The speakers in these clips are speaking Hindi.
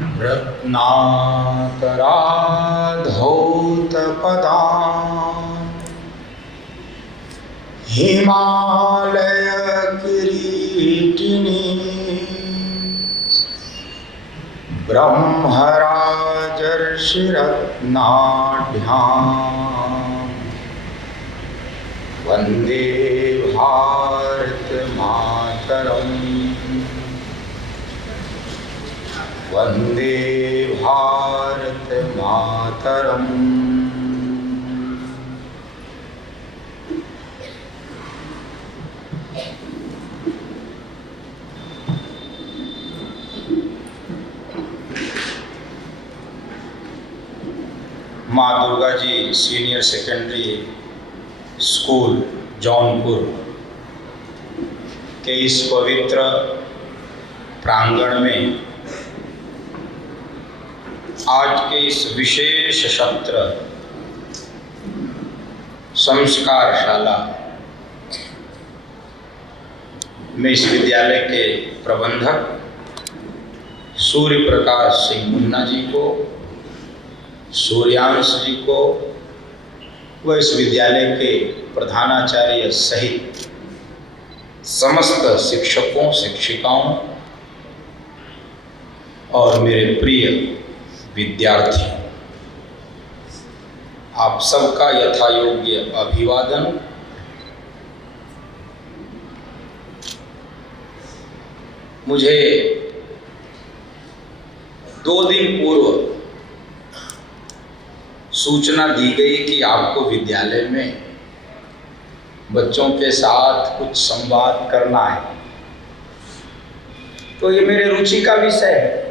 रत्नाकराधौतपदां हिमालयकिरीटिनी ब्रह्मराजर्षिरत्नाढ्यां वन्दे भारतमातरम् वन्दे भारतमातरम्। माँ Durga ji senior secondary school Jaunpur के इस पवित्र प्रांगण में आज के इस विशेष सत्र संस्कारशाला में इस विद्यालय के प्रबंधक सूर्य प्रकाश सिंह मुन्ना जी को, सूर्यांश जी को व इस विद्यालय के प्रधानाचार्य सहित समस्त शिक्षकों शिक्षिकाओं और मेरे प्रिय विद्यार्थी, आप सबका यथायोग्य अभिवादन। मुझे 2 दिन पूर्व सूचना दी गई कि आपको विद्यालय में बच्चों के साथ कुछ संवाद करना है, तो ये मेरे रुचि का विषय है।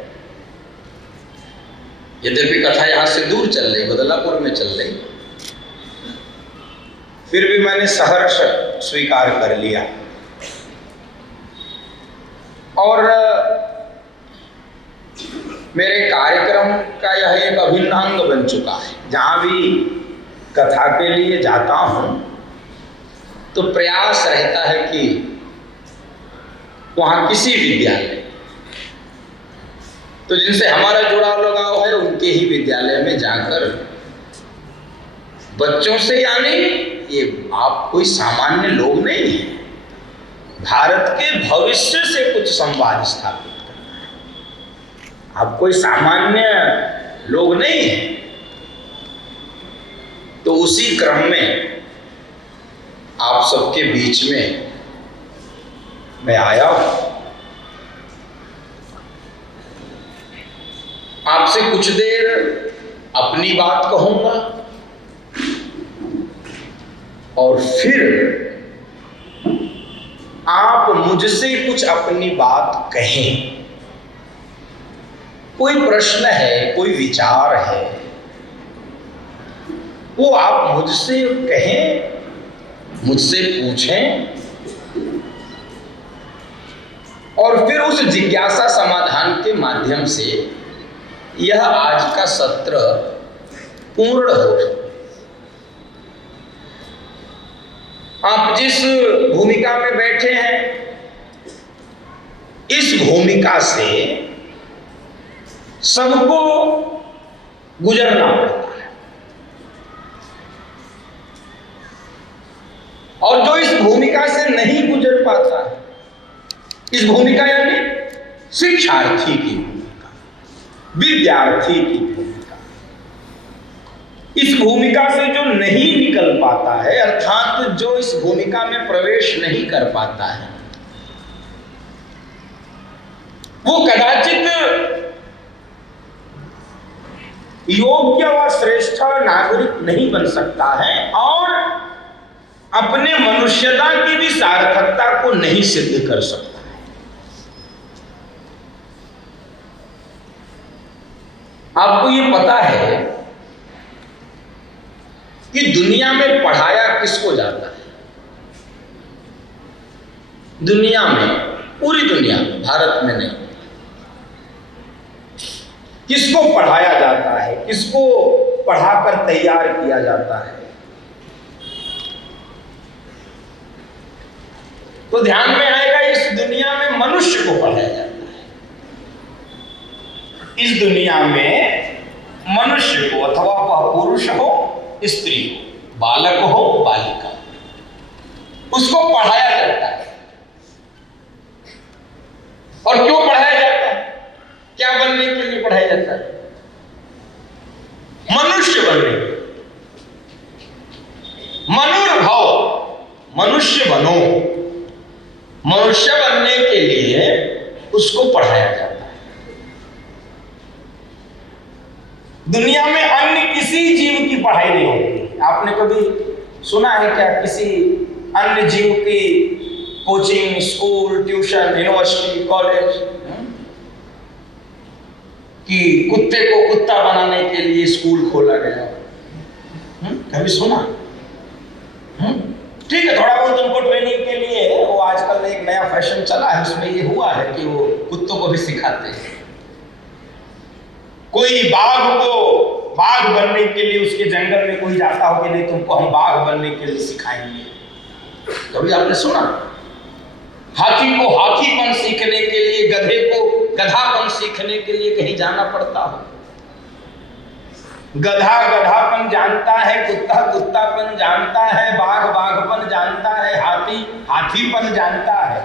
यद्यपि कथा यहाँ से दूर चल रही, बदलापुर में चल रही, फिर भी मैंने सहर्ष स्वीकार कर लिया और मेरे कार्यक्रम का यह एक अभिन्न अंग बन चुका है। जहाँ भी कथा के लिए जाता हूँ तो प्रयास रहता है कि वहाँ किसी विद्यालय तो जिनसे हमारा जुड़ाव लगाव है उनके ही विद्यालय में जाकर बच्चों से, यानी ये आप कोई सामान्य लोग नहीं हैं, भारत के भविष्य से कुछ संवाद स्थापित करना है। आप कोई सामान्य लोग नहीं हैं। तो उसी क्रम में आप सबके बीच में मैं आया हूं। आपसे कुछ देर अपनी बात कहूंगा और फिर आप मुझसे कुछ अपनी बात कहें। कोई प्रश्न है, कोई विचार है, वो आप मुझसे कहें, मुझसे पूछें और फिर उस जिज्ञासा समाधान के माध्यम से यह आज का सत्र पूर्ण हो। आप जिस भूमिका में बैठे हैं, इस भूमिका से सबको गुजरना पड़ता है और जो इस भूमिका से नहीं गुजर पाता है, इस भूमिका यानी शिक्षार्थी की भूमिका, विद्यार्थी की भूमिका, इस भूमिका से जो नहीं निकल पाता है, अर्थात जो इस भूमिका में प्रवेश नहीं कर पाता है, वो कदाचित योग्य व श्रेष्ठ नागरिक नहीं बन सकता है और अपने मनुष्यता की भी सार्थकता को नहीं सिद्ध कर सकता है। आपको ये पता है कि दुनिया में पढ़ाया किसको जाता है? दुनिया में, पूरी दुनिया में, भारत में नहीं, किसको पढ़ाया जाता है, किसको पढ़ाकर तैयार किया जाता है? तो ध्यान में आएगा, इस दुनिया में मनुष्य को पढ़ाया जाता है। इस दुनिया में मनुष्य को, अथवा वह पुरुष हो स्त्री हो, बालक हो बालिका, उसको पढ़ाया जाता है। और क्यों पढ़ाया जाता है? क्या बनने के लिए पढ़ाया जाता है? मनुष्य बनने के लिए। मनुर्भव, मनुष्य बनो, मनुष्य बनने के लिए उसको पढ़ाया जाता है। दुनिया में अन्य किसी जीव की पढ़ाई नहीं होती। आपने कभी सुना है क्या किसी अन्य जीव की coaching, school, tuition, university, college? कि कुत्ते को कुत्ता बनाने के लिए स्कूल खोला गया? कभी सुना? ठीक है, थोड़ा बहुत उनको ट्रेनिंग के लिए वो आजकल एक नया फैशन चला है, उसमें ये हुआ है कि वो कुत्तों को भी सिखाते हैं। कोई बाघ को बाघ बनने के लिए उसके जंगल में कोई जाता हो कि नहीं तुमको हम बाघ बनने के लिए सिखाएंगे। कभी आपने सुना? हाथी को हाथीपन सीखने के लिए, गधे को गधापन सीखने के लिए कहीं जाना पड़ता हो? गधा गधापन जानता है, कुत्ता कुत्तापन जानता है, बाघ बाघपन जानता है, हाथी हाथीपन जानता है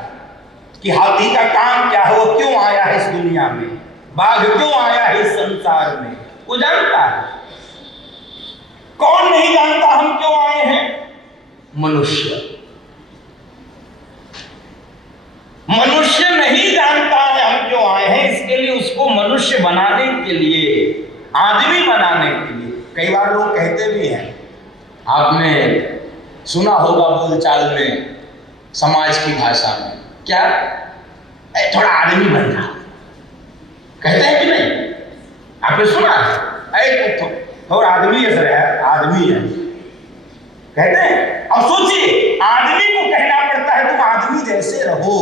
कि हाथी का काम क्या है, वो क्यों आया है इस दुनिया में, बाघ क्यों आया है इस संसार में, वो जानता है। कौन नहीं जानता हम क्यों आए हैं? मनुष्य। मनुष्य नहीं जानता है हम क्यों आए हैं, इसके लिए उसको मनुष्य बनाने के लिए, आदमी बनाने के लिए, कई बार लोग कहते भी हैं, आपने सुना होगा बोलचाल में, समाज की भाषा में, क्या थोड़ा आदमी बन जा, कहते हैं कि नहीं? आपने सुना? थोड़ा आदमी है सर, आदमी है, कहते हैं। अब सोचिए, आदमी को कहना पड़ता है तुम आदमी जैसे रहो।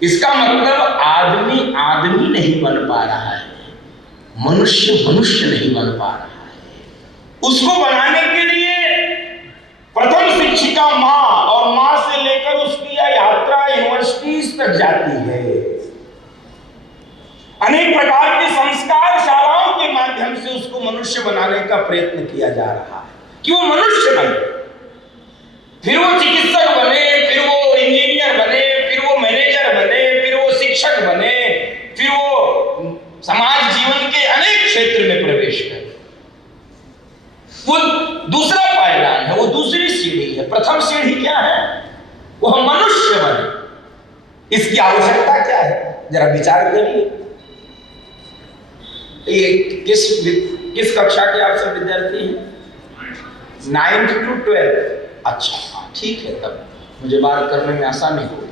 इसका मतलब आदमी आदमी नहीं बन पा रहा है, मनुष्य मनुष्य नहीं बन पा रहा है। उसको बनाने के लिए प्रथम शिक्षिका मां, और मां से लेकर उसकी यह यात्रा यूनिवर्सिटीज तक जाती है। अनेक प्रकार के संस्कार शालाओं के माध्यम से उसको मनुष्य बनाने का प्रयत्न किया जा रहा है कि वो मनुष्य बने, फिर वो चिकित्सक बने, फिर वो इंजीनियर बने, फिर वो मैनेजर बने, फिर वो शिक्षक बने, फिर वो समाज जीवन के अनेक क्षेत्र में प्रवेश करे। वो दूसरा पायदान है, वो दूसरी सीढ़ी है। प्रथम सीढ़ी क्या है? वो मनुष्य बने। इसकी आवश्यकता क्या है? जरा विचार करिए। ये किस कक्षा के आप सब विद्यार्थी हैं? 9th to 12th। अच्छा, ठीक है, तब मुझे बात करने में आसानी होगी।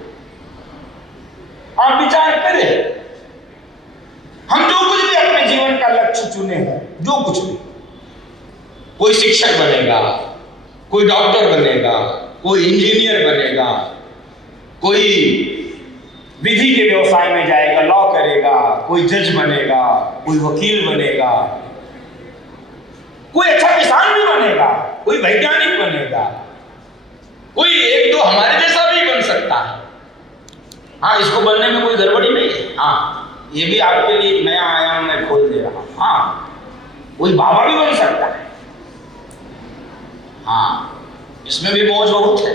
आप विचार करें, हम जो कुछ भी अपने जीवन का लक्ष्य चुने हैं, जो कुछ भी, कोई शिक्षक बनेगा, कोई डॉक्टर बनेगा, कोई इंजीनियर बनेगा, कोई विधि के व्यवसाय में जाएगा, लॉ करेगा, कोई जज बनेगा, कोई वकील बनेगा, कोई अच्छा किसान भी बनेगा, कोई वैज्ञानिक बनेगा, कोई एक दो हमारे जैसा भी बन सकता है। हाँ, इसको बनने में कोई गड़बड़ी नहीं है। हाँ, ये भी आपके लिए एक नया आयाम मैं खोल दे रहा हूं। हाँ, कोई बाबा भी बन सकता है। हाँ, इसमें भी मौज बहुत है।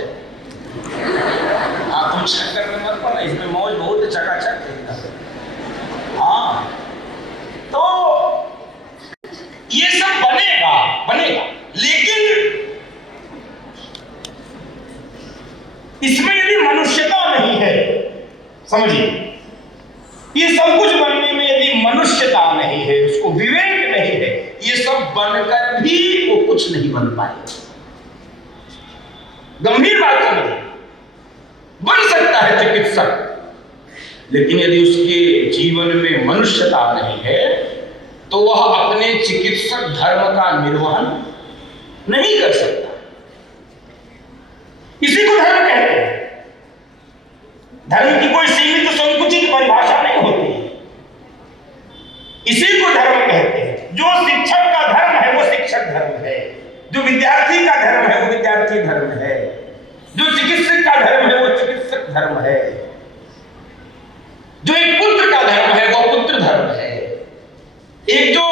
हाँ, तुम चक्कर में मत पड़ना, इसमें मौज बहुत है, चकाचक है। हाँ, तो ये सब बनेगा, लेकिन इसमें यदि मनुष्यता नहीं है, समझिए, ये सब कुछ बनने में यदि मनुष्यता नहीं है, उसको विवेक नहीं है, ये सब बनकर भी वो कुछ नहीं बन पाएगा। गंभीर बात समझिए। बन सकता है चिकित्सक, लेकिन यदि उसके जीवन में मनुष्यता नहीं है, तो वह अपने चिकित्सक धर्म का निर्वहन नहीं कर सकता। इसी को धर्म कहते हैं। धर्म की कोई सीमित संकुचित परिभाषा नहीं होती। इसी को धर्म कहते हैं। जो शिक्षक का धर्म है वो शिक्षक धर्म है, जो विद्यार्थी का धर्म है वो विद्यार्थी धर्म है, जो चिकित्सक का धर्म है वो चिकित्सक धर्म है, जो एक पुत्र का धर्म एक जो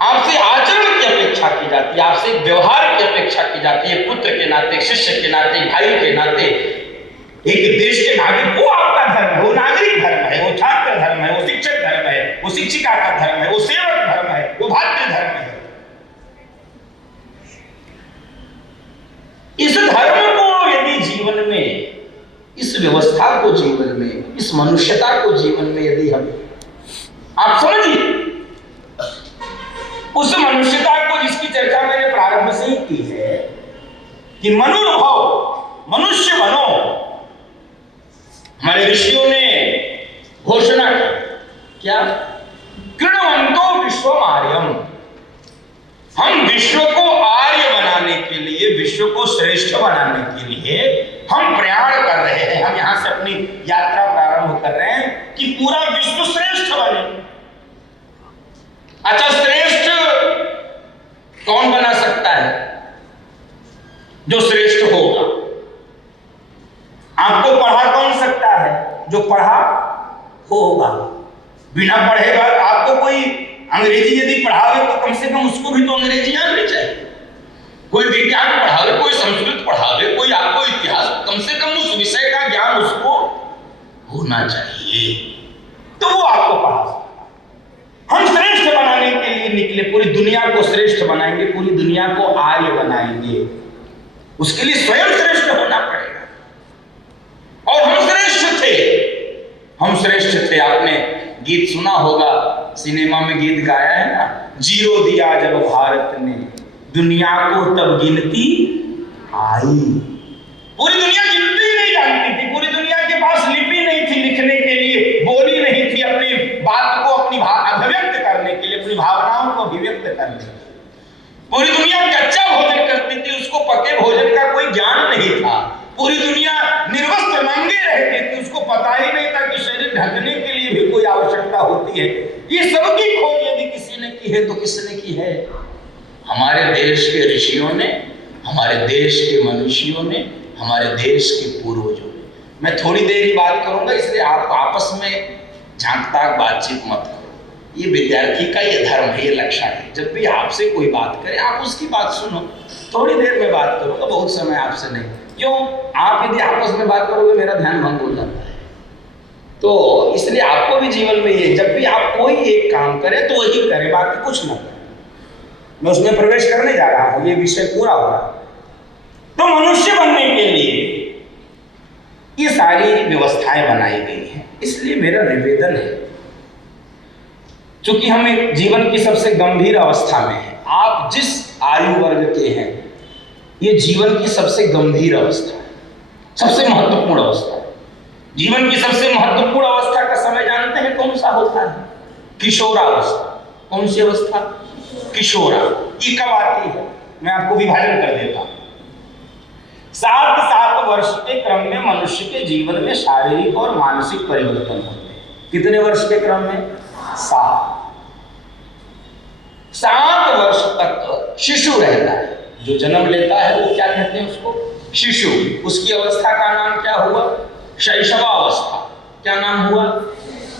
आपसे आचरण की अपेक्षा की जाती है, आपसे व्यवहार की अपेक्षा की जाती है, पुत्र के नाते, शिष्य के नाते, भाई के नाते, एक देश के नागरिक, वो आपका धर्म है, वो नागरिक धर्म है, वो छात्र धर्म है, वो शिक्षक धर्म है, वो शिक्षिका का धर्म है, वो सेवक धर्म है, वो भातृ धर्म है। इस धर्म को यदि जीवन में, इस व्यवस्था को जीवन में, इस मनुष्यता को जीवन में यदि हम, आप समझिए, उस मनुष्यता को जिसकी चर्चा मैंने प्रारंभ से ही की है कि मनुर्भव, मनुष्य बनो, हमारे ऋषियों ने घोषणा की क्या? कृणवंतो विश्वम आर्यम, हम विश्व को आर्य बनाने के लिए, विश्व को श्रेष्ठ बनाने के लिए हम प्रयाण कर रहे हैं। हम यहां से अपनी यात्रा प्रारंभ कर रहे हैं कि पूरा विश्व श्रेष्ठ बने। अच्छा, श्रेष्ठ कौन बना सकता है? जो श्रेष्ठ होगा। आपको पढ़ा कौन सकता है? जो पढ़ा होगा। बिना पढ़े बात आपको कोई अंग्रेजी यदि पढ़ावे तो कम से कम उसको भी तो अंग्रेजी आनी चाहिए। कोई विज्ञान पढ़ावे, कोई संस्कृत पढ़ावे, कोई आपको इतिहास, कम से कम उस विषय का ज्ञान उसको होना चाहिए, तो वो आपको पढ़ा सकता है। हम श्रेष्ठ बनाने के लिए निकले, पूरी दुनिया को श्रेष्ठ बनाएंगे, पूरी दुनिया को आर्य बनाएंगे। उसके लिए स्वयं श्रेष्ठ होना पड़ेगा। और हम श्रेष्ठ थे, हम श्रेष्ठ थे। आपने गीत सुना होगा, सिनेमा में गीत गाया है ना, जीरो दिया जब भारत ने, दुनिया को तब गिनती आई। पूरी दुनिया गिनती नहीं जानती थी, पूरी दुनिया के पास लिपि नहीं थी लिखने के लिए, बोली नहीं थी अपनी बात को, अपनी अभिव्यक्त करने के लिए, अपनी भावनाओं को अभिव्यक्त करने के लिए। पूरी दुनिया कच्चा भोजन करती थी, उसको पके भोजन का कोई ज्ञान नहीं था। पूरी दुनिया निर्वस्त्र नंगे रहती थी, उसको पता ही नहीं था कि शरीर ढकने के लिए भी कोई आवश्यकता होती है। ये सबकी खोज यदि किसी ने की है तो किसने की है? हमारे देश के ऋषियों ने, हमारे देश के मनुष्यों ने, हमारे देश के पूर्वजों ने। मैं थोड़ी देर ही बात करूंगा, इसलिए आप आपस में झांकता बातचीत मत करो। ये विद्यार्थी का ये धर्म है, ये लक्षण है। जब भी आपसे कोई बात करे आप उसकी बात सुनो। थोड़ी देर में बात करूंगा, बहुत समय आपसे नहीं। क्यों? आप यदि आपस में बात करोगे मेरा ध्यान भंग हो जाता है। तो इसलिए आपको भी जीवन में ये, जब भी आप कोई एक काम करें तो वही करें, बाकी कुछ ना करें। मैं उसमें प्रवेश करने जा रहा हूं, ये विषय पूरा हो रहा है। तो मनुष्य बनने के लिए ये सारी व्यवस्थाएं बनाई गई हैं। इसलिए मेरा निवेदन है, क्योंकि हम एक जीवन की सबसे गंभीर अवस्था में हैं, आप जिस आयु वर्ग के हैं, ये जीवन की सबसे गंभीर अवस्था है, सबसे महत्वपूर्ण अवस्था है। जीवन की सबसे महत्वपूर्ण अवस्था का समय जानते हैं कौन सा होता है? किशोरावस्था। कौन सी अवस्था? किशोरा। ये कब आती है? मैं आपको विभाजन कर देता हूं। 7 वर्ष के क्रम में मनुष्य के जीवन में शारीरिक और मानसिक परिवर्तन होते हैं। कितने वर्ष के क्रम में? 7 वर्ष तक शिशु रहता है। जो जन्म लेता है वो क्या कहते हैं उसको? शिशु। उसकी अवस्था का नाम क्या हुआ? शैशवावस्था। क्या नाम हुआ?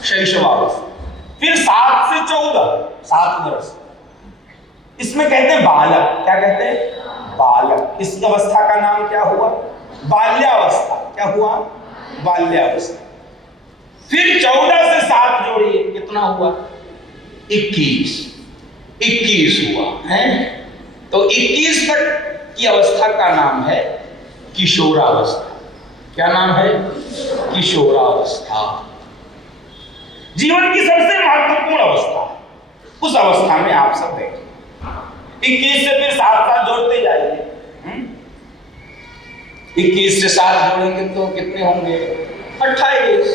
शैशवावस्था। फिर 7 से 14, 7 वर्ष, इसमें कहते हैं बालक। क्या कहते हैं? बालक। इस अवस्था का नाम क्या हुआ? बाल्यावस्था। क्या हुआ? बाल्यावस्था। फिर 14 से 7 जोड़िए, कितना हुआ? 21 हुआ है। तो 21 तक की अवस्था का नाम है किशोरावस्था। क्या नाम है? किशोरावस्था। जीवन की सबसे महत्वपूर्ण अवस्था। उस अवस्था में आप सब बैठे। 21 से फिर 7 जोड़ते जाइए। 21 से 7 जोड़ेंगे तो कितने होंगे? 28।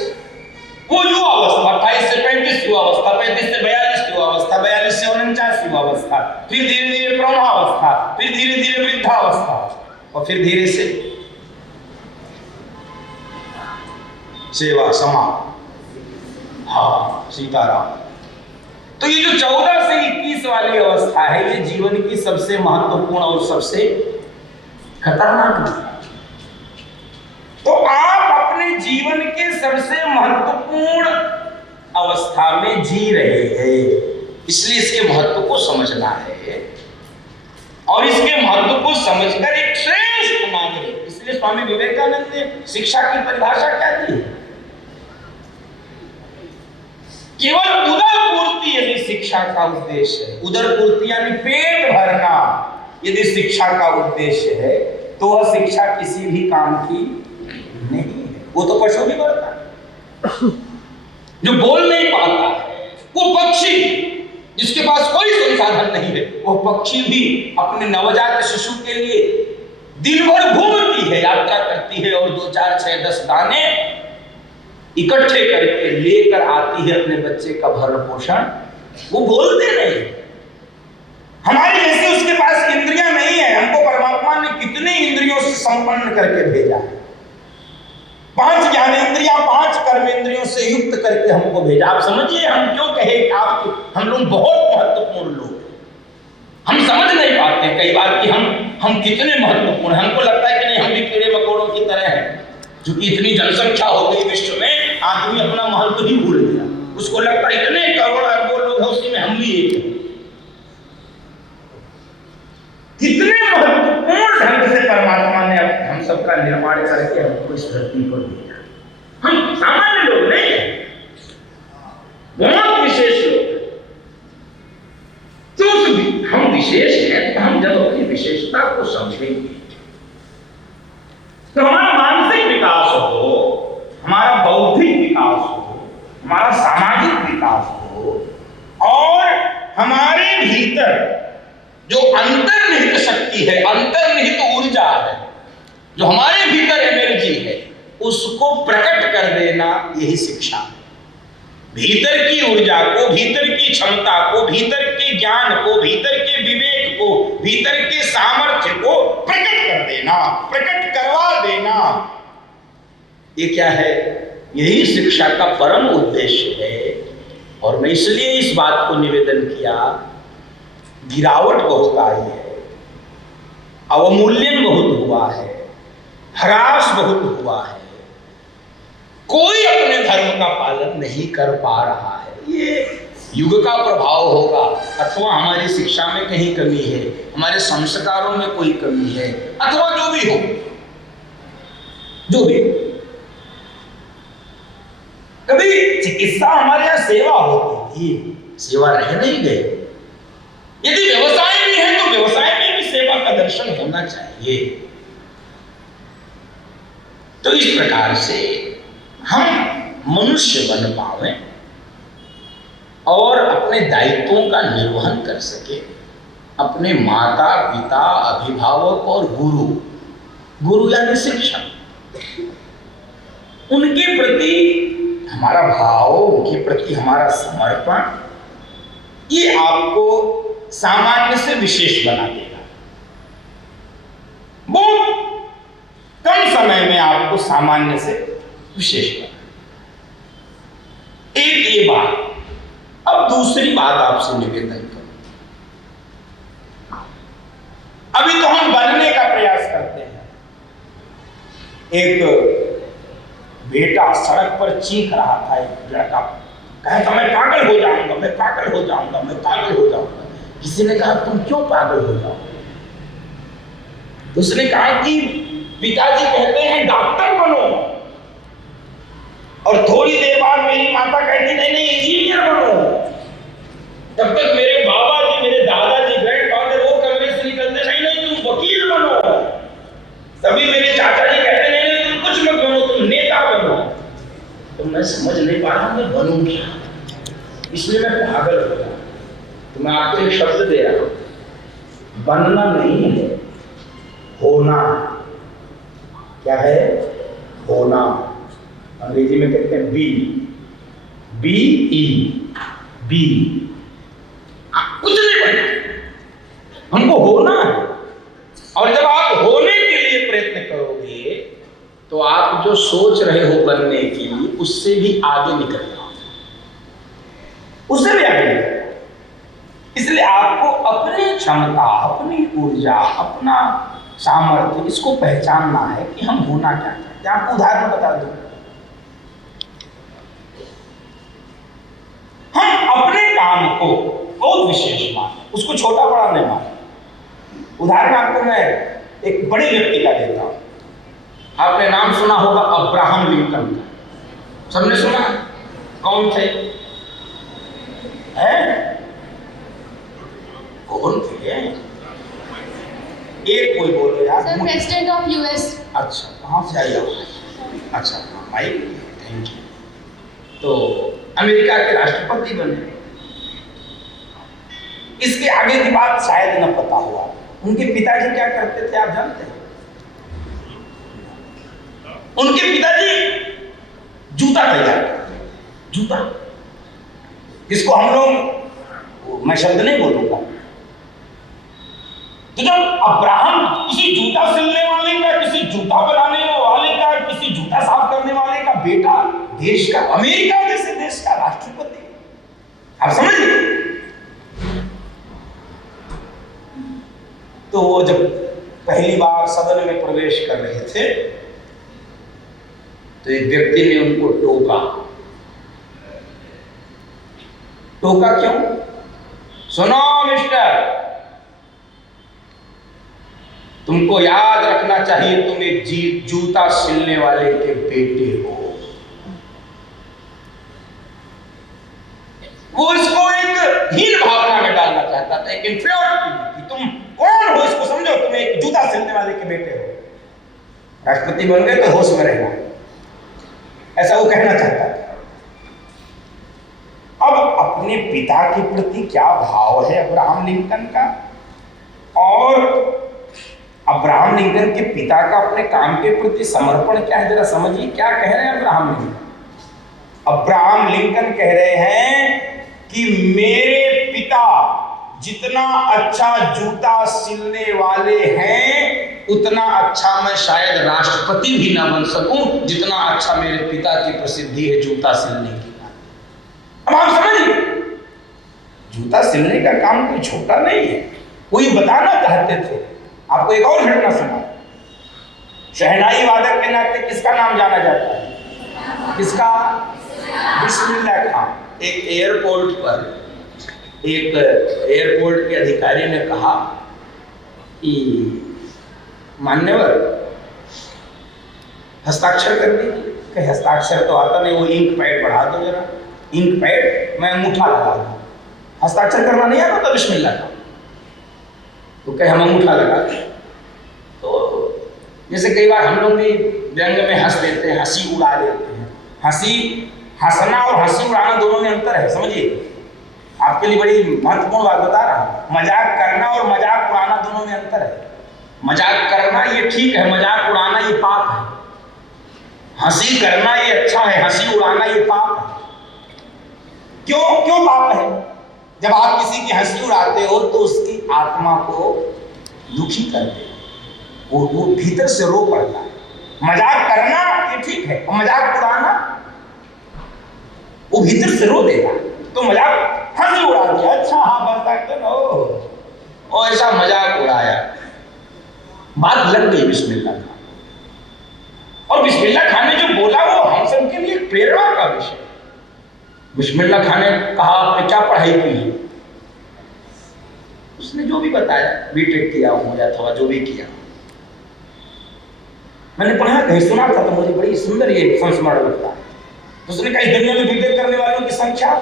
वो युवा अवस्था। 28 से 35 युवा अवस्था, 35 से 42 युवा अवस्था, 42 से 49 युवा अवस्था, फिर धीरे धीरे प्रौढ़ावस्था, फिर धीरे धीरे वृद्धावस्था, और फिर धीरे से सेवा समाप्त। हाँ, सीताराम। तो ये जो 14 से 21 वाली अवस्था है, ये जीवन की सबसे महत्वपूर्ण और सबसे खतरनाक है। तो आप अपने जीवन के सबसे महत्वपूर्ण अवस्था में जी रहे हैं। इसलिए इसके महत्व को समझना है और इसके महत्व को समझकर एक श्रेष्ठ नागरिक। इसलिए स्वामी विवेकानंद ने शिक्षा की परिभाषा क्या दी? केवल उदर पूर्ति यदि शिक्षा का उद्देश्य है, उदर पूर्ति यानी पेट भरना यदि शिक्षा का उद्देश्य है, तो वह शिक्षा किसी भी काम की नहीं है। वो तो पशु भी करता है, जो बोल नहीं पाता है, वो पक्षी जिसके पास कोई संसाधन नहीं है, वो पक्षी भी अपने नवजात शिशु के लिए दिन भर घूमती है, यात्रा करती है और 2, 4, 6, 10 दाने इकट्ठे करके लेकर आती है अपने बच्चे का भरण पोषण। वो बोलते नहीं, हमारी जैसे उसके पास इंद्रियां नहीं है। हमको परमात्मा ने कितने इंद्रियों से संपन्न करके भेजा है, 5 ज्ञानेंद्रियां 5 कर्मेंद्रियों से युक्त करके हमको भेजा। आप समझिए हम क्यों कहे कि हम लोग बहुत महत्वपूर्ण लोग हैं। हम समझ नहीं पाते कई बार कि हम कितने महत्वपूर्ण हैं। हमको लगता है कि नहीं, हम भी कीड़े मकोड़ों की तरह हैं। क्योंकि इतनी जनसंख्या हो गई विश्व में, आदमी अपना महत्व ही भूल गया। उसको लगता है इतने करोड़ अरबों लोग हैं, उसी में हम भी एक हैं। कितने महत्वपूर्ण ढंग से परमात्मा ने हम सबका निर्माण करके हमको इस धरती पर दिया। हम सामान्य लोग नहीं हैं, बहुत विशेष लोग हैं। तो हम विशेष हैं, तो हम जब अपनी विशेषता को समझेंगे तो हमारा मानसिक विकास हो, हमारा बौद्धिक विकास हो, हमारा सामाजिक विकास हो और हमारे भीतर जो अंतर्निहित शक्ति है, अंतर्निहित ऊर्जा है, जो हमारे भीतर एनर्जी है, उसको प्रकट कर देना, यही शिक्षा है। भीतर की ऊर्जा को, भीतर की क्षमता को, भीतर के ज्ञान को, भीतर के विवेक को, भीतर के सामर्थ्य को प्रकट कर देना, प्रकट करवा देना, ये क्या है? यही शिक्षा का परम उद्देश्य है। और मैं इसलिए इस बात को निवेदन किया, गिरावट बहुत आई है, अवमूल्यन बहुत हुआ है, ह्रास बहुत हुआ है, कोई अपने धर्म का पालन नहीं कर पा रहा है। ये युग का प्रभाव होगा, अथवा हमारी शिक्षा में कहीं कमी है, हमारे संस्कारों में कोई कमी है, अथवा जो भी हो, जो भी। कभी चिकित्सा हमारे यहाँ सेवा होती थी, सेवा रह नहीं गई। यदि व्यवसाय भी है तो व्यवसाय में भी सेवा का दर्शन होना चाहिए। तो इस प्रकार से हम मनुष्य बन पावे और अपने दायित्वों का निर्वहन कर सके। अपने माता पिता, अभिभावक और गुरु यानी शिक्षक, उनके प्रति हमारा भाव, उनके प्रति हमारा समर्पण, ये आपको सामान्य से विशेष बना देगा। बहुत कम समय में आपको सामान्य से विशेष बना। एक ये बात। अब दूसरी बात आपसे निवेदन करूं। अभी तो हम बनने का प्रयास करते हैं। एक बेटा सड़क पर चीख रहा था, एक लड़का कहता मैं पागल हो जाऊंगा, मैं पागल हो जाऊंगा, मैं पागल हो जाऊंगा। किसी ने कहा तुम क्यों पागल हो जाओगे? उसने कहा कि पिताजी कहते हैं डॉक्टर बनो, और थोड़ी देर बाद मेरी माता कहती नहीं नहीं इंजीनियर बनो। तब तक मेरे बाबा जी, मेरे दादाजी, ग्रैंडफादर वो कमरे से निकलते नहीं नहीं तुम वकील बनो। तभी मेरे चाचा जी कहते नहीं नहीं तुम कुछ मत बनो, तुम नेता बनो। तो मैं समझ नहीं पा रहा मैं बनूं क्या, इसलिए मैं पागल हो गया। तो मैं आपको एक शब्द दे रहा हूं, बनना नहीं है, होना। क्या है? होना। अंग्रेजी में कहते हैं बी। कुछ नहीं बनना, हमको होना है। और जब आप होने के लिए प्रयत्न करोगे तो आप जो सोच रहे हो बनने के लिए, उससे भी आगे निकल जाओ, उससे भी आगे निकल। इसलिए आपको अपनी क्षमता, अपनी ऊर्जा, अपना सामर्थ्य, इसको पहचानना है कि हम होना क्या चाहते हैं। आपको उदाहरण बता दूं। को बहुत विशेष माने, उसको छोटा बड़ा नहीं माने। उदाहरण आपको मैं एक बड़े व्यक्ति का देता हूं। आपने नाम सुना होगा अब्राहम लिंकन का, सबने सुना? कौन थे? कौन थे? एक कोई बोलो यार। Sir, president of US. अच्छा, कहाँ से आई हो? अच्छा, माइक, थैंक यू। तो अमेरिका के राष्ट्रपति बने। इसके आगे की बात शायद न पता हुआ। उनके पिताजी क्या करते थे आप जानते हैं? उनके पिताजी जूता तैयार करते, जूता, जिसको हम लोग, मैं शब्द नहीं बोलूंगा। तो जब अब्राहम किसी जूता सिलने वाले का, किसी जूता बनाने वाले का, किसी जूता साफ करने वाले का बेटा देश का, अमेरिका जैसे देश का राष्ट्रपति, आप समझिए। तो वो जब पहली बार सदन में प्रवेश कर रहे थे तो एक व्यक्ति ने उनको टोका। टोका क्यों? सुनो मिस्टर, तुमको याद रखना चाहिए तुम एक जूता सिलने वाले के बेटे हो। वो इसको एक हीन भावना में डालना चाहता था, एक इंफीरियरिटी कि तुम कौन हो, इसको समझो, तुम एक जूता सिलने वाले के बेटे हो। राष्ट्रपति बन गए तो होश में रहना, ऐसा वो कहना चाहता था। अब अपने पिता के प्रति क्या भाव है अब्राहम लिंकन का, और अब्राहम लिंकन के पिता का अपने काम के प्रति समर्पण क्या है, जरा समझिए क्या कह रहे हैं अब्राहम लिंकन। अब्राहम लिंकन कह रहे हैं कि मेरे पिता जितना अच्छा जूता सिलने वाले हैं उतना अच्छा मैं शायद राष्ट्रपति भी ना बन सकूं, जितना अच्छा मेरे पिता की प्रसिद्धि है जूता सिलने की। अब आप समझिए, जूता सिलने का काम कोई छोटा नहीं है। कोई बताना चाहते थे। आपको एक और घटना सुना। शहनाई वादक के नाते किसका नाम जाना जाता है? किसका? बिस्मिल्लाह खान। एक एयरपोर्ट पर एक एयरपोर्ट के अधिकारी ने कहा कि मान्यवर हस्ताक्षर कर दीजिए। कि हस्ताक्षर तो आता नहीं, वो इंक पैड बढ़ा दो जरा, इंक पैड, मैं अंगूठा लगा दूं। हस्ताक्षर करना नहीं आता तो बिस्मिल्लाह खान। तो कहे हम अंगूठा लगा दें। तो जैसे कई बार हम लोग भी व्यंग में हंस देते हैं, हंसी उड़ा देते हैं। हंसना और हंसी उड़ाना दोनों में अंतर है, समझिए। आपके लिए बड़ी महत्वपूर्ण बात बता रहा हूं। मजाक करना और मजाक उड़ाना दोनों में अंतर है। मजाक करना ये ठीक है, मजाक उड़ाना ये पाप है। हंसी करना ये अच्छा है, हंसी उड़ाना ये पाप है। क्यों पाप है? जब आप किसी की हंसी उड़ाते हो तो उसकी आत्मा को दुखी करते हो, वो भीतर से रो पड़ता है। मजाक करना ये ठीक है, और मजाक उड़ाना वो भीतर से रो देगा। तो मजाक हंसी उड़ा दिया, अच्छा हाँ बस ओ ऐसा मजाक उड़ाया, बात लग गई बिस्मिल्लाह खान। और बिस्मिल्लाह खान ने जो बोला वो हम सब के लिए प्रेरणा का विषय। बिस्मिल्लाह खान ने कहा आपने क्या पढ़ाई की है? उसने जो भी बताया, बीटेक किया हूं या अथवा जो भी किया। मैंने पढ़ा कहीं सुना था तो मुझे बड़ी सुंदर ये संस्मरण लगता है। तो उसने कहा इस दुनिया में बीटेक करने वालों की संख्या?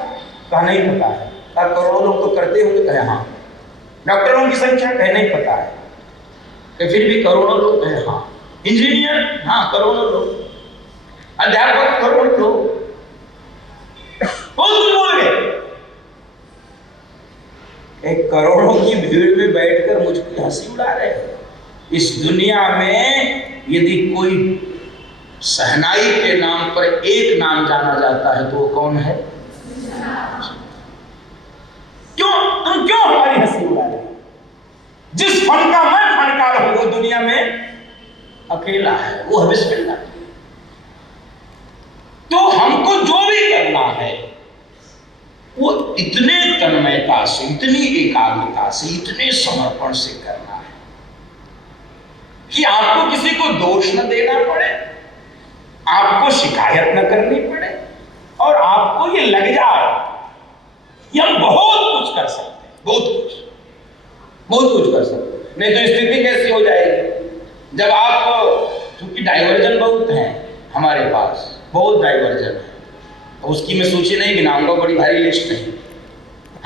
कहा नहीं पता है। कहा करोड़ों लोग तो करते होंगे? कहे हाँ। डॉक्टरों की संख्या? कहे नहीं पता है। कहे फिर भी करोड़ों लोग? कहे हाँ। इंजीनियर? हाँ करोड़ों लोग। अध्यापक? करोड़ों लोग। बोल गए। एक करोड़ों की भीड़ में बैठकर मुझको हंसी उड़ा रहे हैं। इस दुनिया में यदि कोई शहनाई के नाम पर एक नाम जाना जाता है तो वो कौन है? तुम क्यों हमारी हंसी उड़ा रहे? जिस फन का मैं फनकार हूं वो दुनिया में अकेला है, वो है बिस्मिल्लाह। तो हमको जो भी करना है वो इतने तन्मयता से, इतनी एकाग्रता से, इतने समर्पण से करना है कि आपको किसी को दोष न देना पड़े, आपको शिकायत न करनी पड़े, और आपको ये लग जाए कि हम बहुत कर सकते हैं, बहुत कुछ कर सकते हैं। नहीं तो स्थिति कैसी हो जाएगी जब आप, क्योंकि डाइवर्जन बहुत है हमारे पास, बहुत डाइवर्जन है, तो उसकी मैं सूची नहीं गिनाऊंगा, बड़ी भारी लिस्ट है।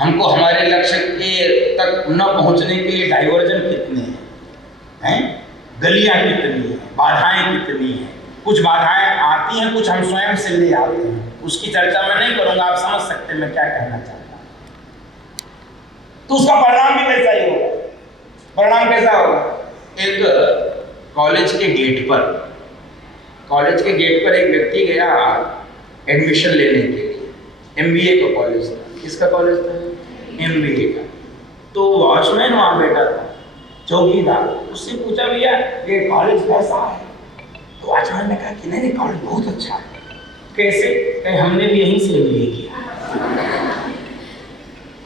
हमको हमारे लक्ष्य के तक न पहुंचने के लिए डाइवर्जन कितने हैं, गलियां कितनी हैं, बाधाएं कितनी हैं। कुछ बाधाएं आती हैं, कुछ हम स्वयं से ले आते हैं, उसकी चर्चा मैं नहीं करूंगा, आप समझ सकते हैं मैं क्या कहना चाहता हूं। तो उसका परिणाम भी वैसा ही होगा। परिणाम कैसा होगा? एक कॉलेज के गेट पर एक व्यक्ति गया एडमिशन लेने के लिए, एमबीए का कॉलेज था। किसका कॉलेज था? एमबीए का। तो वॉचमैन वहां बैठा था, चौकीदार, उससे पूछा भैया ये कॉलेज कैसा है? तो वॉचमैन ने कहा कि नहीं कॉलेज बहुत अच्छा है। कैसे? कहीं हमने भी यहीं से एमबीए किया,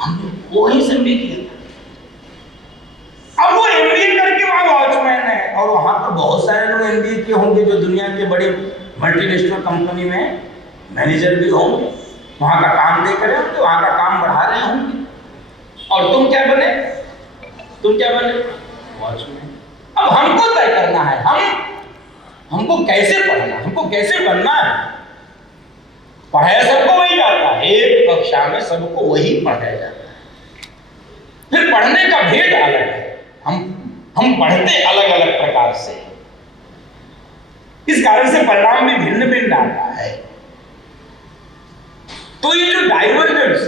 हमने वहीं से एमबीए किया। अब वो एमबीए करके वहां वॉचमैन है, और वहां पर बहुत सारे लोग एमबीए किए होंगे जो दुनिया के बड़े मल्टीनेशनल कंपनी में मैनेजर भी होंगे, वहां का काम देख रहे होंगे, वहां का काम बढ़ा रहे होंगे। और तुम क्या बने? वॉचमैन। अब हमको तय करना है, हमको कैसे पढ़ना, हमको कैसे बनना है। पढ़ाया सबको वही जाता है, एक कक्षा में सबको वही पढ़ाया जाता है। फिर पढ़ने का भेद अलग है, हम पढ़ते अलग अलग प्रकार से, इस कारण से परिणाम भी भिन्न भिन्न आता है। तो ये जो डाइवर्जेंस,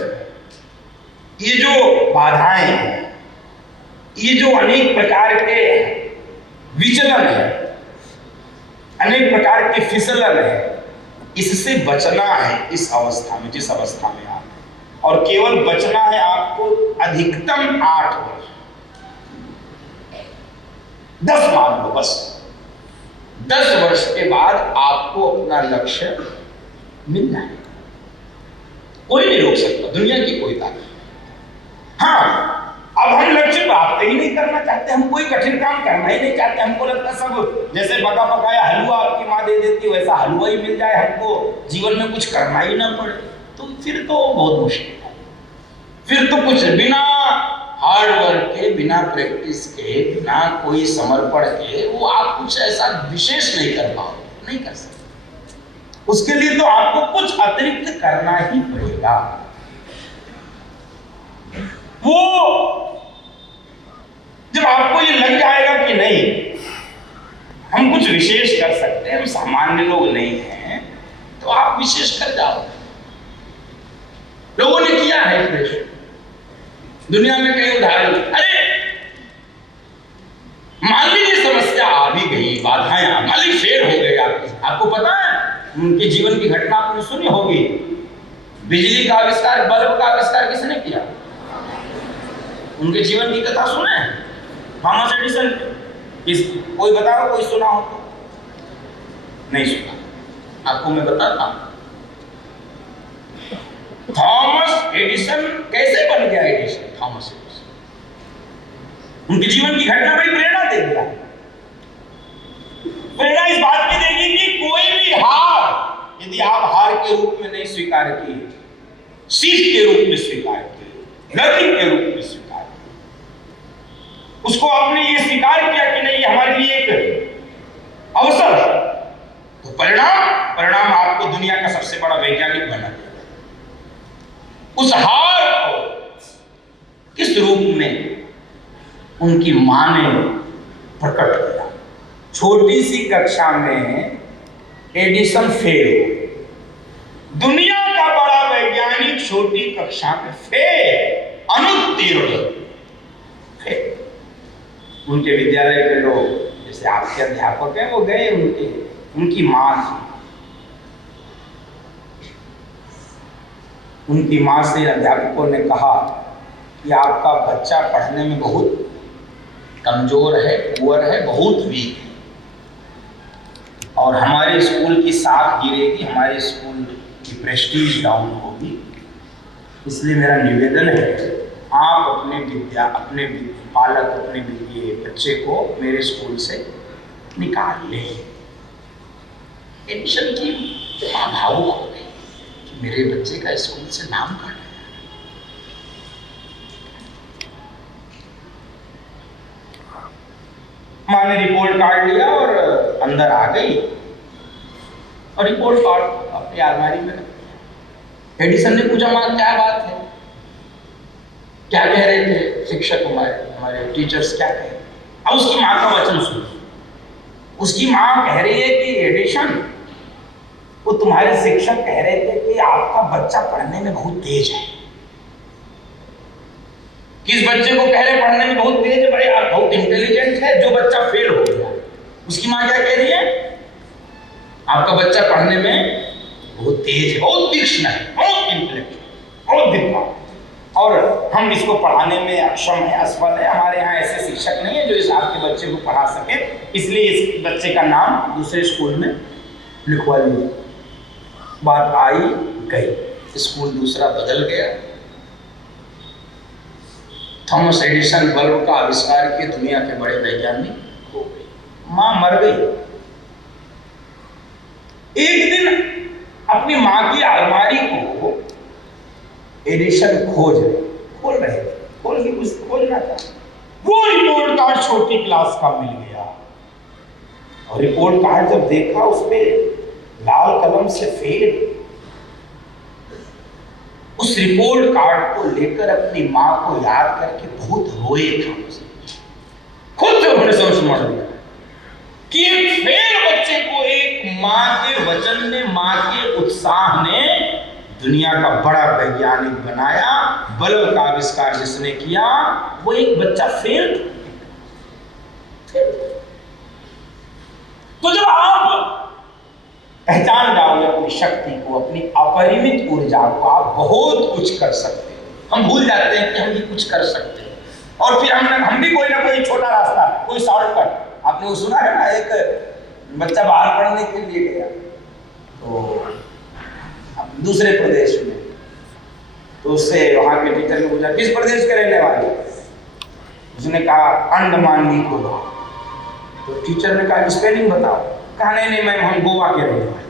ये जो बाधाएं हैं, ये जो अनेक प्रकार के विचलन है, अनेक प्रकार के फिसलन है, इससे बचना है इस अवस्था में, जिस अवस्था में आप हैं। और केवल बचना है आपको अधिकतम 8 वर्ष, 10 मान लो बस, 10 वर्ष के बाद आपको अपना लक्ष्य मिल जाए। कोई नहीं रोक सकता, दुनिया की कोई ताकत। हाँ, अब हम लक्ष्य प्राप्त ही नहीं करना चाहते, हम कोई कठिन काम करना ही नहीं चाहते। हमको लगता सब जैसे पका पकाया हलवा आपकी माँ दे देती, वैसा हलवा ही मिल जाए, हमको जीवन में कुछ करना ही ना पड़े। तो फिर तो बहुत मुश्किल है। फिर तो कुछ बिना हार्ड वर्क के, बिना प्रैक्टिस के, बिना कोई समर्पण के वो आप कुछ ऐसा विशेष नहीं कर पाओगे, नहीं कर सकते। उसके लिए तो आपको कुछ अतिरिक्त करना ही पड़ेगा। वो जब आपको ये लग जाएगा कि नहीं हम कुछ विशेष कर सकते हैं, हम सामान्य लोग नहीं हैं, तो आप विशेष कर जाओगे। लोगों ने किया है विशेष, दुनिया में कई उदाहरण। अरे मान लीजिए समस्या आ भी गई, बाधाएं मान लीजिए फेल हो गए, आपको पता है उनके जीवन की घटना आपने सुनी होगी। बिजली का आविष्कार, बल्ब का आविष्कार किसने किया? उनके जीवन की कथा सुने? Thomas Edison. कोई बताओ, कोई सुना हो तो? नहीं सुना। आपको मैं बताता हूं थॉमस एडिसन कैसे बन गया। एडिसन, थॉमस एडिसन, उनके जीवन की घटना में प्रेरणा दे दिया। प्रेरणा इस बात की देगी कि कोई भी हार, यदि आप हार के रूप में नहीं स्वीकार किए, सीख के रूप में स्वीकार किए, लर्निंग के रूप में स्वीकार, उसको आपने ये स्वीकार किया कि नहीं ये हमारे लिए एक अवसर है, तो परिणाम आपको दुनिया का सबसे बड़ा वैज्ञानिक बना देगा। उस हार को किस रूप में उनकी मां ने प्रकट किया। छोटी सी कक्षा में एडिसन फेल हो, दुनिया का बड़ा वैज्ञानिक छोटी कक्षा में फेल, अनुत्तीर्ण फेल। उनके विद्यालय के लोग, जैसे आपके अध्यापक हैं, वो गए उनकी मां थी, उनकी मां से अध्यापकों ने कहा कि आपका बच्चा पढ़ने में बहुत कमजोर है, पुअर है, बहुत वीक है, और हमारे स्कूल की साख गिरेगी, हमारे स्कूल की प्रेस्टीज डाउन होगी। इसलिए मेरा निवेदन है आप अपने पालक अपने बच्चे को मेरे स्कूल से निकाल ले। एडिसन की मां भावुक हो गई कि मेरे बच्चे का स्कूल से नाम काटा। माँ ने रिपोर्ट कार्ड लिया और अंदर आ गई और रिपोर्ट कार्ड अपनी अलमारी में रख दिया। एडिसन ने पूछा, माँ क्या बात है, क्या कह रहे थे शिक्षक हमारे टीचर्स क्या कह रहे? अब उसकी माँ का वचन सुनो। उसकी माँ कह रही है कि एडिसन, वो तुम्हारे शिक्षक कह रहे थे कि आपका बच्चा पढ़ने में बहुत तेज है। किस बच्चे को कह रहे पढ़ने में बहुत तेज है? बड़े आप बहुत इंटेलिजेंट है, जो बच्चा फेल हो गया। उसकी माँ क्या कह रही है? आपका बच्चा पढ़ने में बहुत तेज है, बहुत तीक्ष्ण है, बहुत इंटेलेक्चुअल, बहुत विद्वान, और हम इसको पढ़ाने में अक्षम है, असफल है। हमारे यहाँ ऐसे शिक्षक नहीं है जो इस आपके बच्चे को पढ़ा सके, इसलिए इस बच्चे का नाम दूसरे स्कूल में लिखवा लिया। बात आई गई, स्कूल दूसरा बदल गया। थॉमस एडिसन बल्ब का आविष्कार किए, दुनिया के बड़े वैज्ञानिक हो गए। मां मर गई। एक दिन अपनी मां की अलमारी को एडिसन खोल रहे थे, खोलना था। वो रिपोर्ट कार्ड छोटी क्लास का मिल गया और रिपोर्ट कार्ड जब देखा, उस पे लाल कलम से फेल। उस रिपोर्ट कार्ड को लेकर अपनी मां को याद करके बहुत रोए थे। खुद से उन्होंने समझ लिया कि एक फेल बच्चे को एक मां के वचन ने, मां के उत्साह ने दुनिया का बड़ा वैज्ञानिक बनाया। बल्ब का आविष्कार जिसने किया वो एक बच्चा फेल। तो जब आप पहचान जाओगे अपनी शक्ति को, अपनी अपरिमित ऊर्जा को, आप बहुत कुछ कर सकते हैं। हम भूल जाते हैं कि हम ये कुछ कर सकते हैं और फिर हम भी कोई ना कोई छोटा रास्ता, कोई शॉर्टकट। आपने वो सुना है ना, एक बच्चा बाहर पढ़ने के लिए गया तो दूसरे प्रदेश में, तो उससे वहां के टीचर ने पूछा किस प्रदेश के रहने वाले? उसने कहा अंडमान निकोबार। तो टीचर ने कहा स्पेलिंग बताओ। कहा नहीं मैम, हम गोवा के रहने वाले।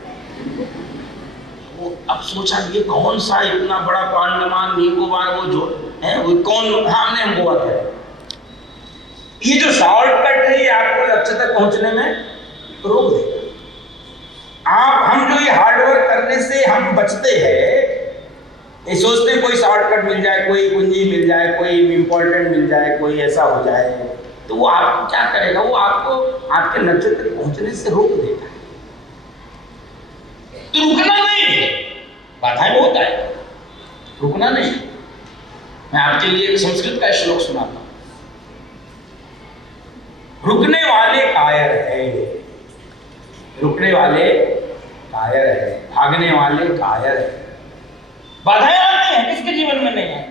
वो अब सोचा ये कौन सा इतना बड़ा अंडमान निकोबार, वो जो है वो कौन? हमने हम गोवा के रहने। ये जो शॉर्टकट है ये आपको लक्ष्य तक पहुंचने में रोक देगा। हम जो ये हार्डवर्क करने से हम बचते हैं, ये सोचते हैं कोई शॉर्टकट मिल जाए, कोई कुंजी मिल जाए, कोई इंपॉर्टेंट मिल जाए, कोई ऐसा हो जाए, तो वो आपको क्या करेगा? वो आपको आपके लक्ष्य तक पहुंचने से रोक देगा। तो रुकना नहीं है, बाधाएं बहुत आए, रुकना नहीं। मैं आपके लिए एक संस्कृत का श्लोक सुनाता हूं। रुकने वाले कायर है, रुकने वाले कायर है, भागने वाले कायर है। बाधाएं आती हैं, किसके जीवन में नहीं है?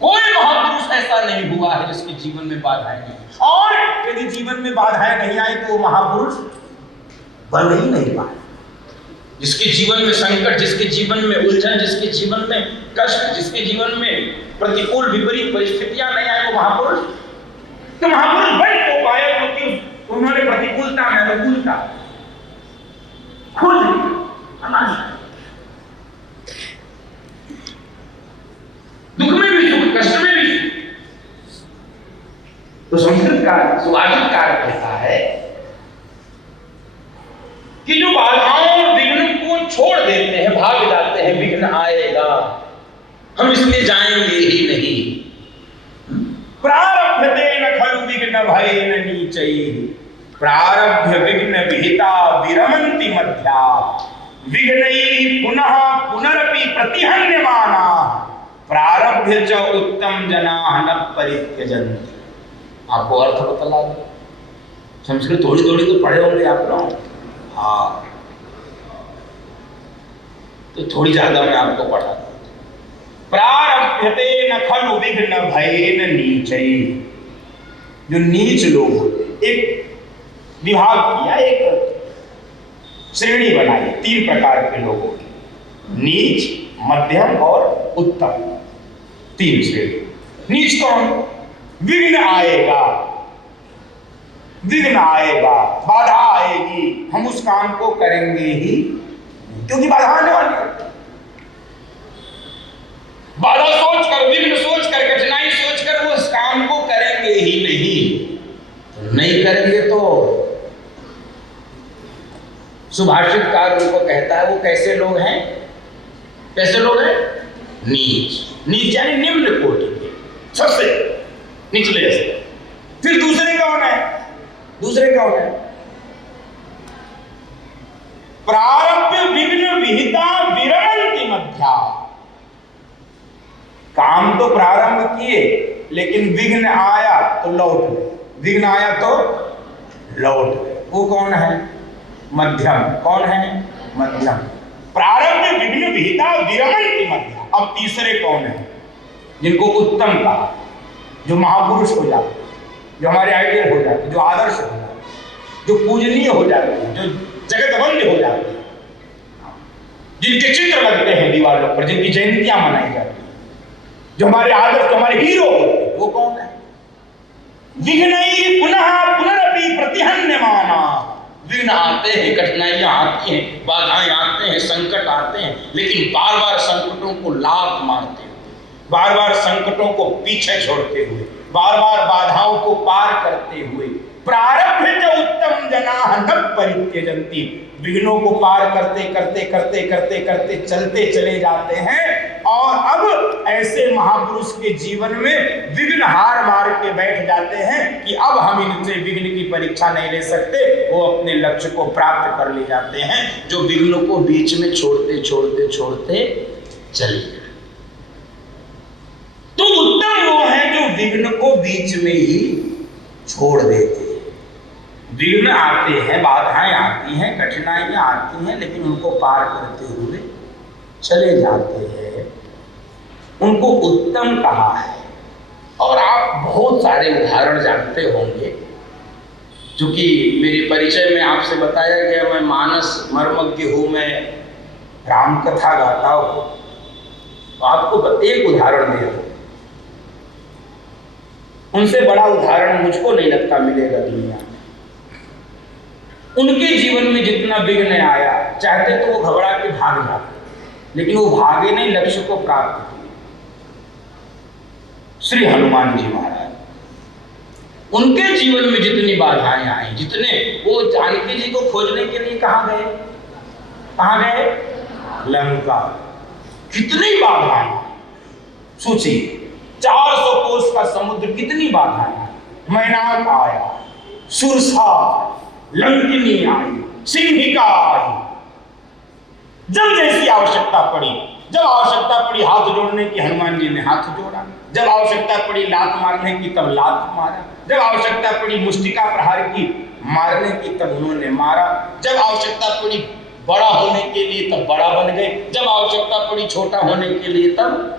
कोई महापुरुष ऐसा नहीं हुआ है जिसके जीवन में बाधाएं नहीं। और यदि जीवन में बाधाएं नहीं आई तो वो महापुरुष बन ही नहीं पाए। जिसके जीवन में संकट, जिसके जीवन में उलझन, जिसके जीवन में कष्ट, जिसके जीवन में प्रतिकूल विपरीत परिस्थितियां नहीं आई, वो महापुरुष तो महापुरुष बन तो पाए क्योंकि उन्होंने प्रतिकूलता में अनुकूलता खुद दुख में भी सुख, कष्ट में भी सुख। तो संस्कृत का सुभाषितकार कहता है कि जो बाधाओं और विघ्न को छोड़ देते हैं, भाग जाते हैं, विघ्न आएगा, हम इसलिए जाएंगे ही नहीं। प्रारब्धते न खलु विघ्न भयेन नीचैः, प्रारब्ध विघ्न विहिता विरमन्ति मध्या, विघ्नैः पुनः पुनरपि प्रतिहन्यमाना, प्रारब्ध च उत्तम जनाः न परित्यजन्ति। आपको अर्थ बतला दो। संस्कृत थोड़ी थोड़ी तो पढ़े होंगे आप लोग, हाँ, तो थोड़ी ज्यादा मैं आपको पढ़ा दूं। प्रारब्धते न खलु विघ्न भयेन नीचैः, जो नीच लोग होते, एक विभाग किया, एक श्रेणी बनाई 3 प्रकार के लोगों की, नीच, मध्यम और उत्तम, 3 श्रेणी। नीच कौन? विघ्न आएगा, विघ्न आएगा, बाधा आएगी, हम उस काम को करेंगे ही क्योंकि बाधा आने वाली है। बाधा सोचकर, विघ्न सोचकर, कठिनाई सोचकर वो उस काम को करेंगे ही नहीं। तो नहीं करेंगे तो सुभाषितकार उनको कहता है वो कैसे लोग हैं? कैसे लोग हैं? नीच। नीच यानी निम्न कोटि के, सबसे निचले से। फिर दूसरे कौन है? दूसरे कौन है? प्रारब्ध विघ्न विहिता विरमन्ति मध्या। काम तो प्रारंभ किए लेकिन विघ्न आया तो लौट गए, विघ्न आया तो लौट गए। वो कौन है? मध्यम। कौन है? मध्यम। प्रारब्ध विघ्न विहिता विरमन्ति मध्या। अब तीसरे कौन है? जिनको उत्तम कहा, जो महापुरुष हो जाते, जो हमारे आइडियल हो जाते, जो आदर्श हो जाते, जो पूजनीय हो जाते हैं, जो जगतवंद्य हो जाते हैं, जिनके चित्र लगते हैं दीवारों पर, जिनकी जयंतियां मनाई जाती हैं, जो हमारे आदर्श, जो हमारे हीरो होते हैं, वो कौन है? विघ्नई पुनः पुनरपि प्रतिहन्यमाना। विघ्न आते हैं, कठिनाइयां आती हैं, बाधाएं आते हैं, संकट आते हैं, लेकिन बार बार संकटों को लात मारते हुए, बार बार संकटों को पीछे छोड़ते हुए, बार बार बाधाओं को पार करते हुए प्रारब्ध उत्तम जना न परित्यजन्ति। विघ्नों को पार करते करते करते करते करते चलते चले जाते हैं और अब ऐसे महापुरुष के जीवन में विघ्न हार मार के बैठ जाते हैं कि अब हम इनसे विघ्न की परीक्षा नहीं ले सकते। वो अपने लक्ष्य को प्राप्त कर ले जाते हैं, जो विघ्नों को बीच में छोड़ते छोड़ते छोड़ते चले गए। तो उत्तम वो है जो विघ्न को बीच में ही छोड़ देते हैं। विघ्न आते हैं, बाधाएं आती हैं, कठिनाइयां आती हैं, लेकिन उनको पार करते हुए चले जाते हैं। उनको उत्तम कहा है। और आप बहुत सारे उदाहरण जानते होंगे, क्योंकि मेरे परिचय में आपसे बताया गया मैं मानस मर्मज्ञ हूं, मैं राम कथा गाता हूं। तो आपको एक उदाहरण दे दूं, उनसे बड़ा उदाहरण मुझको नहीं लगता मिलेगा दुनिया में। उनके जीवन में जितना विघ्न आया, चाहते तो वो घबरा के भाग जाते, लेकिन वो भागे नहीं, लक्ष्य को प्राप्त किए। श्री हनुमान जी महाराज, उनके जीवन में जितनी बाधाएं आई, जितने, वो जानकी जी को खोजने के लिए कहां गए? कहां गए? लंका। कितनी बाधाएं सोचिए, 400 कोस का समुद्र, कितनी बाधाएं। मैनाक आया, सुरसा, लंकिनी आई, सिंहिका आई। जब जैसी आवश्यकता पड़ी, जब आवश्यकता पड़ी हाथ जोड़ने की, हनुमान जी ने हाथ जोड़ा। जब आवश्यकता पड़ी लात मारने की, तब लात मारा। जब आवश्यकता पड़ी मुष्टिका प्रहार की, मारने की, तब उन्होंने मारा। जब आवश्यकता पड़ी बड़ा होने के लिए, तब बड़ा बन गए। जब आवश्यकता पड़ी छोटा होने के लिए, तब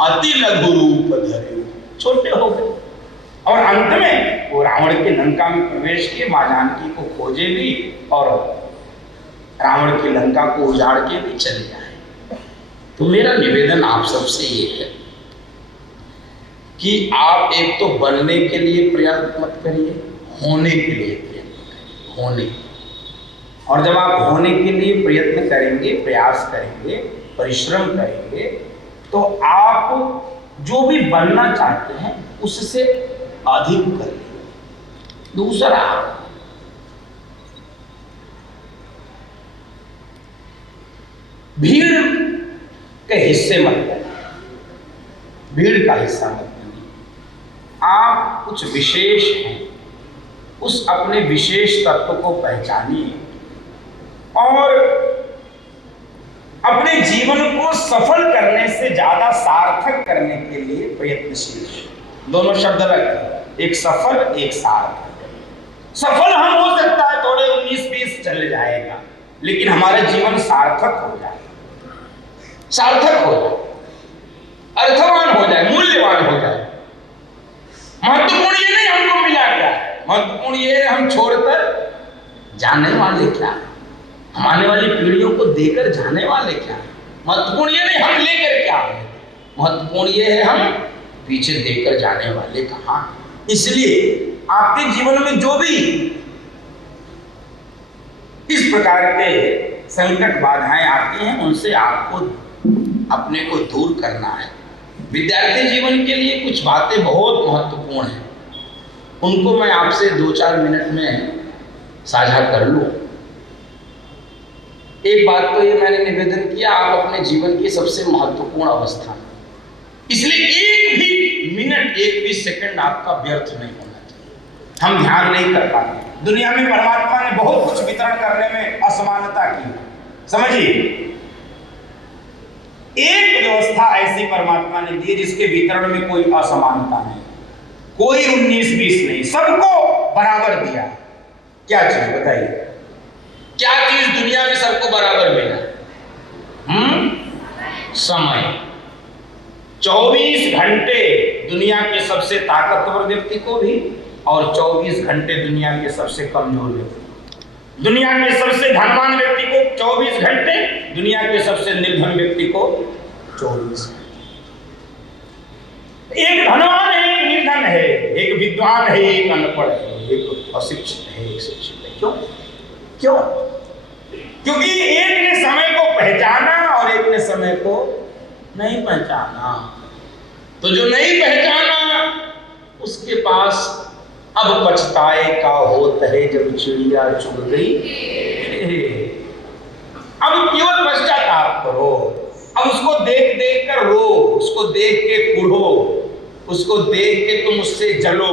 अति लघु रूप धरे, छोटे हो गए। और अंत में वो रावण के लंका में प्रवेश किए, मां जानकी को खोजे भी और रावण की लंका को उजाड़ के भी चले आए। तो मेरा निवेदन आप सबसे ये है कि आप एक तो बनने के लिए प्रयत्न मत करिए, होने के लिए प्रयत्न करिए। होने, और जब आप होने के लिए प्रयत्न करेंगे, प्रयास करेंगे, परिश्रम करेंगे, तो आप जो भी बनना चाहते हैं उससे अधिक करेंगे। दूसरा, भीड़ के हिस्से मत बनिए, भीड़ का हिस्सा मत बनिए। आप कुछ विशेष हैं, उस अपने विशेष तत्व को पहचानिए और अपने जीवन को सफल करने से ज्यादा सार्थक करने के लिए प्रयत्नशील। दोनों शब्द रखें, एक सफल, एक सार्थक। सफल हम हो सकता है थोड़े 19-20 चल जाएगा, लेकिन हमारा जीवन सार्थक हो जाए, सार्थक हो जाए, अर्थवान हो जाए, मूल्यवान हो जाए। महत्वपूर्ण ये नहीं हमको मिला क्या है, महत्वपूर्ण ये है हम छोड़कर जाने वाले क्या है, हम आने वाली पीढ़ियों को देकर जाने वाले क्या है। महत्वपूर्ण ये नहीं हम लेकर क्या है, महत्वपूर्ण ये है हम पीछे देकर जाने वाले कहां। इसलिए आपके जीवन में जो भी इस प्रकार के संकट बाधाएं आती हैं, उनसे आपको अपने को दूर करना है। विद्यार्थी जीवन के लिए कुछ बातें बहुत महत्वपूर्ण हैं। उनको मैं आपसे 2-4 मिनट में साझा कर लूं। एक बात तो ये मैंने निवेदन किया, आप अपने जीवन की सबसे महत्वपूर्ण अवस्था, इसलिए एक भी मिनट, एक भी सेकंड आपका व्यर्थ नहीं होना चाहिए। हम ध्यान नहीं कर पाते। दुनिया में परमात्मा ने बहुत कुछ वितरण करने में असमानता की, समझिए। एक व्यवस्था ऐसी परमात्मा ने दी जिसके वितरण में कोई असमानता नहीं, कोई 19-20 नहीं, सबको बराबर दिया। क्या चीज बताइए, क्या चीज दुनिया में सबको बराबर मिला? समय। 24 घंटे दुनिया के सबसे ताकतवर व्यक्ति को भी और 24 घंटे दुनिया के सबसे कमजोर व्यक्ति, दुनिया के सबसे धनवान व्यक्ति को 24 घंटे, दुनिया के सबसे निर्धन व्यक्ति को 24 घंटे। एक धनवान है, एक निर्धन है, एक विद्वान है, एक अनपढ़ है, एक अशिक्षित है, एक शिक्षित है। क्यों? क्यों? क्योंकि एक ने समय को पहचाना और एक ने समय को नहीं पहचाना। तो जो नहीं पहचाना उसके पास अब पछताए का होत है जब चिड़िया चुग गई। अब केवल पश्चाताप करो, अब उसको देख देख कर रो, उसको देख के कुढ़ो, उसको देख के तुम उससे जलो,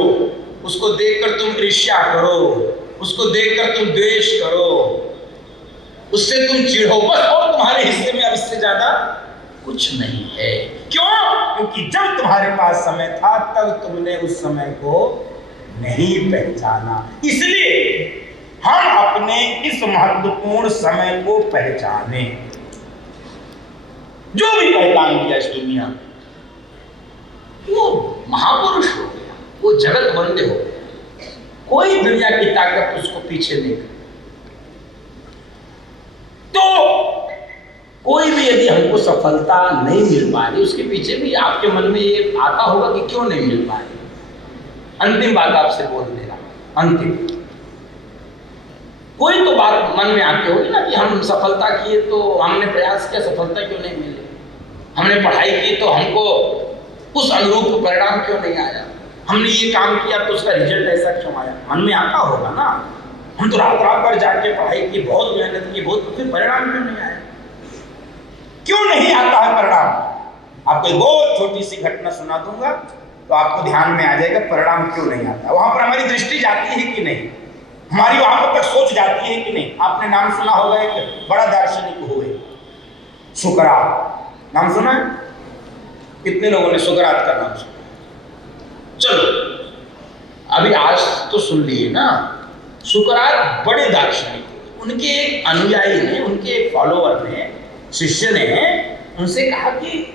उसको देखकर तुम ईर्ष्या करो, उसको देखकर तुम द्वेष करो, उससे तुम चिढ़ो, बस। और तुम्हारे हिस्से में अब इससे ज्यादा कुछ नहीं है। क्यों? क्योंकि जब तुम्हारे पास समय था तब तुमने उस समय को नहीं पहचाना। इसलिए हम अपने इस महत्वपूर्ण समय को पहचाने। जो भी पहचान किया इस दुनिया में वो महापुरुष हो गया, वो जगत वंदे हो गया। कोई दुनिया की ताकत उसको पीछे नहीं कर। तो कोई भी यदि हमको सफलता नहीं मिल पा रही, उसके पीछे भी आपके मन में ये आता होगा कि क्यों नहीं मिल पा रही। अंतिम बात आपसे बोल दे रहा, अंतिम कोई तो बात मन में आती होगी ना कि हम सफलता किए तो हमने प्रयास किया, सफलता क्यों नहीं मिली, हमने पढ़ाई की तो हमको उस अनुरूप परिणाम क्यों नहीं आया, हमने ये काम किया तो उसका रिजल्ट ऐसा क्यों आया। मन में आता होगा ना, हम तो रात रात भर जाके पढ़ाई की, बहुत मेहनत की, बहुत, फिर परिणाम क्यों नहीं आया? क्यों नहीं आता है परिणाम? आपको एक बहुत छोटी सी घटना सुना दूंगा तो आपको ध्यान में आ जाएगा परिणाम क्यों नहीं आता। वहां पर हमारी दृष्टि जाती है कि नहीं, हमारी वहां पर सोच जाती है कि नहीं। आपने नाम सुना होगा, एक बड़ा दार्शनिक हुए सुकरात, नाम सुना है? कितने लोगों ने सुकरात का नाम सुना? चलो अभी आज तो सुन लिए ना। सुकरात बड़े दार्शनिक, उनके एक अनुयायी ने, उनके एक फॉलोअर ने, शिष्य ने उनसे कहा कि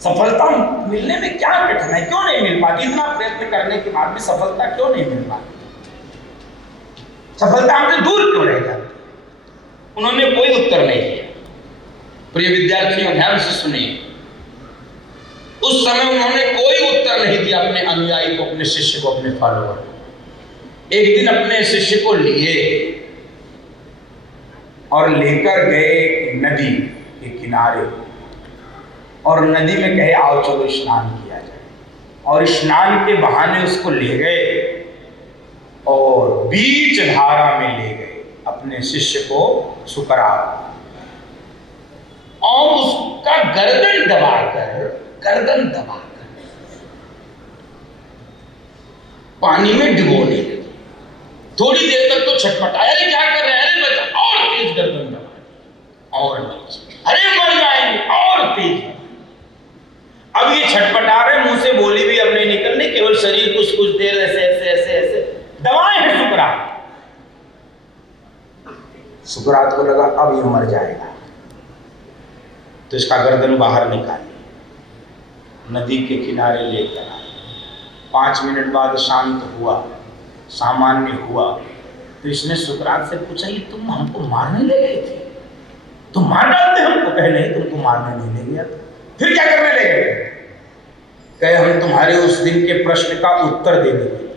सफलता मिलने में क्या कठिनाई, क्यों नहीं मिल पाती, इतना प्रयत्न करने के बाद भी सफलता क्यों नहीं मिल पाती, सफलता हमसे दूर क्यों रह जाती? उन्होंने कोई उत्तर नहीं दिया। प्रिय विद्यार्थियों ध्यान से सुनिए, उस समय उन्होंने कोई उत्तर नहीं दिया अपने अनुयायी को, अपने शिष्य को, अपने फॉलोअर को। एक दिन अपने शिष्य को लिए और लेकर गए नदी के किनारे, और नदी में कहे आओ चलो स्नान किया जाए, और स्नान के बहाने उसको ले गए और बीच धारा में ले गए अपने शिष्य को सुकरात, और उसका गर्दन दबाकर पानी में डुबोने लगे। थोड़ी देर तक तो छटपटाया, अरे क्या कर रहे हैं, अरे बच्चा, और तेज गर्दन दबा, और अरे मर जाएंगे, और तेज। अब ये छटपटा रहे, मुंह से बोली भी अब नहीं निकलनी, केवल शरीर कुछ देर ऐसे ऐसे ऐसे ऐसे दबाए हैं सुकरात। सुकरात को लगा अब ये मर जाएगा, तो इसका गर्दन बाहर निकाली, नदी के किनारे लेकर आए। 5 मिनट बाद शांत हुआ, सामान्य हुआ, तो इसने सुकरात से पूछा ये तुम हमको मारने ले गए थे, तुम मार डालते हमको? कहे नहीं, तुमको मारने नहीं ले गया। फिर क्या करने ले गए? कहे हम तुम्हारे उस दिन के प्रश्न का उत्तर देने लगे।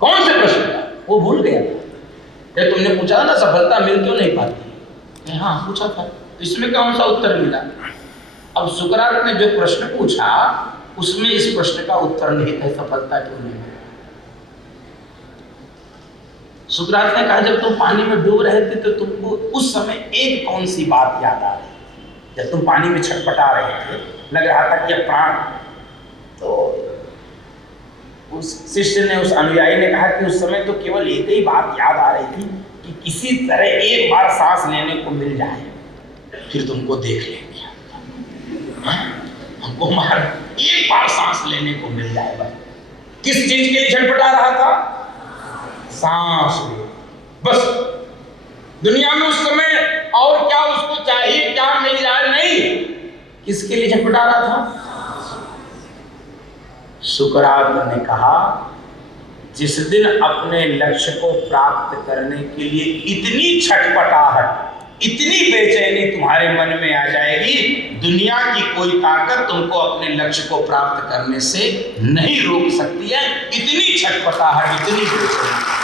कौन से प्रश्न का? वो भूल गया था। तुमने पूछा ना सफलता मिल क्यों नहीं पाती? हाँ पूछा था, इसमें कौन सा उत्तर मिला? अब सुकरात ने जो प्रश्न पूछा उसमें इस प्रश्न का उत्तर निहित है, सफलता क्यों नहीं मिली? सुकरात ने कहा जब तुम पानी में डूब रहे थे तो तुमको उस समय एक कौन सी बात याद आ रही? जब तुम पानी में छटपटा रहे थे, लग रहा था कि अब प्राण, तो उस शिष्य ने, उस अनुयायी ने कहा कि उस समय तो केवल एक ही बात याद आ रही थी कि किसी तरह एक बार सांस लेने को मिल जाए, फिर तुमको देख लेंगे, हमको मार, एक बार सांस लेने को मिल जाए बस। किस चीज के लिए छटपटा रहा था? सांस ले, बस। दुनिया में उस समय और क्या उसको चाहिए, क्या मिल जाए, नहीं, किसके लिए छटपटा रहा था? सुकरात ने कहा जिस दिन अपने लक्ष्य को प्राप्त करने के लिए इतनी छटपटाहट, इतनी बेचैनी तुम्हारे मन में आ जाएगी, दुनिया की कोई ताकत तुमको अपने लक्ष्य को प्राप्त करने से नहीं रोक सकती है। इतनी छटपटाहट, इतनी बेचैनी।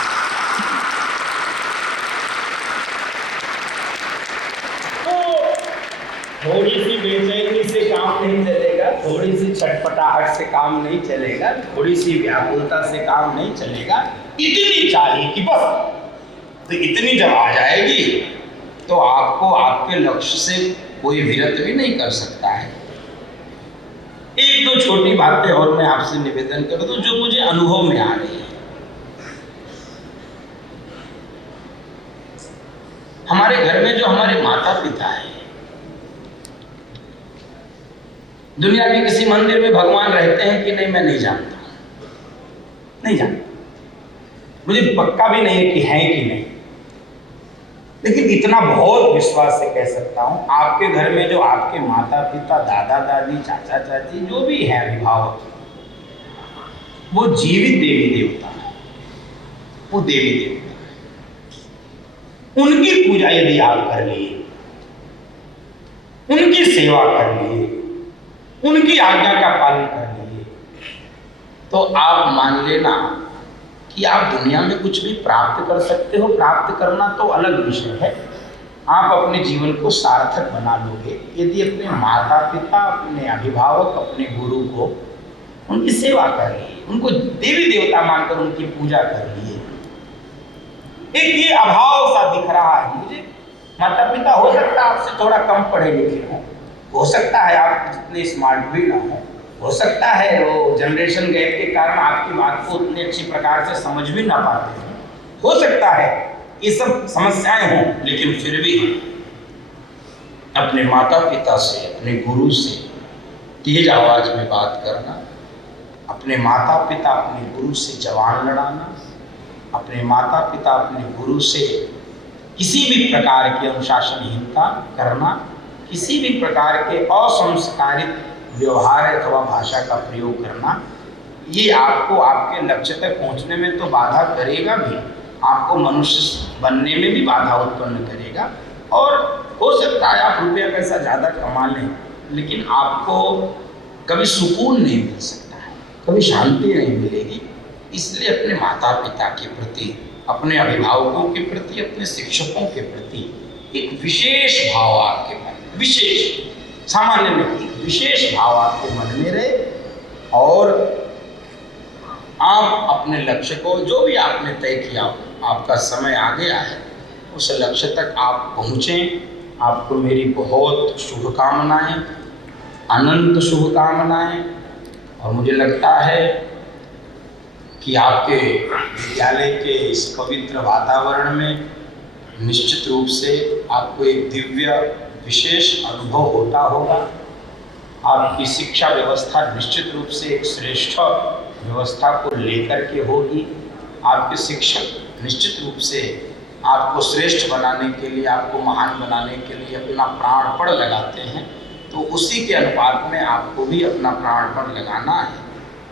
थोड़ी सी बेचैनी से काम नहीं चलेगा, थोड़ी सी छटपटाहट से काम नहीं चलेगा, थोड़ी सी व्याकुलता से काम नहीं चलेगा, इतनी चाहिए कि बस। तो इतनी जब आ जाएगी तो आपको आपके लक्ष्य से कोई विरत भी नहीं कर सकता है। एक दो छोटी बातें और मैं आपसे निवेदन कर दूं जो मुझे अनुभव में आ रही है। हमारे घर में जो हमारे माता पिता है, दुनिया के किसी मंदिर में भगवान रहते हैं कि नहीं मैं नहीं जानता, नहीं जानता, मुझे पक्का भी नहीं है कि हैं कि नहीं, लेकिन इतना बहुत विश्वास से कह सकता हूं आपके घर में जो आपके माता पिता, दादा दादी, चाचा चाची जो भी है अभिभावक, वो जीवित देवी देवता है, वो देवी देवता है। उनकी पूजा यदि आप कर लिए, उनकी सेवा कर लिए, उनकी आज्ञा का पालन कर लिए, तो आप मान लेना कि आप दुनिया में कुछ भी प्राप्त कर सकते हो। प्राप्त करना तो अलग विषय है, आप अपने जीवन को सार्थक बना लोगे यदि अपने माता पिता, अपने अभिभावक, अपने गुरु को उनकी सेवा कर लिए, उनको देवी देवता मानकर उनकी पूजा कर लिए। एक ये अभाव सा दिख रहा है मुझे। माता पिता हो सकता है आपसे थोड़ा कम पढ़े लिखे हो सकता है आप जितने स्मार्ट भी ना हो सकता है वो जनरेशन गैप के कारण आपकी बात को उतनी अच्छी प्रकार से समझ भी ना पाते हैं, हो सकता है ये सब समस्याएं हों, लेकिन फिर भी अपने माता पिता से, अपने गुरु से तेज आवाज में बात करना, अपने माता पिता, अपने गुरु से जवान लड़ाना, अपने माता पिता, अपने गुरु से किसी भी प्रकार की अनुशासनहीनता करना, किसी भी प्रकार के असंस्कारित व्यवहार अथवा भाषा का प्रयोग करना, ये आपको आपके लक्ष्य तक पहुंचने में तो बाधा करेगा भी, आपको मनुष्य बनने में भी बाधा उत्पन्न करेगा। और हो सकता है आप रुपया पैसा ज़्यादा कमा लें, लेकिन आपको कभी सुकून नहीं मिल सकता है, कभी शांति नहीं मिलेगी। इसलिए अपने माता पिता के प्रति, अपने अभिभावकों के प्रति, अपने शिक्षकों के प्रति एक विशेष भाव आपके मन में, विशेष, सामान्य नहीं, विशेष भाव आपके मन में रहे और आप अपने लक्ष्य को, जो भी आपने तय किया, आपका समय आ गया है, उस लक्ष्य तक आप पहुँचें। आपको मेरी बहुत शुभकामनाएं, अनंत शुभकामनाएं। और मुझे लगता है कि आपके विद्यालय के इस पवित्र वातावरण में निश्चित रूप से आपको एक दिव्य विशेष अनुभव होता होगा। आपकी शिक्षा व्यवस्था निश्चित रूप से एक श्रेष्ठ व्यवस्था को लेकर के होगी। आपके शिक्षक निश्चित रूप से आपको श्रेष्ठ बनाने के लिए, आपको महान बनाने के लिए अपना प्राणपण लगाते हैं, तो उसी के अनुपात में आपको भी अपना प्राणपण लगाना है।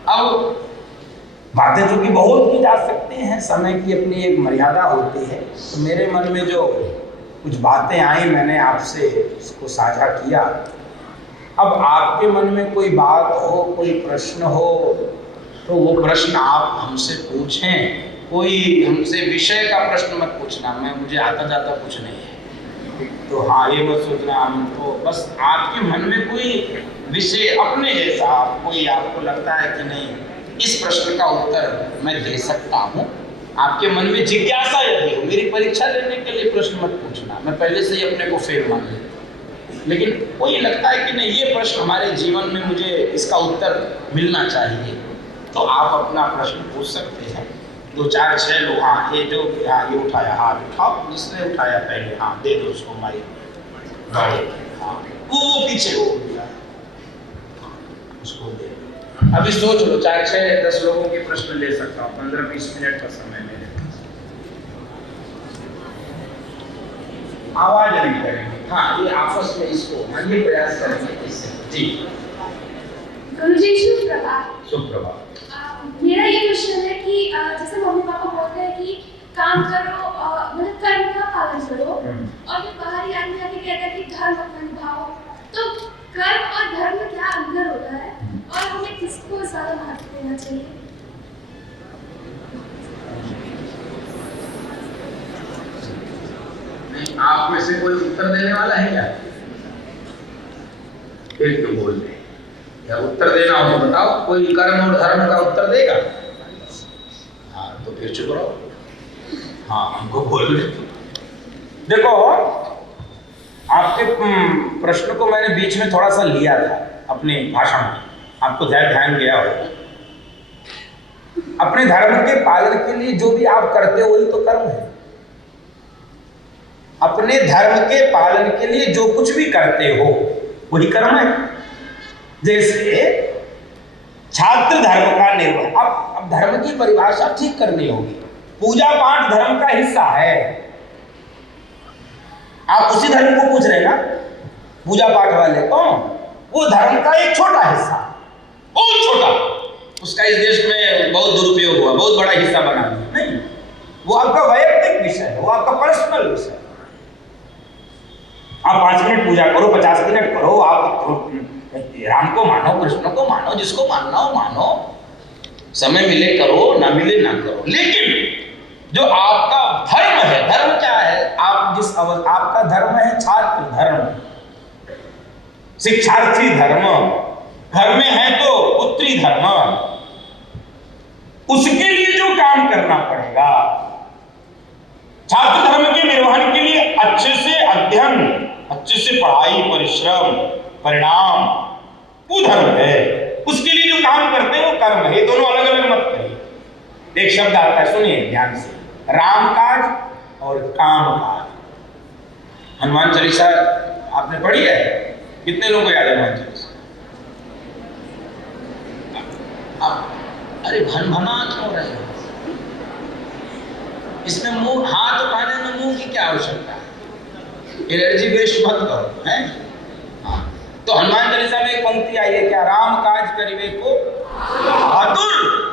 अब बातें जो कि बहुत की जा सकती हैं, समय की अपनी एक मर्यादा होती है, तो मेरे मन में जो कुछ बातें आई मैंने आपसे उसको साझा किया। अब आपके मन में कोई बात हो, कोई प्रश्न हो, तो वो प्रश्न आप हमसे पूछें। कोई हमसे विषय का प्रश्न मत पूछना, मुझे आता जाता कुछ नहीं है। तो हाँ, ये मत सोचना हम तो बस आपके मन में कोई विषय अपने जैसा कोई आपको लगता है कि नहीं इस प्रश्न का उत्तर मैं दे सकता हूँ, आपके मन में जिज्ञासा यदि हो, मेरी परीक्षा लेने के लिए प्रश्न मत पूछना, मैं पहले से ही अपने को फेल मान लेता, लेकिन कोई लगता है कि नहीं ये प्रश्न हमारे जीवन में मुझे इसका उत्तर मिलना चाहिए, तो आप अपना प्रश्न पूछ सकते हैं। 2 4 6 लोग, हाँ ये जो ये उठाया, हाथ उठाओ, जिसने उठाया पहले, हाँ दे दो उसको माइक, हाँ वो पीछे हो गया उसको दे। अभी सोच लो, 4 6 10 लोगों के प्रश्न ले सकता हूँ, 15 20 मिनट का समय मेरे पास। आवाज नहीं करेंगे, हाँ ये आपस में इसको ये प्रयास करेंगे इससे। जी गुरुजी शुभ प्रभात। शुभ प्रभात। मेरा ये क्वेश्चन है कि जैसे मम्मी पापा बोलते हैं कि काम करो, मतलब कर्म का पालन करो, और फिर बाहरी आदमी आके कहता है कि धर्म अपना निभाओ, तो कर्म और धर्म में क्या अंतर होता है और हमें किसको ज्यादा महत्व देना चाहिए? आप में से कोई उत्तर देने वाला है क्या? एक तो बोल दे, या उत्तर देना हो तो बताओ, कोई कर्म और धर्म का उत्तर देगा? हाँ तो फिर चुप रहो, हाँ हमको बोल रहे। देखो आपके प्रश्न को मैंने बीच में थोड़ा सा लिया था अपने भाषण में, आपको ध्यान गया हो। अपने धर्म के पालन के लिए जो भी आप करते हो वही तो कर्म है। अपने धर्म के पालन के लिए जो कुछ भी करते हो वही कर्म है। जैसे छात्र धर्म का निर्वहन, अब धर्म की परिभाषा ठीक करनी होगी। पूजा पाठ धर्म का हिस्सा है, आप उसी धर्म को पूछ रहे ना, पूजा पाठ वाले कौन? वो धर्म का एक छोटा हिस्सा, बहुत छोटा, उसका इस देश में बहुत दुरुपयोग हुआ, बहुत बड़ा हिस्सा बना दिया। नहीं, वो आपका वैयक्तिक विषय है, वो आपका पर्सनल विषय है। आप 5 मिनट पूजा करो, 50 मिनट करो, आप राम को मानो, कृष्ण को मानो, जिसको मानना हो मानो, समय मिले करो, ना मिले ना करो। लेकिन जो आपका धर्म है, धर्म क्या है? आपका धर्म है छात्र धर्म, शिक्षार्थी धर्म, घर में है तो पुत्री धर्म, उसके लिए जो काम करना पड़ेगा, छात्र धर्म के निर्वहन के लिए अच्छे से अध्ययन, अच्छे से पढ़ाई, परिश्रम, परिणाम, वो धर्म है। उसके लिए जो काम करते हैं वो कर्म है। दोनों अलग अलग मत करिए। एक शब्द आता है, सुनिए ध्यान से, राम काज और काम काज। हनुमान चालीसा आपने पढ़ी है? कितने लोगों को याद है हनुमान चालीसा? अरे भनभना क्यों रहे हो? इसमें मुंह, हाथ उठाने में मुंह की क्या आवश्यकता है? एनर्जी वेस्ट मत करो, है? हाँ। तो हनुमान चालीसा में एक पंक्ति आई है क्या? राम काज करिवे को बहादुर।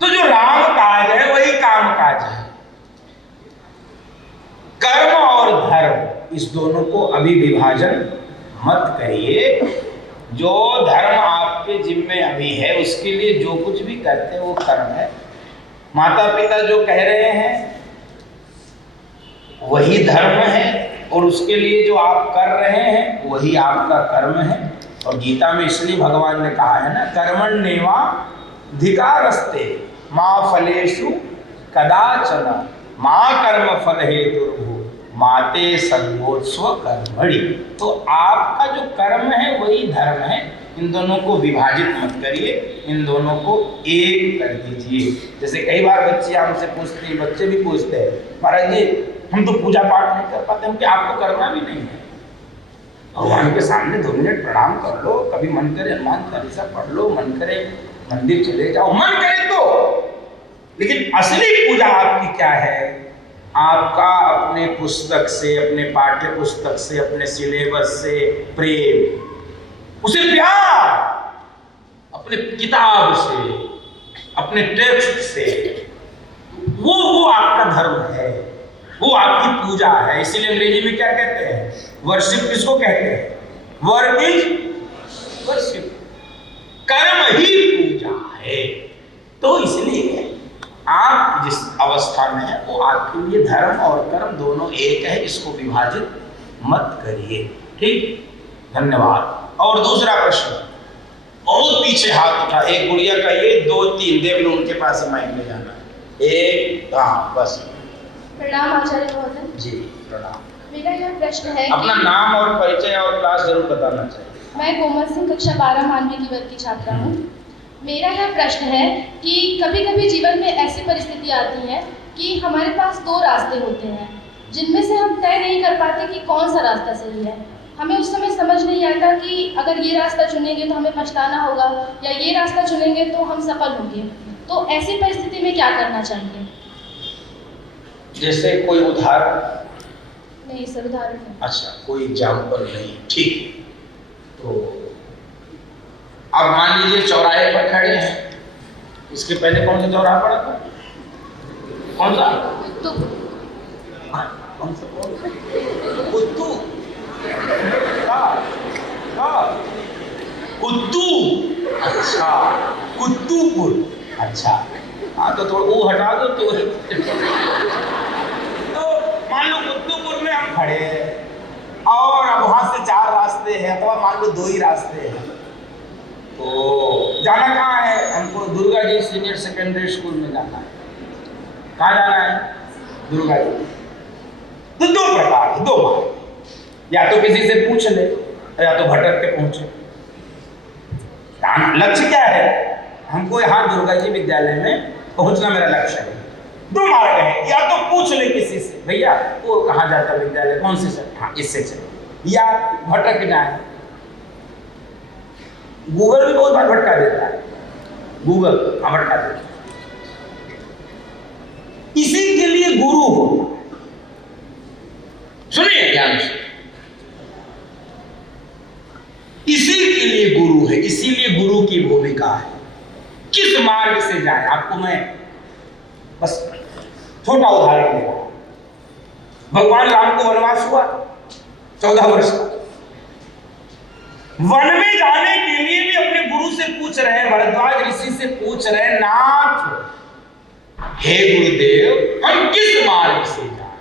तो जो राम काज है वही काम काज है। कर्म और धर्म, इस दोनों को अभी विभाजन मत करिए। जो धर्म आपके जिम्मे अभी है उसके लिए जो कुछ भी करते हैं वो कर्म है। माता पिता जो कह रहे हैं वही धर्म है, और उसके लिए जो आप कर रहे हैं वही आपका कर्म है। और गीता में इसलिए भगवान ने कहा है ना, कर्मण्येवा धिकारस्ते मां फलेषु कदाचन मां कर्म फल हेतुर्भु माते संगोत्स्व कर्मणि। तो आपका जो कर्म है वही धर्म है। इन दोनों को विभाजित मत करिए, इन दोनों को एक कर दीजिए। जैसे कई बार बच्चे हमसे पूछते हैं, बच्चे भी पूछते हैं, महाराज जी हम तो पूजा पाठ नहीं कर पाते, हम क्या आपको करना भी नहीं है? भगवान के सामने 2 मिनट प्रणाम कर लो, कभी मन करे हनुमान चालीसा पढ़ लो, मन करे मंदिर चले जाओ, मन करे तो। लेकिन असली पूजा आपकी क्या है? आपका अपने पुस्तक से, अपने पाठ्य पुस्तक से, अपने सिलेबस से प्रेम, उसे प्यार, अपने किताब से, अपने टेक्स्ट से, वो आपका धर्म है, वो आपकी पूजा है। इसीलिए अंग्रेजी में क्या कहते हैं? वर्शिप किसको कहते हैं? वर्क इज वर्शिप, कर्म ही पूजा है। तो इसलिए आप जिस अवस्था में है वो आपके लिए धर्म और कर्म दोनों एक है, इसको विभाजित मत करिए। ठीक, धन्यवाद। और दूसरा प्रश्न, बहुत पीछे हाथ उठा, एक गुड़िया का ये, 2 3 देव लो, उनके पास से माइक ले जाना। एक, हाँ बस। प्रणाम आचार्य महोदय। जी प्रणाम। मेरा यह प्रश्न है अपना नाम और परिचय और क्लास जरूर बताना चाहिए। मैं कोमल सिंह कक्षा 12 मानवीय की वर्ग की छात्रा हूँ। मेरा यह प्रश्न है कि कभी कभी जीवन में ऐसी परिस्थिति आती है कि हमारे पास 2 रास्ते होते हैं जिनमें से हम तय नहीं कर पाते कि कौन सा रास्ता सही है। हमें उस समय समझ नहीं आता कि अगर ये रास्ता चुनेंगे तो हमें पछताना होगा या ये रास्ता चुनेंगे तो हम सफल होंगे। तो ऐसी परिस्थिति में क्या करना चाहिए? जैसे कोई उदाहरण? नहीं सर, उदाहरण नहीं। अच्छा, कोई एग्जाम्पल नहीं, ठीक। तो अब मान लीजिए चौराहे पर खड़े हैं, इसके पहले कौन सा चौराहा पड़ा था? कौन सा? कौन सा? कुत्तू। कुत्तू, अच्छा, कुत्तूपुर। अच्छा, हाँ तो थोड़ा वो हटा दो तो मान लो कुत्तूपुर में हम खड़े हैं और अब वहां से 4 रास्ते हैं, अथवा मान लो 2 ही रास्ते हैं। तो जाना कहाँ है? हमको Durga ji senior secondary school में जाना है। कहाँ जाना है? दुर्गा जी। तो 2 प्रकार है, 2 मार्ग, या तो किसी से पूछ ले या तो भटक के पहुंचे। लक्ष्य क्या है? हमको यहाँ दुर्गा जी विद्यालय में पहुंचना मेरा लक्ष्य है। 2 मार्ग है, या तो पूछ ले किसी से, भैया वो कहाँ जाता है विद्यालय, कौन से से? हाँ इससे चले, या भटक जाए। गूगल भी बहुत बार भटका देता है, गूगल भटका देता है। इसी के लिए गुरु होता है। सुनिए ध्यान से, इसी के लिए गुरु है, इसीलिए गुरु की भूमिका है। किस मार्ग से जाए, आपको मैं बस छोटा उदाहरण दे रहा हूं। भगवान राम को वनवास हुआ 14 वर्ष का। वन में जाने के लिए भी अपने गुरु से पूछ रहे हैं, भरद्वाज ऋषि से पूछ रहे हैं, नाथ हे गुरुदेव हम किस मार्ग से जाए,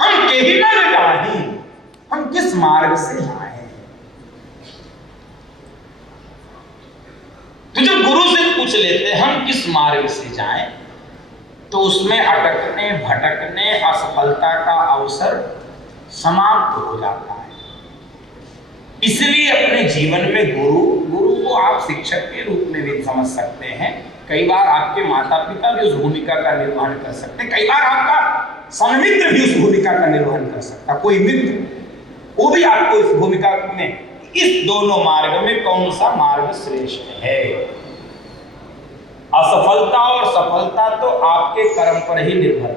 हम कहीं ना जाए, हम किस मार्ग से जाए। तो जब गुरु से पूछ लेते हैं हम किस मार्ग से जाएं, तो उसमें अटकने भटकने असफलता का अवसर समाप्त हो जाता है। इसलिए अपने जीवन में गुरु को आप शिक्षक के रूप में भी समझ सकते हैं। कई बार आपके माता पिता भी उस भूमिका का निर्वहन कर सकते हैं, कई बार आपका सन्मित्र भी उस भूमिका का निर्वहन कर सकता है, कोई मित्र वो भी आपको इस भूमिका में। इस दोनों मार्ग में कौन सा मार्ग श्रेष्ठ है? असफलता और सफलता तो आपके कर्म पर ही निर्भर है।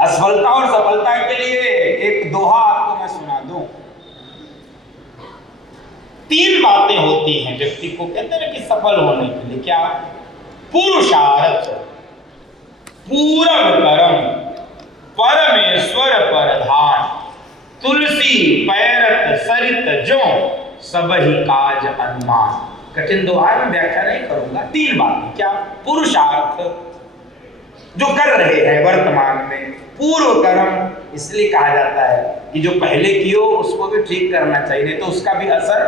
असफलता और सफलता के लिए एक दोहा आपको मैं सुना दूं। 3 बातें होती हैं व्यक्ति को, कहते हैं कि सफल होने के लिए। क्या? पुरुषार्थ, पूरब कर्म, परमेश्वर पर ध्यान, तुलसी पैरत सरित जो सबहि काज अनुमान। कठिन दोहा में व्याख्या नहीं करूंगा। 3 बातें। क्या? पुरुषार्थ, जो कर रहे हैं वर्तमान में। पूर्व कर्म, इसलिए कहा जाता है कि जो पहले कियो उसको भी ठीक करना चाहिए, नहीं तो उसका भी असर,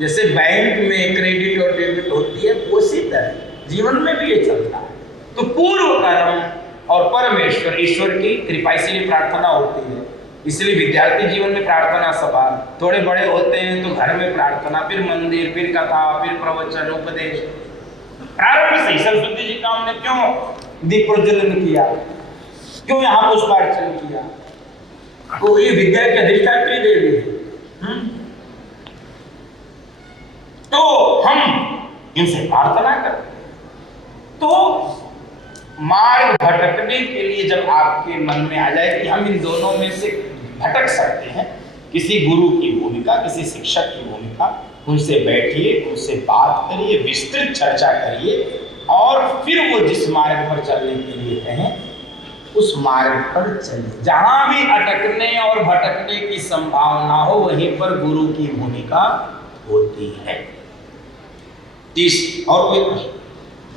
जैसे बैंक में क्रेडिट और डेबिट होती है उसी तरह जीवन में भी ये चलता है। तो पूर्व कर्म और परमेश्वर, ईश्वर की कृपा, इसीलिए प्रार्थना होती है। इसलिए विद्यार्थी जीवन में प्रार्थना सभा, थोड़े बड़े होते हैं तो घर में प्रार्थना, फिर मंदिर, फिर कथा, फिर प्रवचन, उपदेश। प्रारंभ से सरस्वती जी का हमने क्यों दीप प्रज्वलन किया, क्यों यहाँ पुष्पार्चन किया? तो ये विद्या की अधिष्ठात्री देवी है। तो हम इनसे प्रार्थना करते। तो मार्ग भटकने के लिए जब आपके मन में आ जाए कि हम इन दोनों में से भटक सकते हैं, किसी गुरु की भूमिका, किसी शिक्षक की भूमिका, उनसे बैठिए, उनसे बात करिए, विस्तृत चर्चा करिए और फिर वो जिस मार्ग पर चलने के लिए कहें उस मार्ग पर चले। जहां भी अटकने और भटकने की संभावना हो वहीं पर गुरु की भूमिका होती है। और कोई प्रश्न?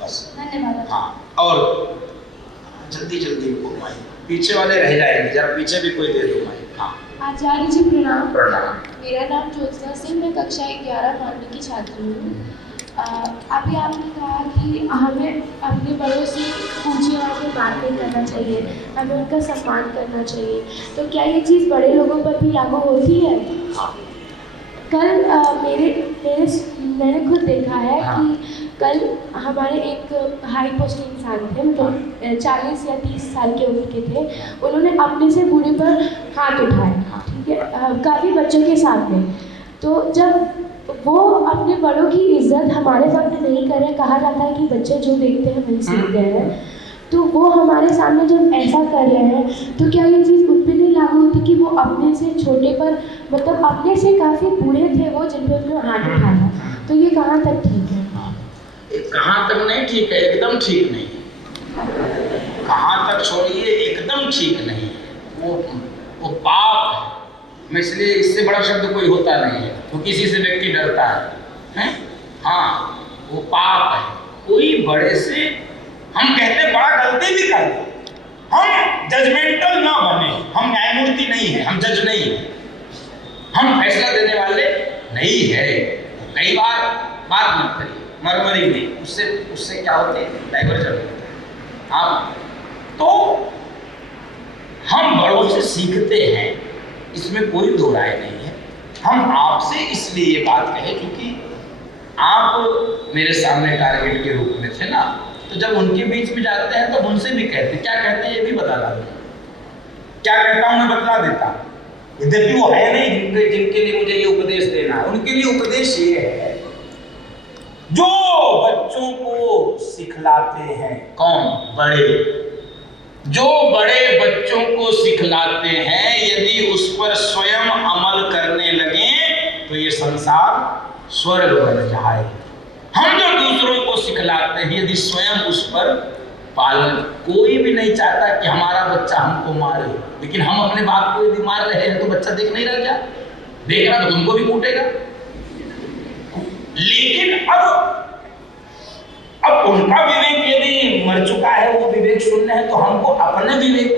बस। धन्यवाद। हाँ, और जल्दी जल्दी घुमाइए, पीछे वाले रह जाएंगे, जरा पीछे भी कोई दे दो माइक। हाँ, आचार्य जी प्रणाम। प्रणाम। मेरा नाम ज्योत्सना सिंह, मैं कक्षा 11 मानवी की छात्र हूँ। अभी आपने कहा कि हमें अपने बड़ों से ऊंची आवाज़ में बात नहीं करना चाहिए, हमें उनका सम्मान करना चाहिए, तो क्या ये चीज़ बड़े लोगों पर भी लागू होती है? कल मैंने खुद देखा है कि कल हमारे एक हाई पोस्ट इंसान थे, मतलब 40 या 30 साल के उम्र के थे, उन्होंने अपने से बूढ़े पर हाथ उठाया, ठीक है, काफ़ी बच्चों के सामने। तो जब वो अपने बड़ों की इज्जत हमारे सामने नहीं कर रहे, कहा जाता है कि बच्चे जो देखते हैं वही सीखते हैं, तो वो हमारे सामने जब ऐसा कर रहे हैं तो क्या ये चीज़ उन पर नहीं लागू होती कि वो अपने से छोटे पर, मतलब अपने से काफ़ी बूढ़े थे वो, जिन पर उन्होंने हाथ उठाया, तो ये कहाँ तक ठीक है? कहाँ तक नहीं ठीक है, एकदम ठीक नहीं है। कहाँ तक छोड़िए, एकदम ठीक नहीं है। वो पाप है। मैं इसलिए, इससे बड़ा शब्द कोई होता नहीं है, तो किसी से व्यक्ति डरता है? हाँ, वो पाप है। कोई बड़े से, हम कहते हैं बड़ा गलती भी कर दे, हम जजमेंटल ना बने, हम न्यायमूर्ति नहीं है, हम जज नहीं है, हम फैसला देने वाले नहीं है। कई बार बात मत करिए, मरमरी नहीं, उससे क्या होते हैं, डाइवर्जन होते हैं। आप तो हम बड़ों से सीखते हैं, इसमें कोई दो राय नहीं है। हम आपसे इसलिए ये बात कहे क्योंकि आप मेरे सामने टारगेट के रूप में थे ना, तो जब उनके बीच में जाते हैं तो उनसे भी कहते हैं, क्या कहते हैं ये भी बता देता हूँ, क्या कहता हूँ मैं बतला देता हूँ। यद्यपि वो है नहीं जिनके लिए मुझे ये उपदेश देना है, उनके लिए उपदेश ये है, जो बच्चों को सिखलाते हैं, कौन? बड़े। जो बड़े बच्चों को सिखलाते हैं, यदि उस पर स्वयं अमल करने लगे तो ये संसार स्वर्ग बन जाए। हम जो दूसरों को सिखलाते हैं, यदि स्वयं उस पर पालन, कोई भी नहीं चाहता कि हमारा बच्चा हमको मारे, लेकिन हम अपने बाप को यदि मार रहे हैं तो बच्चा देख नहीं रह जा, देख रहा तो तुमको भी कूटेगा। लेकिन अब उनका विवेक यदि मर चुका है, वो विवेक शून्य है, तो हमको अपने विवेक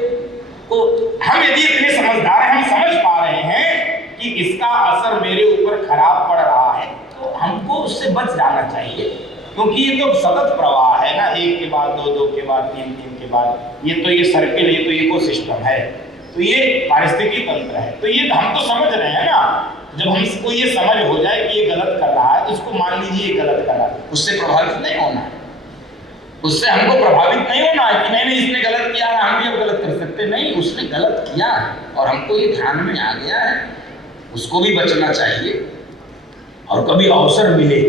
को, हम यदि इतने समझदार हैं, हम समझ पा रहे हैं कि इसका असर मेरे ऊपर खराब पड़ रहा है, तो हमको उससे बच जाना चाहिए, क्योंकि ये तो सतत प्रवाह है ना, एक के बाद दो, दो के बाद तीन, तीन के बाद, ये तो ये सर्किल, ये तो इकोसिस्टम है, तो ये पारिस्थितिकी तंत्र है। तो ये हम तो समझ रहे हैं ना, जब हमको ये समझ हो जाए कि ये गलत कर रहा है, तो इसको मान लीजिए ये गलत कर रहा है, उससे प्रभावित नहीं होना है, उससे हमको प्रभावित नहीं होना है कि नहीं इसने गलत किया है, हम भी अब गलत कर सकते नहीं, उसने गलत किया है और हमको ये ध्यान में आ गया है, उसको भी बचना चाहिए। और कभी अवसर मिले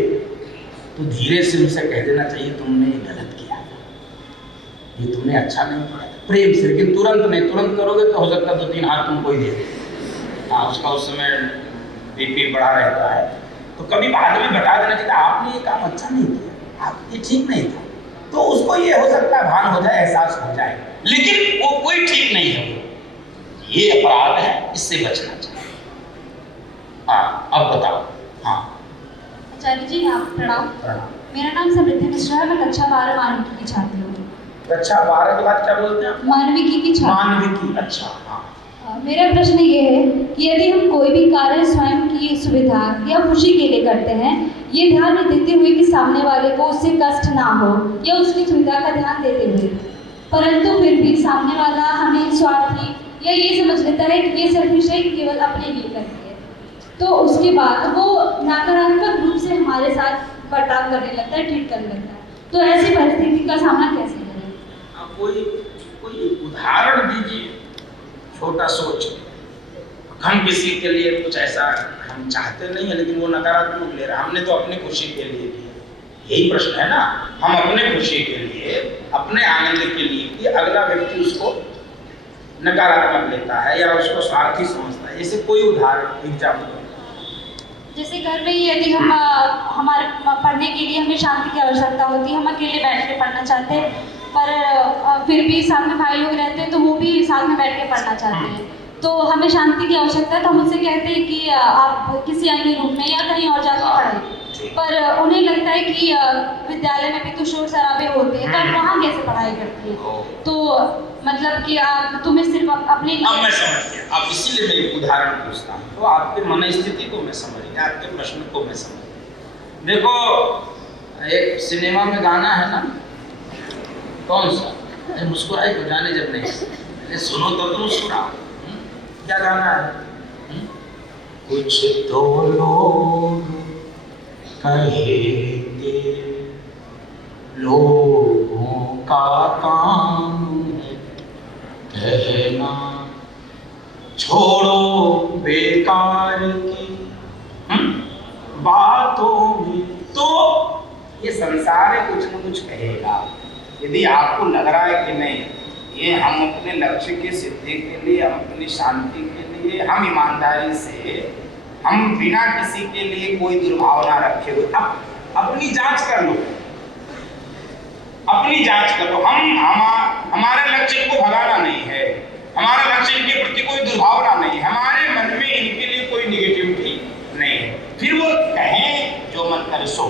तो धीरे से उनसे कह देना चाहिए, तुमने ये गलत किया, ये तुमने अच्छा नहीं किया, प्रेम से, लेकिन तुरंत नहीं। तुरंत करोगे तो हो सकता है 2-3 हाथ तुमको ही दे दे। हाँ, उसका उस समय बीपी बढ़ा रहता है, तो कभी बाद में बता देना चाहिए आपने ये काम अच्छा नहीं किया, आप ये ठीक नहीं था, तो उसको ये हो सकता है भान हो जाए, एहसास हो जाए, लेकिन वो कोई ठीक नहीं है, ये अपराध है, इससे बचना चाहिए। हाँ, अब बताओ। हाँ, आचार्य जी आप प्रणाम। प्रणाम। मेरा नाम समृद्धि मिश्रा है, मैं कक्षा 12 मानविकी की छात्र हूँ। कक्षा 12 के बाद क्या बोलते हैं? मानविकी की छात्र। मानविकी, अच्छा। हाँ, मेरा प्रश्न ये है कि यदि हम कोई भी कार्य स्वयं की सुविधा या खुशी के लिए करते हैं, ये ध्यान में देते हुए कि सामने वाले को उससे कष्ट ना हो या उसकी सुविधा का ध्यान देते हुए, परंतु फिर भी सामने वाला हमें स्वार्थी या ये समझ लेता है कि ये सिर्फ विषय केवल अपने लिए करती है, तो उसके बाद वो नकारात्मक रूप से हमारे साथ बर्ताव करने लगता है, ट्रीट करने लगता है, तो ऐसी परिस्थिति का सामना कैसे करें? आप कोई उदाहरण दीजिए, छोटा सोच। हम किसी के लिए कुछ ऐसा हम चाहते नहीं है, लेकिन वो नकारात्मक ले रहा है, हमने तो अपनी खुशी के लिए किया, यही प्रश्न है ना, हम अपने खुशी के लिए, अपने आनंद के लिए कि अगला व्यक्ति उसको नकारात्मक लेता है या उसको स्वार्थी समझता है, ऐसे कोई उदाहरण एग्जाम्पल? जैसे घर में यदि हम हमारे पढ़ने के लिए हमें शांति की आवश्यकता होती है, हम अकेले बैठ के पढ़ना चाहते हैं, पर फिर भी साथ में भाई लोग रहते हैं तो वो भी साथ में बैठ के पढ़ना चाहते हैं, तो हमें शांति की आवश्यकता है, तो हम उनसे कहते हैं कि आप किसी अन्य रूम में या कहीं और जाकर पढ़ें, पर उन्हें लगता है कि विद्यालय में भी तो शोर शराबे होते हैं, तो आप वहाँ कैसे पढ़ाई करती है? तो मतलब कि आप तुम्हें सिर्फ अपने लिए। अब मैं समझ गया। अब इसीलिए मैं एक उदाहरण पूछता हूँ, तो आपके मन स्थिति को मैं समझ गया, आपके प्रश्न को मैं समझ गया। देखो, एक सिनेमा में गाना है ना, कौन सा? मुस्कुराए तो जाने जब नहीं, सुनो तो मुस्कुराओ। क्या गाना है? कुछ तो लोग कहेंगे, लोगों का काम है कहना, छोड़ो बेकार की बातों में। तो ये संसार है, कुछ न कुछ कहेगा। यदि आपको लग रहा है कि नहीं, ये हम अपने लक्ष्य की सिद्धि के लिए, हम अपनी शांति के लिए, हम ईमानदारी से, हम बिना किसी के लिए कोई दुर्भावना रखे हुए, अब अपनी जांच कर लो, अपनी जांच करो। हमारे लक्ष्य को भगाना नहीं है, हमारा लक्ष्य इनके प्रति कोई दुर्भावना नहीं है, हमारे मन में इनके लिए कोई निगेटिविटी नहीं है। फिर वो कहें जो मन करे सो।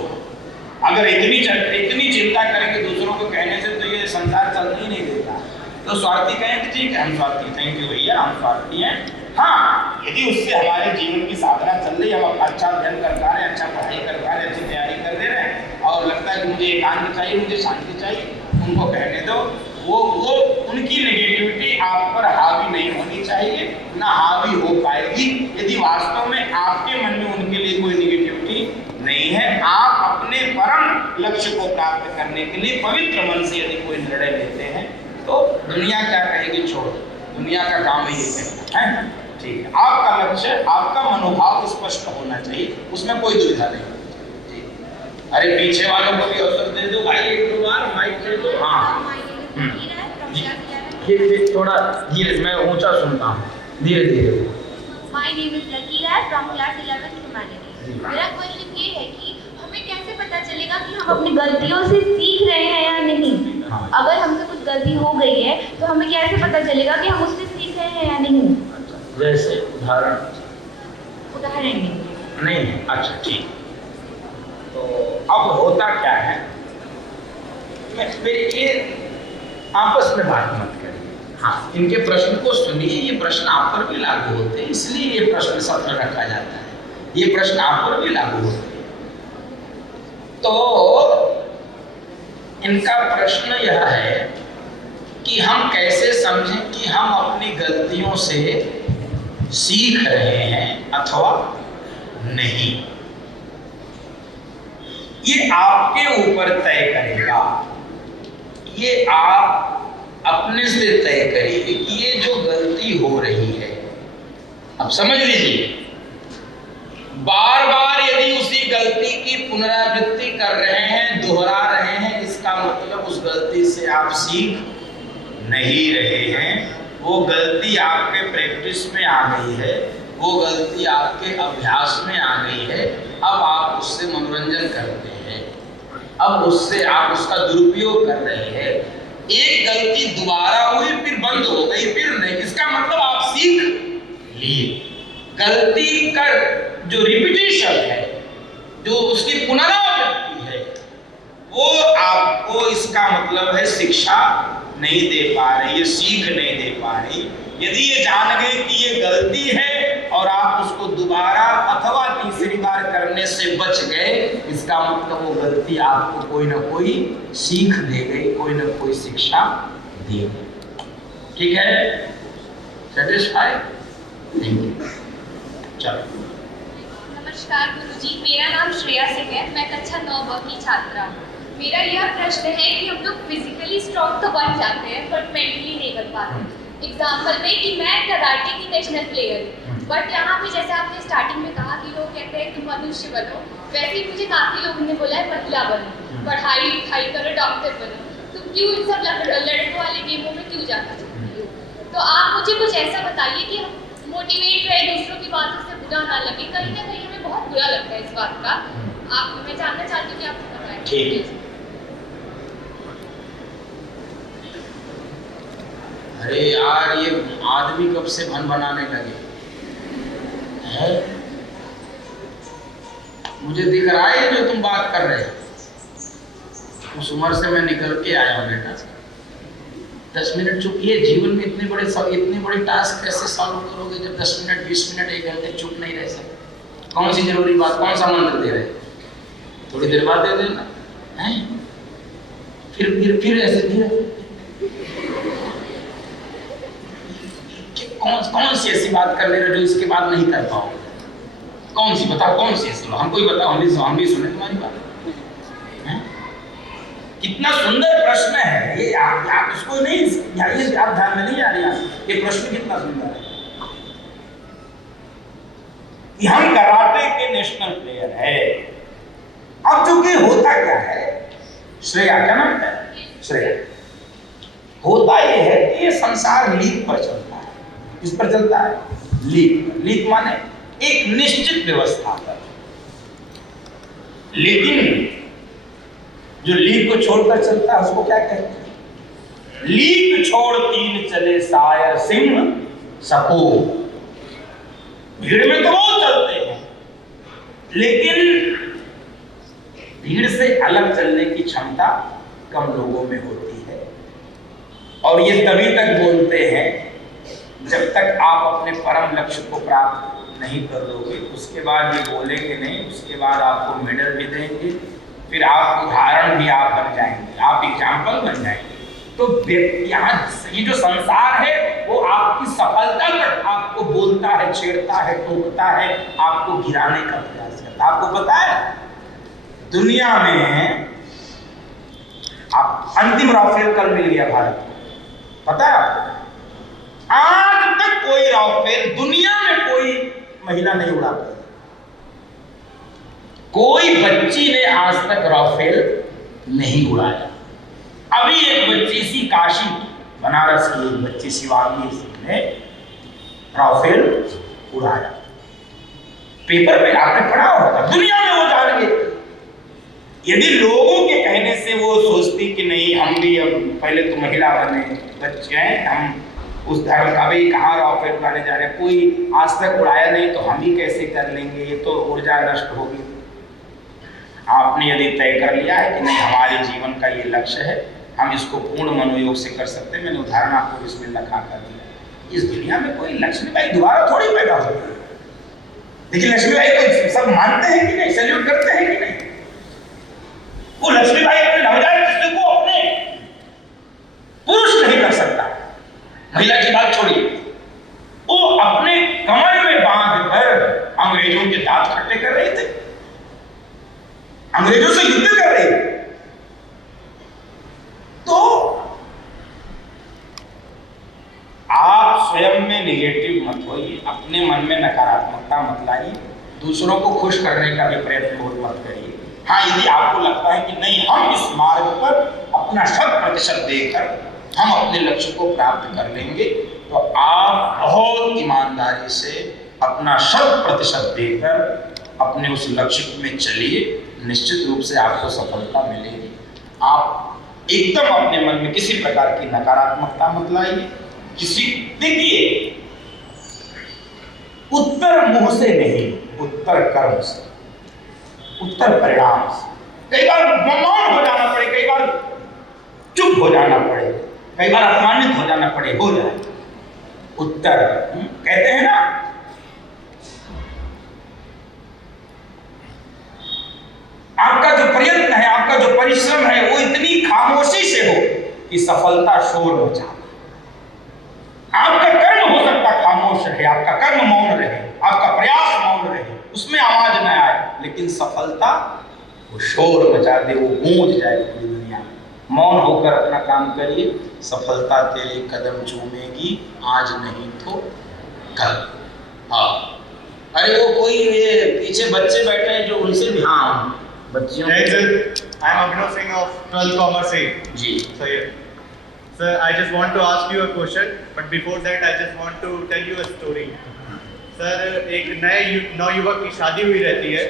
अगर इतनी चिंता करेंगे दूसरों को कहने से, तो ये संसार चल ही नहीं देता। तो स्वार्थी कहें कि ठीक है हम स्वार्थी, थैंक यू भैया, हम स्वार्थी हैं। हाँ, यदि उससे हमारे जीवन की साधना चल रही है, हम अच्छा अध्ययन कर पा रहे हैं, अच्छा पढ़ाई कर पा रहे हैं, अच्छी तैयारी कर दे रहे हैं, और लगता है कि मुझे एकांत चाहिए, मुझे शांति चाहिए, उनको कहने दो। वो उनकी नेगेटिविटी आप पर हावी नहीं होनी चाहिए, ना हावी हो पाएगी, यदि वास्तव में आपके मन में उनके लिए कोई नेगेटिविटी नहीं है। आप अपने परम लक्ष्य को प्राप्त करने के लिए पवित्र मन से यदि कोई निर्णय लेते हैं, तो दुनिया क्या कहेगी छोड़ो, दुनिया का काम ही ये कहना है। ठीक है, आपका लक्ष्य, आपका मनोभाव स्पष्ट होना चाहिए, उसमें कोई दुविधा नहीं। अरे पीछे वालों को भी अवसर दे दो भाई, एक दो बार माइक दे दो। हाँ, ये थोड़ा धीरे, मैं ऊंचा सुनता हूँ, धीरे धीरे। My name is Lucky Rai from class 11 Humanities. मेरा क्वेश्चन ये है कि हमें कैसे पता चलेगा कि हम अपनी गलतियों से सीख रहे हैं या नहीं? हाँ। अगर हमसे कुछ गलती हो गई है तो हमें कैसे पता चलेगा कि हम उससे सीख रहे हैं या नहीं? जैसे उदाहरण नहीं है। अच्छा ठीक। तो अब होता क्या है, मेरे ये आपस में बात मत करिए। हाँ, इनके प्रश्न को सुनिए, ये प्रश्न आप पर भी लागू होते हैं, इसलिए ये प्रश्न सत्र रखा जाता है, ये प्रश्न आप पर भी लागू होते हैं। तो इनका प्रश्न यह है कि हम कैसे समझें कि हम अपनी गलतियों से सीख रहे हैं अथवा नहीं। ये आपके ऊपर तय करेगा, ये आप अपने से तय करिए कि ये जो गलती हो रही है, अब समझ लीजिए, बार बार यदि उसी गलती की पुनरावृत्ति कर रहे हैं, दोहरा रहे हैं, इसका मतलब उस गलती से आप सीख नहीं रहे हैं। वो गलती आपके प्रैक्टिस में आ गई है, वो गलती आपके अभ्यास में आ गई है। अब आप उससे मनोरंजन करते हैं, अब उससे आप उसका दुरुपयोग कर रहे हैं। एक गलती दोबारा हुई, फिर बंद हो गई, फिर नहीं, इसका मतलब आप सीख लिए। गलती का जो रिपीटिशन है, जो उसकी पुनरावृत्ति है, वो आपको इसका मतलब है शिक्षा नहीं दे पा रही, ये सीख नहीं दे पा रही। यदि ये जान गए कि ये गलती है और आप उसको दोबारा अथवा तीसरी बार करने से बच गए, इसका मतलब वो गलती आपको कोई ना कोई सीख दे गई, कोई ना कोई शिक्षा दी गई। ठीक है, सेटिस्फाइड? Thank you. चलो। नमस्कार गुरुजी, मेरा नाम श्रेया सिंह है, मैं कक्षा 9 की छात्रा हूँ। मेरा यह प्रश्न है कि हम लोग फिजिकली स्ट्रॉन्ग तो बन जाते हैं पर मेंटली नहीं बन पाते। एग्जाम्पल में कि मैं कराटे की नेशनल प्लेयर हूँ, बट यहाँ पे जैसे आपने स्टार्टिंग में कहा कि लोग कहते हैं तुम मनुष्य बनो, वैसे ही मुझे काफ़ी लोगों ने बोला है महिला बनो, पढ़ाई लिखाई करो, डॉक्टर बनो, तुम क्यों इन सब लड़कों वाले गेमों में क्यों जाना चाहती हो? तो आप मुझे कुछ ऐसा बताइए कि हम मोटिवेट रहे, दूसरों की बातों से बुरा ना लगे। कहीं ना कहीं हमें बहुत बुरा लगता है इस बात का। मैं जानना चाहती हूँ कि आपको पता है? ठीक। अरे यार, ये आदमी कब से भन बनाने लगे हैं? मुझे दिख रहा है जो तुम बात कर रहे हो। उस उम्र से मैं निकल के आया हूँ बेटा। 10 मिनट चुप, ये जीवन में इतने बड़े टास्क कैसे सॉल्व करोगे जब 10 मिनट 20 मिनट 1 घंटे चुप नहीं रह सकते? कौन सी जरूरी बात, कौन सा मंत्र दे रहे? थोड़ी देर बाद दे देना है, फिर ऐसे धीरे। कौन सी ऐसी बात कर ले रहे हो जो इसके बाद नहीं कर पाओगे? कौन सी बताओ, कौन सी ऐसी? हमको ही बताओ, हम भी सुने तुम्हारी बात। कितना सुंदर प्रश्न है ये। आप इसको नहीं, ये आप ध्यान में नहीं आ रही। ये प्रश्न कितना सुंदर है कि हम कराटे के नेशनल प्लेयर है। अब चूंकि होता क्या है, श्रेया क्या नाम है, श्रेया, होता ये है कि ये संसार लीक पर चलता है। किस पर चलता है? लीक पर। लीक माने एक निश्चित व्यवस्था पर। लेकिन जो लीक को छोड़कर चलता है उसको क्या कहते हैं? लीक छोड़ तीन चले सायर सिंह सको। भीड़ में तो वो चलते हैं, लेकिन भीड़ से अलग चलने की क्षमता कम लोगों में होती है। और ये तभी तक बोलते हैं जब तक आप अपने परम लक्ष्य को प्राप्त नहीं कर लोगे। उसके बाद ये बोलेंगे नहीं, उसके बाद आपको मेडल भी देंगे, फिर आप उदाहरण भी आप बन जाएंगे, आप एग्जाम्पल बन जाएंगे। तो यहाँ ये जो संसार है वो आपकी सफलता तक आपको बोलता है, छेड़ता है, टोकता है, आपको गिराने का प्रयास करता है। आपको पता है दुनिया में आप अंतिम राफेल कल मिल गया भारत को, पता है आपको? आज तक कोई राफेल दुनिया में कोई महिला नहीं उड़ा पाई। कोई बच्ची ने आज तक राफेल नहीं उड़ाया। अभी एक बच्ची सी काशी बनारस की एक बच्ची शिवांगी ने राफेल उड़ाया। पेपर में आपने पढ़ा होगा, दुनिया में वो जान गए। यदि लोगों के कहने से वो सोचती कि नहीं हम भी अब पहले तो महिला बने, बच्चे हैं, हम उस धर्म का भी कहाँ राफेल उड़ाने जा रहे हैं, कोई आज तक उड़ाया नहीं तो हम ही कैसे कर लेंगे, ये तो ऊर्जा नष्ट होगी। आपने यदि तय कर लिया है कि नहीं हमारे जीवन का ये लक्ष्य है, हम इसको पूर्ण मनोयोग से कर सकते हैं। मैंने उदाहरण आपको इसमें लिखा कर दिया। इस दुनिया में कोई लक्ष्मीबाई दोबारा थोड़ी पैदा होती है, लेकिन लक्ष्मीबाई को सब मानते हैं कि नहीं, सैल्यूट करते हैं कि नहीं? वो लक्ष्मीबाई अपने नवजात शिशु को अपने पुरुष नहीं कर सकता, महिला की बात छोड़िए, वो अपने कमर में बांध कर अंग्रेजों के दांत खट्टे कर रहे थे, अंग्रेजों से युद्ध कर रहे थे। तो आप स्वयं में निगेटिव मत होइए, अपने मन में नकारात्मकता मत लाइए, दूसरों को खुश करने का भी प्रयत्न मत करिए। हाँ, यदि आपको लगता है कि नहीं हम इस मार्ग पर अपना 100% देकर हम अपने लक्ष्य को प्राप्त कर लेंगे, तो आप बहुत ईमानदारी से अपना 100% देकर अपने उस लक्ष्य में चलिए। निश्चित रूप से आपको सफलता मिलेगी। आप एकदम अपने मन में किसी प्रकार की नकारात्मकता मत लाइए। देखिए, उत्तर मुंह से नहीं, उत्तर कर्म से, उत्तर परिणाम से। कई बार मौन हो जाना पड़े, कई बार चुप हो जाना पड़े, कई बार अपमानित हो जाना पड़े, हो जाए। उत्तर कहते हैं ना, आपका जो प्रयत्न है, आपका जो परिश्रम है, वो इतनी खामोशी से हो कि सफलता शोर मचा। आपका कर्म हो सकता खामोश रहे, आपका कर्म मौन रहे, आपका प्रयास मौन रहे, उसमें आवाज न आए, लेकिन सफलता वो शोर मचा दे, वो गूंज जाए पूरी दुनिया में। मौन होकर अपना काम करिए, सफलता तेरे कदम चूमेगी, आज नहीं तो कल। हाँ, अरे वो कोई ये पीछे बच्चे बैठे हैं जो उनसे भी, हाँ बच्चियों। Hey sir, I am Abhinav Singh of 12th Commerce A. जी So yeah. Sir, I just want to ask you a question, but before that I just want to tell you a story. Sir, एक नए नवयुवक की शादी हुई रहती है,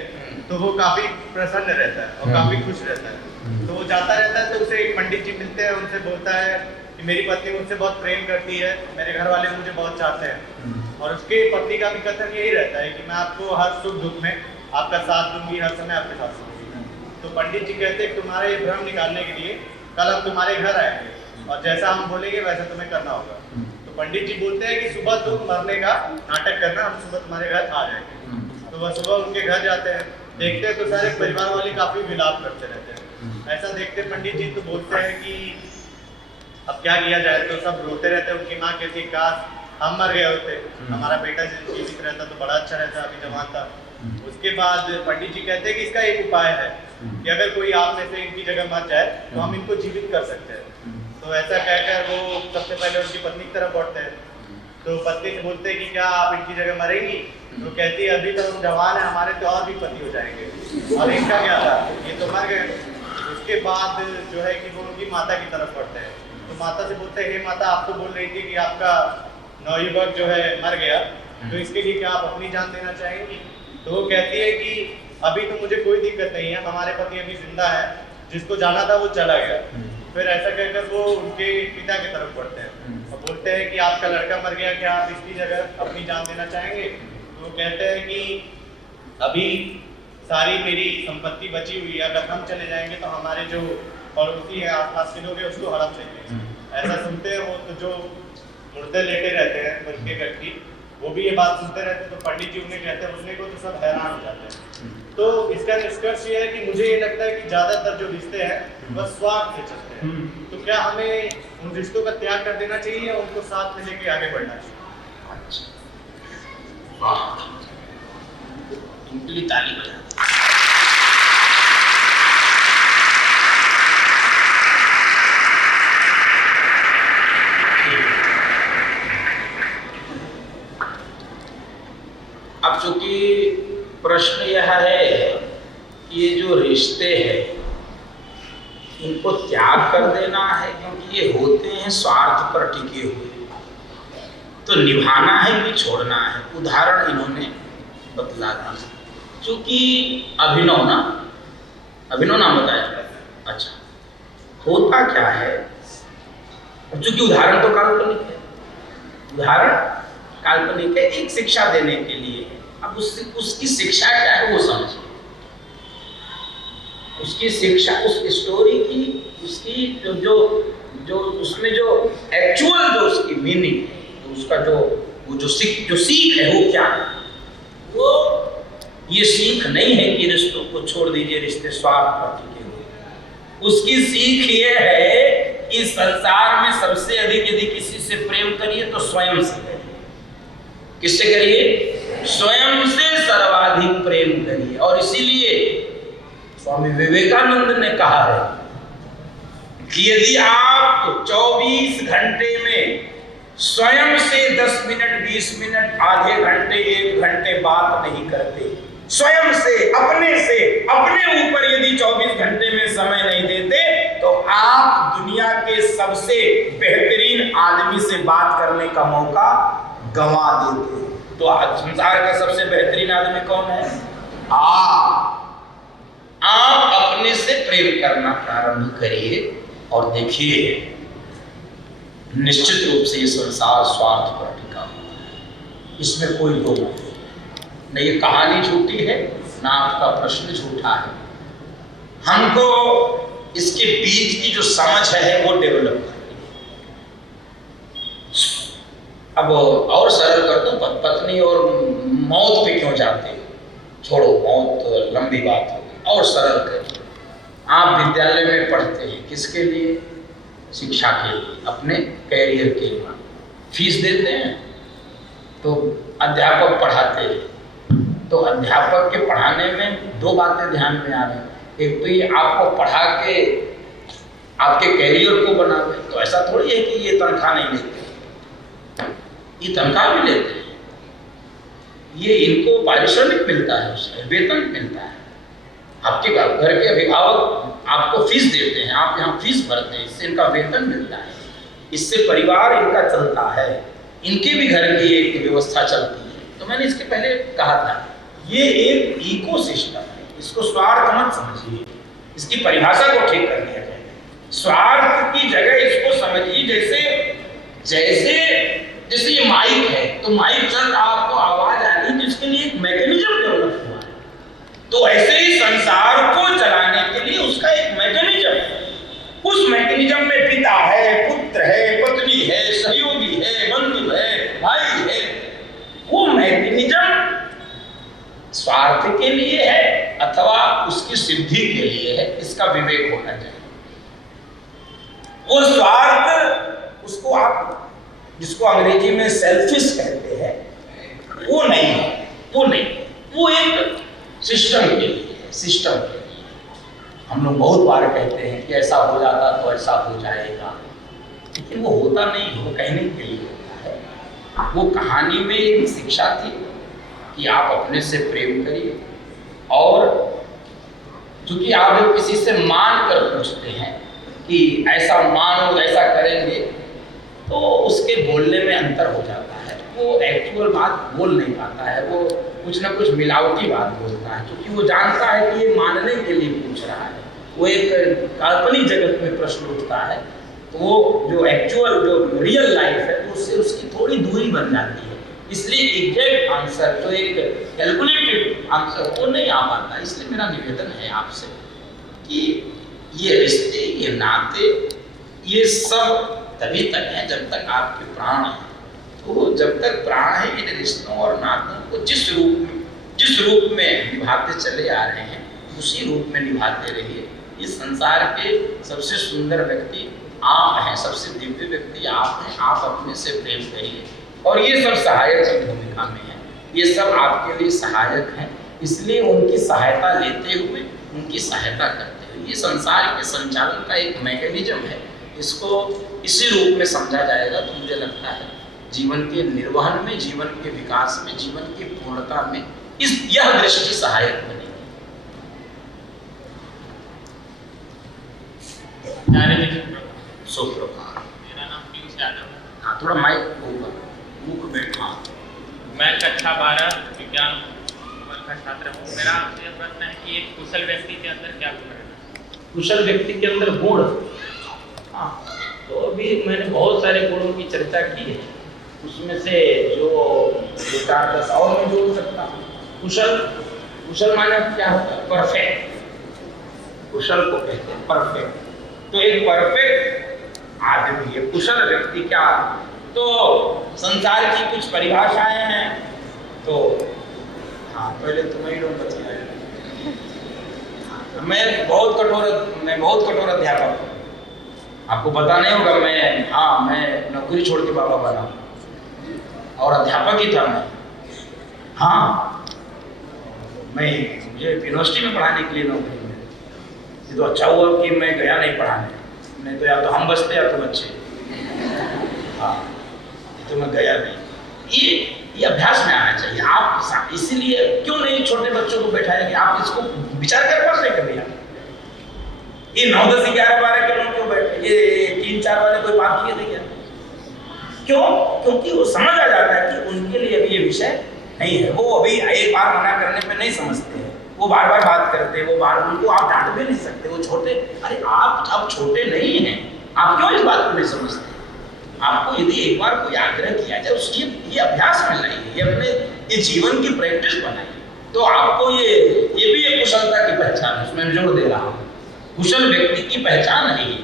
तो वो काफ़ी प्रसन्न रहता है और काफ़ी खुश रहता है। तो वो जाता रहता है, तो उसे एक पंडित जी मिलते हैं, उनसे बोलता है कि मेरी पत्नी मुझसे बहुत प्रेम करती है, मेरे घर वाले मुझे बहुत चाहते हैं। और उसकी पत्नी का भी कथन यही रहता है कि मैं आपको हर सुख दुख में आपका साथ दूंगी, हर समय आपके साथ दूंगी। तो पंडित जी कहते हैं तुम्हारा ये भ्रम निकालने के लिए कल हम तुम्हारे घर आएंगे और जैसा हम बोलेंगे वैसा तुम्हें करना होगा। तो पंडित जी बोलते हैं कि सुबह तुम मरने का नाटक करना, हम सुबह तुम्हारे घर आ जाएंगे। तो वह सुबह उनके घर जाते हैं, देखते हैं तो सारे परिवार वाले काफी विलाप करते रहते हैं। ऐसा देखते पंडित जी तो बोलते हैं कि अब क्या किया जाए। तो सब रोते रहते हैं। उनकी माँ कहती है काश हम मर गए होते, हमारा बेटा जीवित रहता तो बड़ा अच्छा रहता, अभी जवान था। उसके बाद पंडित जी कहते हैं कि इसका एक उपाय है कि अगर कोई आप में से इनकी जगह मर जाए तो हम इनको जीवित कर सकते हैं। तो ऐसा कहकर वो सबसे पहले उनकी पत्नी की तरफ बढ़ते हैं। तो पत्नी से बोलते हैं कि क्या आप इनकी जगह मरेंगी? तो कहती है अभी तो हम जवान हैं, हमारे तो और भी पति हो जाएंगे और इनका क्या था, ये तो मर गए। उसके बाद जो है कि वो उनकी माता की तरफ बढ़ते हैं। तो माता से बोलते हैं हे माता, आप तो बोल रही थी कि आपका नवयुवक जो है मर गया, तो इसके लिए क्या आप अपनी जान देना चाहेंगी? तो वो कहती है कि अभी तो मुझे कोई दिक्कत नहीं है, हमारे पति अभी जिंदा है, जिसको जाना था वो चला गया। फिर ऐसा कहकर वो उनके पिता की तरफ बढ़ते हैं और बोलते हैं कि आपका लड़का मर गया, क्या आप इसकी जगह अपनी जान देना चाहेंगे? तो कहते हैं कि अभी सारी मेरी संपत्ति बची हुई है, अगर हम चले जाएंगे तो हमारे जो पड़ोसी है, आसपास के लोग हैं, उसको हड़प लेंगे। ऐसा सुनते हैं वो तो जो मुर्दे लेटे रहते हैं उनके घर की, वो भी ये बात सुनते रहते हैं। तो पंडित जी उन्हें कहते हैं, उसने को तो सब हैरान हो जाते हैं। तो इसका निष्कर्ष ये है कि मुझे ये लगता है कि ज्यादातर जो रिश्ते हैं वह स्वार्थ से चलते हैं। तो क्या हमें उन रिश्तों का त्याग कर देना चाहिए या उनको साथ में लेके आगे बढ़ना चाहिए? वाह, उनके लिए ताली बजा। अब चूंकि प्रश्न यह है कि ये जो रिश्ते हैं इनको त्याग कर देना है, क्योंकि ये होते हैं स्वार्थ पर टिके हुए, तो निभाना है कि छोड़ना है। उदाहरण इन्होंने बतला दिया। चूंकि अभिनव नाम बताया। अच्छा, होता क्या है, चूंकि उदाहरण तो काल्पनिक है, एक शिक्षा देने के लिए। अब उसकी शिक्षा क्या है वो समझिए। उसकी शिक्षा, उस स्टोरी की, उसकी जो उसमें जो एक्चुअल जो उसकी मीनिंग है, तो उसका जो सीख है वो क्या है? वो ये सीख नहीं है कि रिश्तों को छोड़ दीजिए, रिश्ते स्वार्थ पर टिके हुए। उसकी सीख ये है कि संसार में सबसे अधिक यदि किसी से प्रेम करिए तो स्वयं से करिए। किससे करिए? स्वयं से सर्वाधिक प्रेम करिए। और इसीलिए स्वामी विवेकानंद ने कहा है कि यदि आप 24 घंटे में स्वयं से 10 मिनट, 20 मिनट, आधे घंटे, 1 घंटे बात नहीं करते, स्वयं से, अपने ऊपर यदि 24 घंटे में समय नहीं देते, तो आप दुनिया के सबसे बेहतरीन आदमी से बात करने का मौका गंवा देते हैं। तो आज संसार का सबसे बेहतरीन आदमी कौन है? आप अपने से प्रेम करना प्रारंभ करिए और देखिए निश्चित रूप से ये संसार स्वार्थ पर टिका हुआ है। इसमें कोई दो न ये कहानी झूठी है, ना आपका प्रश्न झूठा है। हमको इसके बीच की जो समझ है वो डेवलप करनी। अब और सरल कर दूं, पत्नी और मौत पे क्यों जाते हो? छोड़ो, मौत लंबी बात होगी, और सरल करिए। आप विद्यालय में पढ़ते हैं किसके लिए? शिक्षा के लिए, अपने कैरियर के लिए। फीस देते हैं तो अध्यापक पढ़ाते हैं, तो अध्यापक के पढ़ाने में दो बातें ध्यान में आ रही। एक तो ये आपको पढ़ा के आपके कैरियर को बनावे, तो ऐसा थोड़ी है कि ये तनख्वाह नहीं लेते, ये तनख्वाह भी लेते हैं। ये इनको पारिश्रमिक मिलता है, उससे वेतन मिलता है। आपके घर के अभिभावक आपको फीस देते हैं, आप यहाँ फीस भरते हैं, इससे इनका वेतन मिलता है, इससे परिवार इनका चलता है, इनके भी घर की एक व्यवस्था चलती है। तो मैंने इसके पहले कहा था ये एक इकोसिस्टम है, इसको स्वार्थ मत समझिए, इसकी परिभाषा को ठीक कर दिया जाए। स्वार्थ की जगह इसको समझिए जैसे ये माइक है, तो माइक चल रहा, आपको आवाज आ रही, जिसके लिए एक मैकेनिज्म डेवलप हुआ है। तो ऐसे ही संसार को चलाने के लिए उसका एक मैकेनिज्म है। उस मैकेनिज्म में पिता है, पुत्र है, पत्नी है, सहयोगी है, बंधु है, भाई है। वो मैकेनिज्म स्वार्थ के लिए है अथवा उसकी सिद्धि के लिए है, इसका विवेक होना चाहिए। वो स्वार्थ उसको आप जिसको अंग्रेजी में सेल्फिश कहते हैं, वो नहीं है, वो नहीं, वो एक सिस्टम के लिए है, सिस्टम के लिए। हम लोग बहुत बार कहते हैं कि ऐसा हो जाता तो ऐसा हो जाएगा, लेकिन वो होता नहीं, वो कहने के लिए होता है। वो कहानी में एक शिक्षा थी कि आप अपने से प्रेम करिए, और चूंकि आप जब किसी से मान कर पूछते हैं कि ऐसा मानो, ऐसा करेंगे, तो उसके बोलने में अंतर हो जाता है। वो एक्चुअल बात बोल नहीं पाता है, वो कुछ ना कुछ मिलावटी बात बोलता है, क्योंकि वो जानता है कि ये मानने के लिए पूछ रहा है। वो एक काल्पनिक जगत में प्रश्न उठता है, तो वो जो एक्चुअल जो रियल लाइफ है तो उससे उसकी थोड़ी दूरी बन जाती है। इसलिए एग्जैक्ट आंसर, जो एक कैलकुलेटेड आंसर, वो नहीं आ पाता। इसलिए मेरा निवेदन है आपसे कि ये रिश्ते, ये नाते, ये सब तभी तक है जब तक आपके प्राण है। तो जब तक प्राण है, इन रिश्तों और नातों को जिस रूप में निभाते चले आ रहे हैं, उसी रूप में निभाते रहिए। इस संसार के सबसे सुंदर व्यक्ति आप हैं, सबसे दिव्य व्यक्ति आप हैं। आप अपने से प्रेम करिए, और ये सब सहायक की भूमिका में है, ये सब आपके लिए सहायक हैं। इसलिए उनकी सहायता लेते हुए, उनकी सहायता करते हुए, ये संसार के संचालन का एक मैकेनिज्म है। इसको इसी रूप में समझा जाएगा तो मुझे लगता है जीवन के निर्वहन में, जीवन के विकास में, जीवन की पूर्णता में यह दृष्टि सहायक बनेगी। सुप्रभात। मेरा नाम पीयूष यादव है। हाँ, थोड़ा माइक होगा, मुख बैठ। हाँ, मैं कक्षा 12 विज्ञान वर्ग का छात्र हूँ। मेरा आपसे यह प्रश्न है कि एक कुशल व्यक्ति के अंदर क्या गुण है? कुशल व्यक्ति के अंदर गुण, हाँ, तो अभी मैंने बहुत सारे गुणों की चर्चा की है। उसमें से जो 4-10 और मैं जोड़ सकता हूँ। कुशल माने क्या होता है? परफेक्ट। कुशल को कहते हैं परफेक्ट। तो एक परफेक्ट आदमी है कुशल व्यक्ति। क्या? तो संसार की कुछ परिभाषाएं हैं। तो हाँ, पहले तुम्हें लोग बताइए। मैं बहुत कठोर अध्यापक हूँ, आपको पता नहीं होगा। मैं नौकरी छोड़ के बाबा बना और अध्यापक ही था मैं। हाँ, मुझे यूनिवर्सिटी में पढ़ाने के लिए नौकरी मिली। ये तो अच्छा हुआ कि मैं गया नहीं पढ़ाने, नहीं तो या तो हम बचते या तो बच्चे। हाँ, तो मैं गया नहीं। ये अभ्यास में आना चाहिए। आप इसीलिए क्यों नहीं छोटे बच्चों को बैठाया कि आप इसको विचार कर पाते कभी? ये 9, 10, 11, 12 के लोग क्यों बैठे? ये 3, 4 वाले कोई बात किए थे क्या? क्यों? क्योंकि वो समझ आ जाता है कि उनके लिए अभी ये विषय नहीं है। वो अभी एक बार मना करने पे नहीं समझते हैं, वो बार बार बात करते हैं। उनको आप डांट भी नहीं सकते, वो छोटे। अरे आप अब छोटे नहीं हैं, आप क्यों इस बात को नहीं समझते? आपको यदि एक बार कोई आग्रह किया जाए, उसकी ये अभ्यास में लाइए, ये अपने ये जीवन की प्रैक्टिस बनाइए, तो आपको ये भी एक कुशलता की पहचान है। उसमें जोड़ दे रहा हूँ, कुशल व्यक्ति की पहचान है ये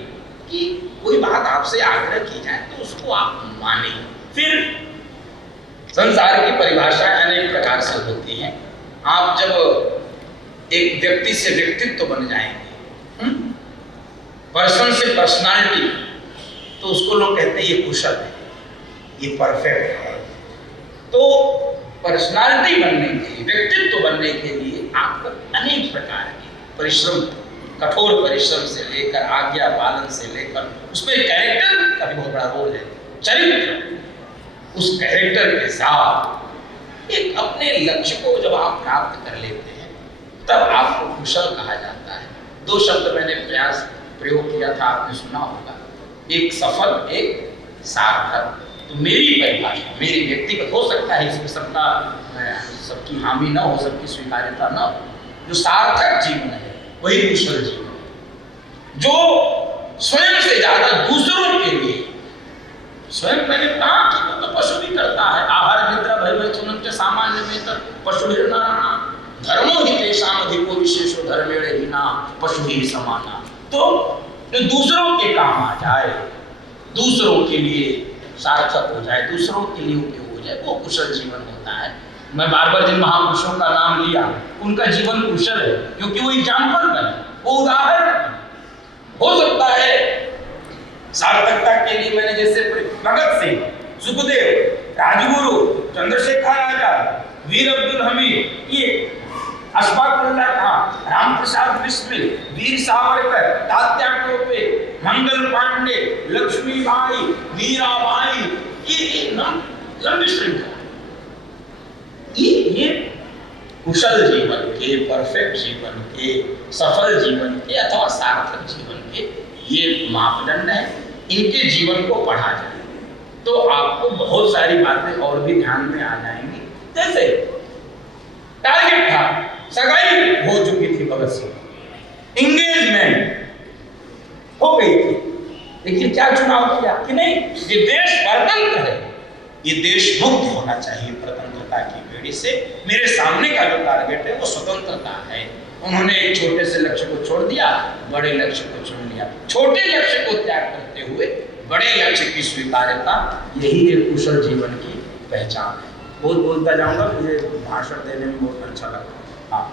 कि कोई बात आपसे आग्रह की जाए तो उसको आप माने। फिर संसार की परिभाषाएं अनेक प्रकार से होती हैं। आप जब एक व्यक्ति से व्यक्तित्व बन जाएंगे, पर्सन से पर्सनालिटी, तो उसको लोग कहते हैं ये कुशल है, ये परफेक्ट है। तो पर्सनालिटी बनने के लिए, व्यक्तित्व बनने के लिए आपको अनेक प्रकार के परिश्रम, कठोर परिश्रम से लेकर आज्ञा पालन से लेकर, उसमें कैरेक्टर का भी बहुत बड़ा रोल है, चरित्र। उस कैरेक्टर के साथ एक अपने लक्ष्य को जब आप प्राप्त कर लेते हैं, तब आपको कुशल कहा जाता है। 2 शब्द मैंने प्रयोग किया था, आपने सुना होगा, एक सफल, एक सार्थक। तो मेरी परिभाषा, मेरी व्यक्तिगत हो सकता है, इसमें सबकी हामी न हो, सबकी स्वीकार्यता न हो। जो सार्थक जीवन है वही कुशल जीवन, जो स्वयं से ज्यादा दूसरों के लिए, स्वयं मैंने कहा कि वो तो पशु भी करता है, आहार निद्रा भय चुनंच सामान्य में पशु धर्मो हिते तेषाम अधिको विशेषो धर्मेण हीना पशु ही समाना। तो जो दूसरों के काम आ जाए, दूसरों के लिए सार्थक हो जाए, दूसरों के लिए उपयोग हो जाए, वो कुशल जीवन होता है। मैं बार बार जिन महापुरुषों का नाम लिया, उनका जीवन कुशल है, क्योंकि वो एग्जाम्पल बने, वो उदाहरण बने। हो सकता है सार्थकता के लिए मैंने जैसे भगत सिंह, सुखदेव, राजगुरु, चंद्रशेखर आजाद, वीर अब्दुल हमीद, ये अशफाक उल्लाह खां, रामप्रसाद बिस्मिल, वीर सावरकर, तात्या टोपे, मंगल पांडे, लक्ष्मीबाई, मीराबाई, ये लंबी श्रृंखला। ये कुशल जीवन के, परफेक्ट जीवन के, सफल जीवन के अथवा सार्थक जीवन के ये मापदंड है। इनके जीवन को पढ़ा जाए तो आपको बहुत सारी बातें और भी ध्यान में आ जाएंगी। जैसे टारगेट था, सगाई हो चुकी थी भगत सिंह, एंगेजमेंट हो गई थी, लेकिन क्या चुनाव किया कि नहीं, ये देश परतंत्र है, ये देश मुक्त होना चाहिए परतंत्रता की बेड़ी से। मेरे सामने का जो टारगेट है वो स्वतंत्रता है। उन्होंने एक छोटे से लक्ष्य को छोड़ दिया, बड़े लक्ष्य को चुन लिया। छोटे लक्ष्य को त्याग करते हुए बड़े लक्ष्य की स्वीकार्यता, यही एक कुशल जीवन की पहचान है। बहुत बोलता जाऊंगा, मुझे भाषण देने में बहुत अच्छा लगता है। हाँ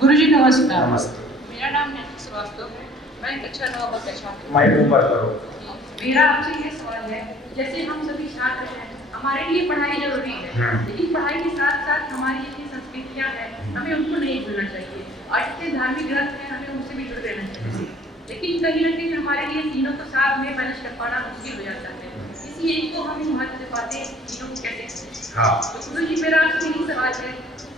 गुरुजी नमस्कार। नमस्ते। मेरा नाम नैतिक श्रीवास्तव है, मैं कक्षा 9 का छात्र हूँ। माइक ऊपर करो। मेरा आपसे ये सवाल है, जैसे हम सभी छात्र हैं, हमारे लिए पढ़ाई जरूरी है, लेकिन पढ़ाई के साथ साथ हमारी ये संस्कृतियाँ हैं, हमें उनको नहीं भूलना चाहिए। आज के धार्मिक ग्रंथ हैं, हमें उनसे भी जुड़ रहना चाहिए, लेकिन कहीं न कहीं हमारे लिए तीनों को साथ में बैलेंस कर पाना मुश्किल हो जाता है। इसलिए इनको हम इस महत्व से पाते हैं, तीनों को कैसे करें। हाँ। तो गुरुजी मेरा आपसे यही सवाल है,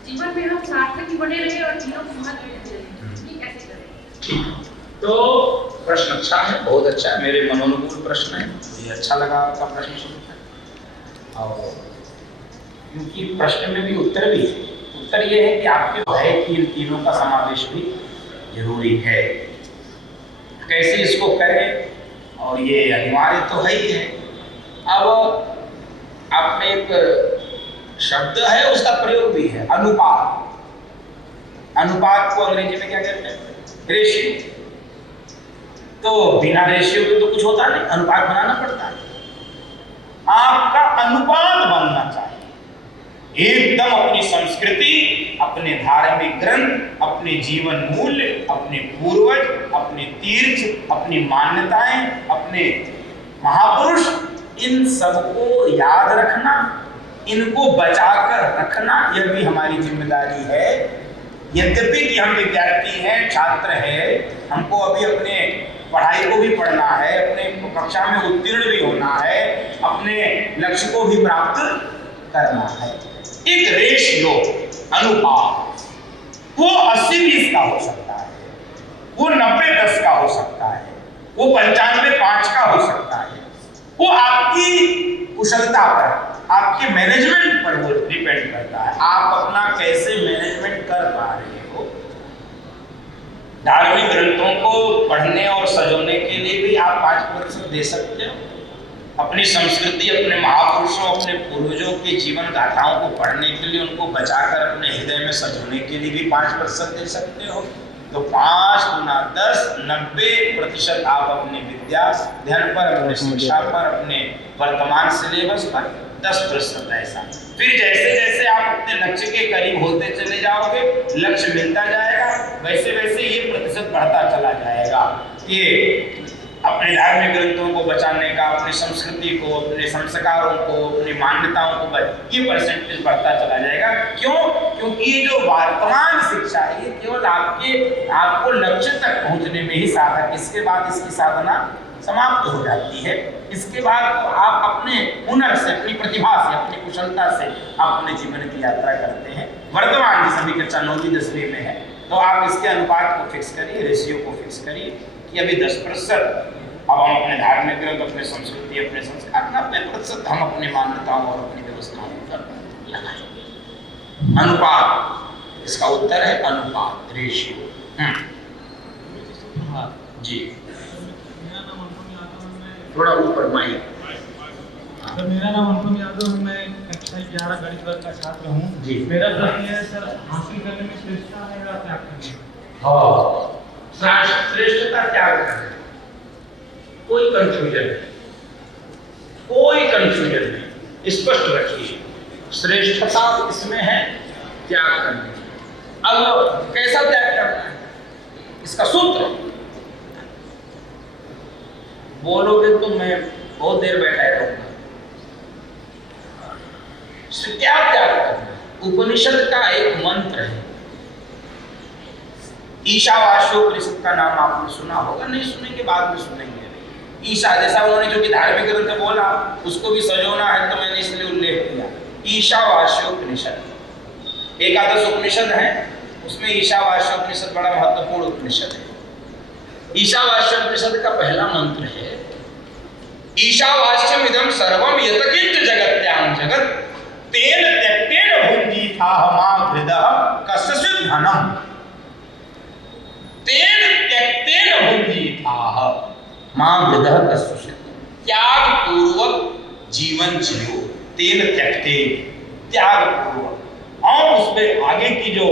जीवन में हम सार्थक ही बने रहे और तीनों को महत्व देते रहे, ये कैसे करें? ठीक, तो प्रश्न अच्छा है, बहुत अच्छा है, मेरे मनोनुकूल प्रश्न है, मुझे अच्छा लगा आपका प्रश्न सुनकर। और क्योंकि प्रश्न में भी उत्तर भी है, उत्तर ये है कि आपके भय की इन तीनों का समावेश भी जरूरी है। कैसे इसको करें, और ये अनिवार्य तो है ही है। अब आप में एक शब्द है, उसका प्रयोग भी है, अनुपात। अनुपात को अंग्रेजी में क्या कहते हैं? रेशियो। तो बिना रेशियो के तो कुछ होता नहीं, अनुपात बनाना पड़ता है। आपका अनुपात बनना चाहिए एकदम अपनी संस्कृति, अपने धार्मिक ग्रंथ, अपने जीवन मूल्य, अपने पूर्वज, अपने तीर्थ, अपनी मान्यताएं, अपने महापुरुष, इन सबको याद रखना, इनको बचाकर रखना, यह भी हमारी जिम्मेदारी है। यद्यपि कि हम विद्यार्थी हैं, छात्र हैं, हमको अभी अपने पढ़ाई को भी पढ़ना है, अपने कक्षा में उत्तीर्ण भी होना है, अपने लक्ष्य को भी प्राप्त करना है। एक रेशियो, अनुपात, वो 80-20 का हो सकता है, वो 90-10 का हो सकता है, वो 95-5 का हो सकता है। वो आपकी कुशलता पर, आपके मैनेजमेंट पर वो डिपेंड करता है, आप अपना कैसे मैनेजमेंट कर पा रहे हो। धार्मिक ग्रंथों को पढ़ने और सजोने के लिए भी आप 5% दे सकते हो। अपनी संस्कृति, अपने महापुरुषों, अपने पूर्वजों के जीवन गाथाओं को पढ़ने के लिए, उनको बचाकर अपने हृदय में सजोने के लिए भी 5% दे सकते हो। तो 5 गुना 10, 90% आप अपने विद्या अध्ययन पर, अपने शिक्षा पर, अपने वर्तमान सिलेबस पर 10% ऐसा। फिर जैसे जैसे आप अपने लक्ष्य के करीब होते चले जाओगे, लक्ष्य मिलता जाएगा, वैसे वैसे ये प्रतिशत बढ़ता चला जाएगा। ये अपने धार्मिक ग्रंथों को बचाने का, अपनी संस्कृति को, अपने संस्कारों को, अपनी मान्यताओं को, ये परसेंटेज बढ़ता चला जाएगा। क्यों? क्योंकि ये जो वर्तमान शिक्षा है, ये केवल आपको लक्ष्य तक पहुंचने में ही साधक, इसके बाद इसकी साधना समाप्त हो जाती है। इसके बाद तो आप अपने हुनर से, अपनी प्रतिभा से, अपनी कुशलता से आप अपने जीवन की यात्रा करते हैं। वर्तमान की सभी कक्षा 9वीं 10वीं में है, तो आप इसके अनुपात को फिक्स करिए, रेशियो को फिक्स करिए कि अभी 10% अब हम अपने धार्मिक ग्रंथ, अपने संस्कृति, अपने संस्कार, 90% हम अपनी मान्यताओं और अपनी व्यवस्थाओं पर लगाएंगे। अनुपात, इसका उत्तर है अनुपात, रेशियो। जी थोड़ा ऊपर माइक। सर मेरा नाम अनुपम यादव है, मैं कक्षा 11 गणित वर्ग का छात्र हूँ। जी। मेरा प्रश्न है सर, हासिल करने में श्रेष्ठता है या हाँ, श्रेष्ठता त्याग करना, कोई कंफ्यूजन नहीं, कोई कंफ्यूजन नहीं, स्पष्ट रखिए श्रेष्ठता इसमें है त्याग करने। अब कैसा त्याग करना है, इसका सूत्र बोलोगे तो मैं बहुत देर बैठा रहूंगा। क्या त्याग करना, उपनिषद का एक मंत्र है, ईशावास्योपनिषद का नाम आपने सुना होगा, नहीं सुनेंगे बाद में सुनेंगे। ईशा जैसा उन्होंने जो कि धार्मिक ग्रंथ बोला उसको भी सजोना है तो मैंने इसलिए उल्लेख किया। ईशावास्योपनिषद एकादश उपनिषद है, उसमें ईशावास्योपनिषद बड़ा महत्वपूर्ण उपनिषद है। ईशावास्योपनिषद का पहला मंत्र है ईशावास्यमिदं सर्वं यत्किंच जगत्यां जगत् तेन त्यक्तेन भुञ्जीथाः मा हृदः कस्यचित् धनम्। तेन त्यक्तेन भुञ्जीथाः मा हृदः कस्यचित्, त्याग पूर्वक जीवन जियो, तेन त्यक्ते त्याग पूर्वक। और उसमें आगे की जो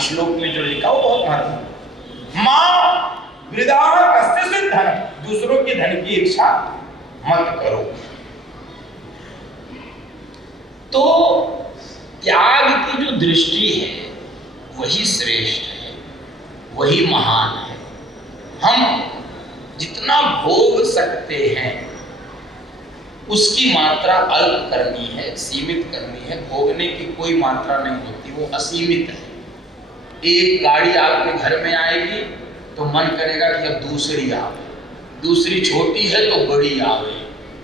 श्लोक में जो लिखा वो बहुत महत्वपूर्ण, मां हृदय कस्यचित् धन, दूसरों के धन की इच्छा मत करो। तो त्याग की जो दृष्टि है वही श्रेष्ठ है, वही महान है। हम जितना भोग सकते हैं उसकी मात्रा अल्प करनी है, सीमित करनी है। भोगने की कोई मात्रा नहीं होती, वो असीमित है। एक गाड़ी आपके घर में आएगी तो मन करेगा कि अब दूसरी आवे, दूसरी छोटी है तो बड़ी आवे,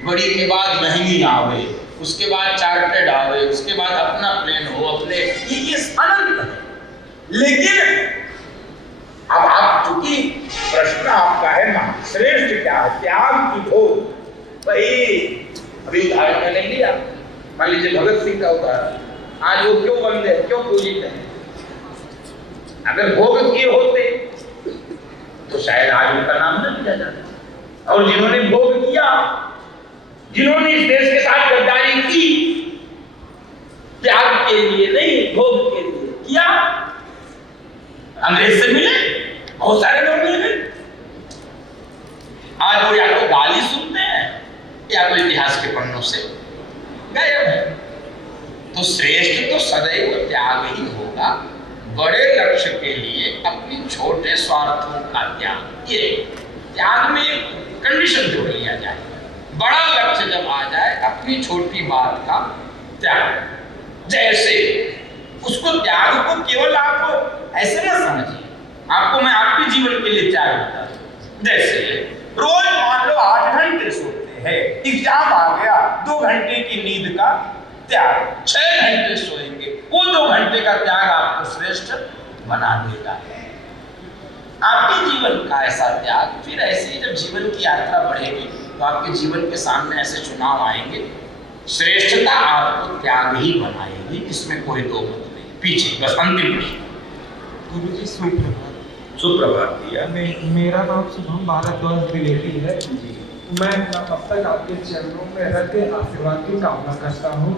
बड़ी के बाद महंगी आवे, उसके बाद चार्टर्ड आवे, उसके बाद अपना प्लेन हो, अपने ये अनंत है। लेकिन अब आप चूंकि प्रश्न आपका है श्रेष्ठ क्या है, त्याग की भोग। भाई अभी उदाहरण मैंने लिया, मान लीजिए भगत सिंह का उदाहरण, आज वो क्यों बंद है, क्यों पूजित है? अगर भोग किए होते तो शायद आज उनका नाम न लिया जाता। और जिन्होंने भोग किया, जिन्होंने इस देश के साथ गद्दारी की, त्याग के लिए नहीं भोग के लिए किया, अंग्रेज से मिले, बहुत सारे लोग मिल गए। आज वो या तो गाली सुनते हैं या तो इतिहास के पन्नों से गायब है। तो श्रेष्ठ तो सदैव त्याग ही होगा, बड़े लक्ष्य के लिए अपनी छोटे स्वार्थों का त्याग। ये त्याग में एक कंडीशन जोड़ लिया जाए, बड़ा लक्ष्य जब आ जाए अपनी छोटी बात का त्याग। जैसे उसको त्याग को केवल आप ऐसे ना समझिए, आपको मैं आपके जीवन के लिए त्याग बता दूं। जैसे रोज मान लो 8 घंटे सोते हैं, एग्जाम आ गया, 2 घंटे की नींद का त्याग, 6 घंटे सोएंगे, वो 2 घंटे का त्याग आपको श्रेष्ठ बना देगा। आपके जीवन का ऐसा त्याग, फिर ऐसे ही जब जीवन की यात्रा बढ़ेगी तो आपके जीवन के सामने ऐसे चुनाव आएंगे, श्रेष्ठता आपको त्याग ही बनाएगी, इसमें कोई दो मत नहीं। पीछे बस अंतिम प्रश्न। गुरुजी सुप्रभात। सुप्रभात दिया। मेरा नाम शुभम भारद्वाज द्विवेदी है। मैं अब तक आपके चरणों में रख के आशीर्वाद की कामना करता हूँ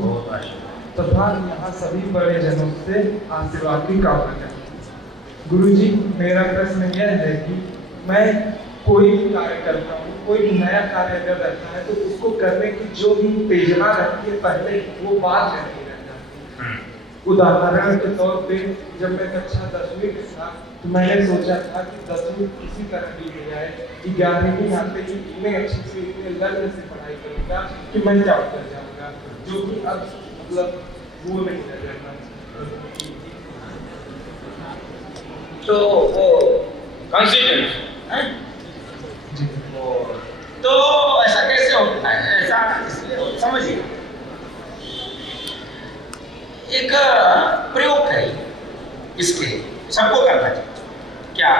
तथा यहाँ सभी बड़े जनों से आशीर्वाद की कामना करता हूँ। गुरुजी, मेरा प्रश्न यह है कि मैं कोई भी कार्य करता हूँ, कोई भी नया कार्य अगर रहता है तो उसको करने की जो भी उत्तेजना रहती है पहले वो बात रहती रह जाती है। उदाहरण के तौर पे जब मैं कक्षा 10वीं में था तो मैंने सोचा था कि 10वीं इसी तरह ली जाए कि 11वीं आते ही इतने अच्छे से इतने लग्न से पढ़ाई करूँगा कि मैं क्या कर जाऊँगा, जो कि अब मतलब वो नहीं रह जाता। तो वो कॉन्सिडेंस है, तो ऐसा कैसे होता है? ऐसा इसलिए समझिए, एक प्रयोग करिए, इसके सबको करना चाहिए। क्या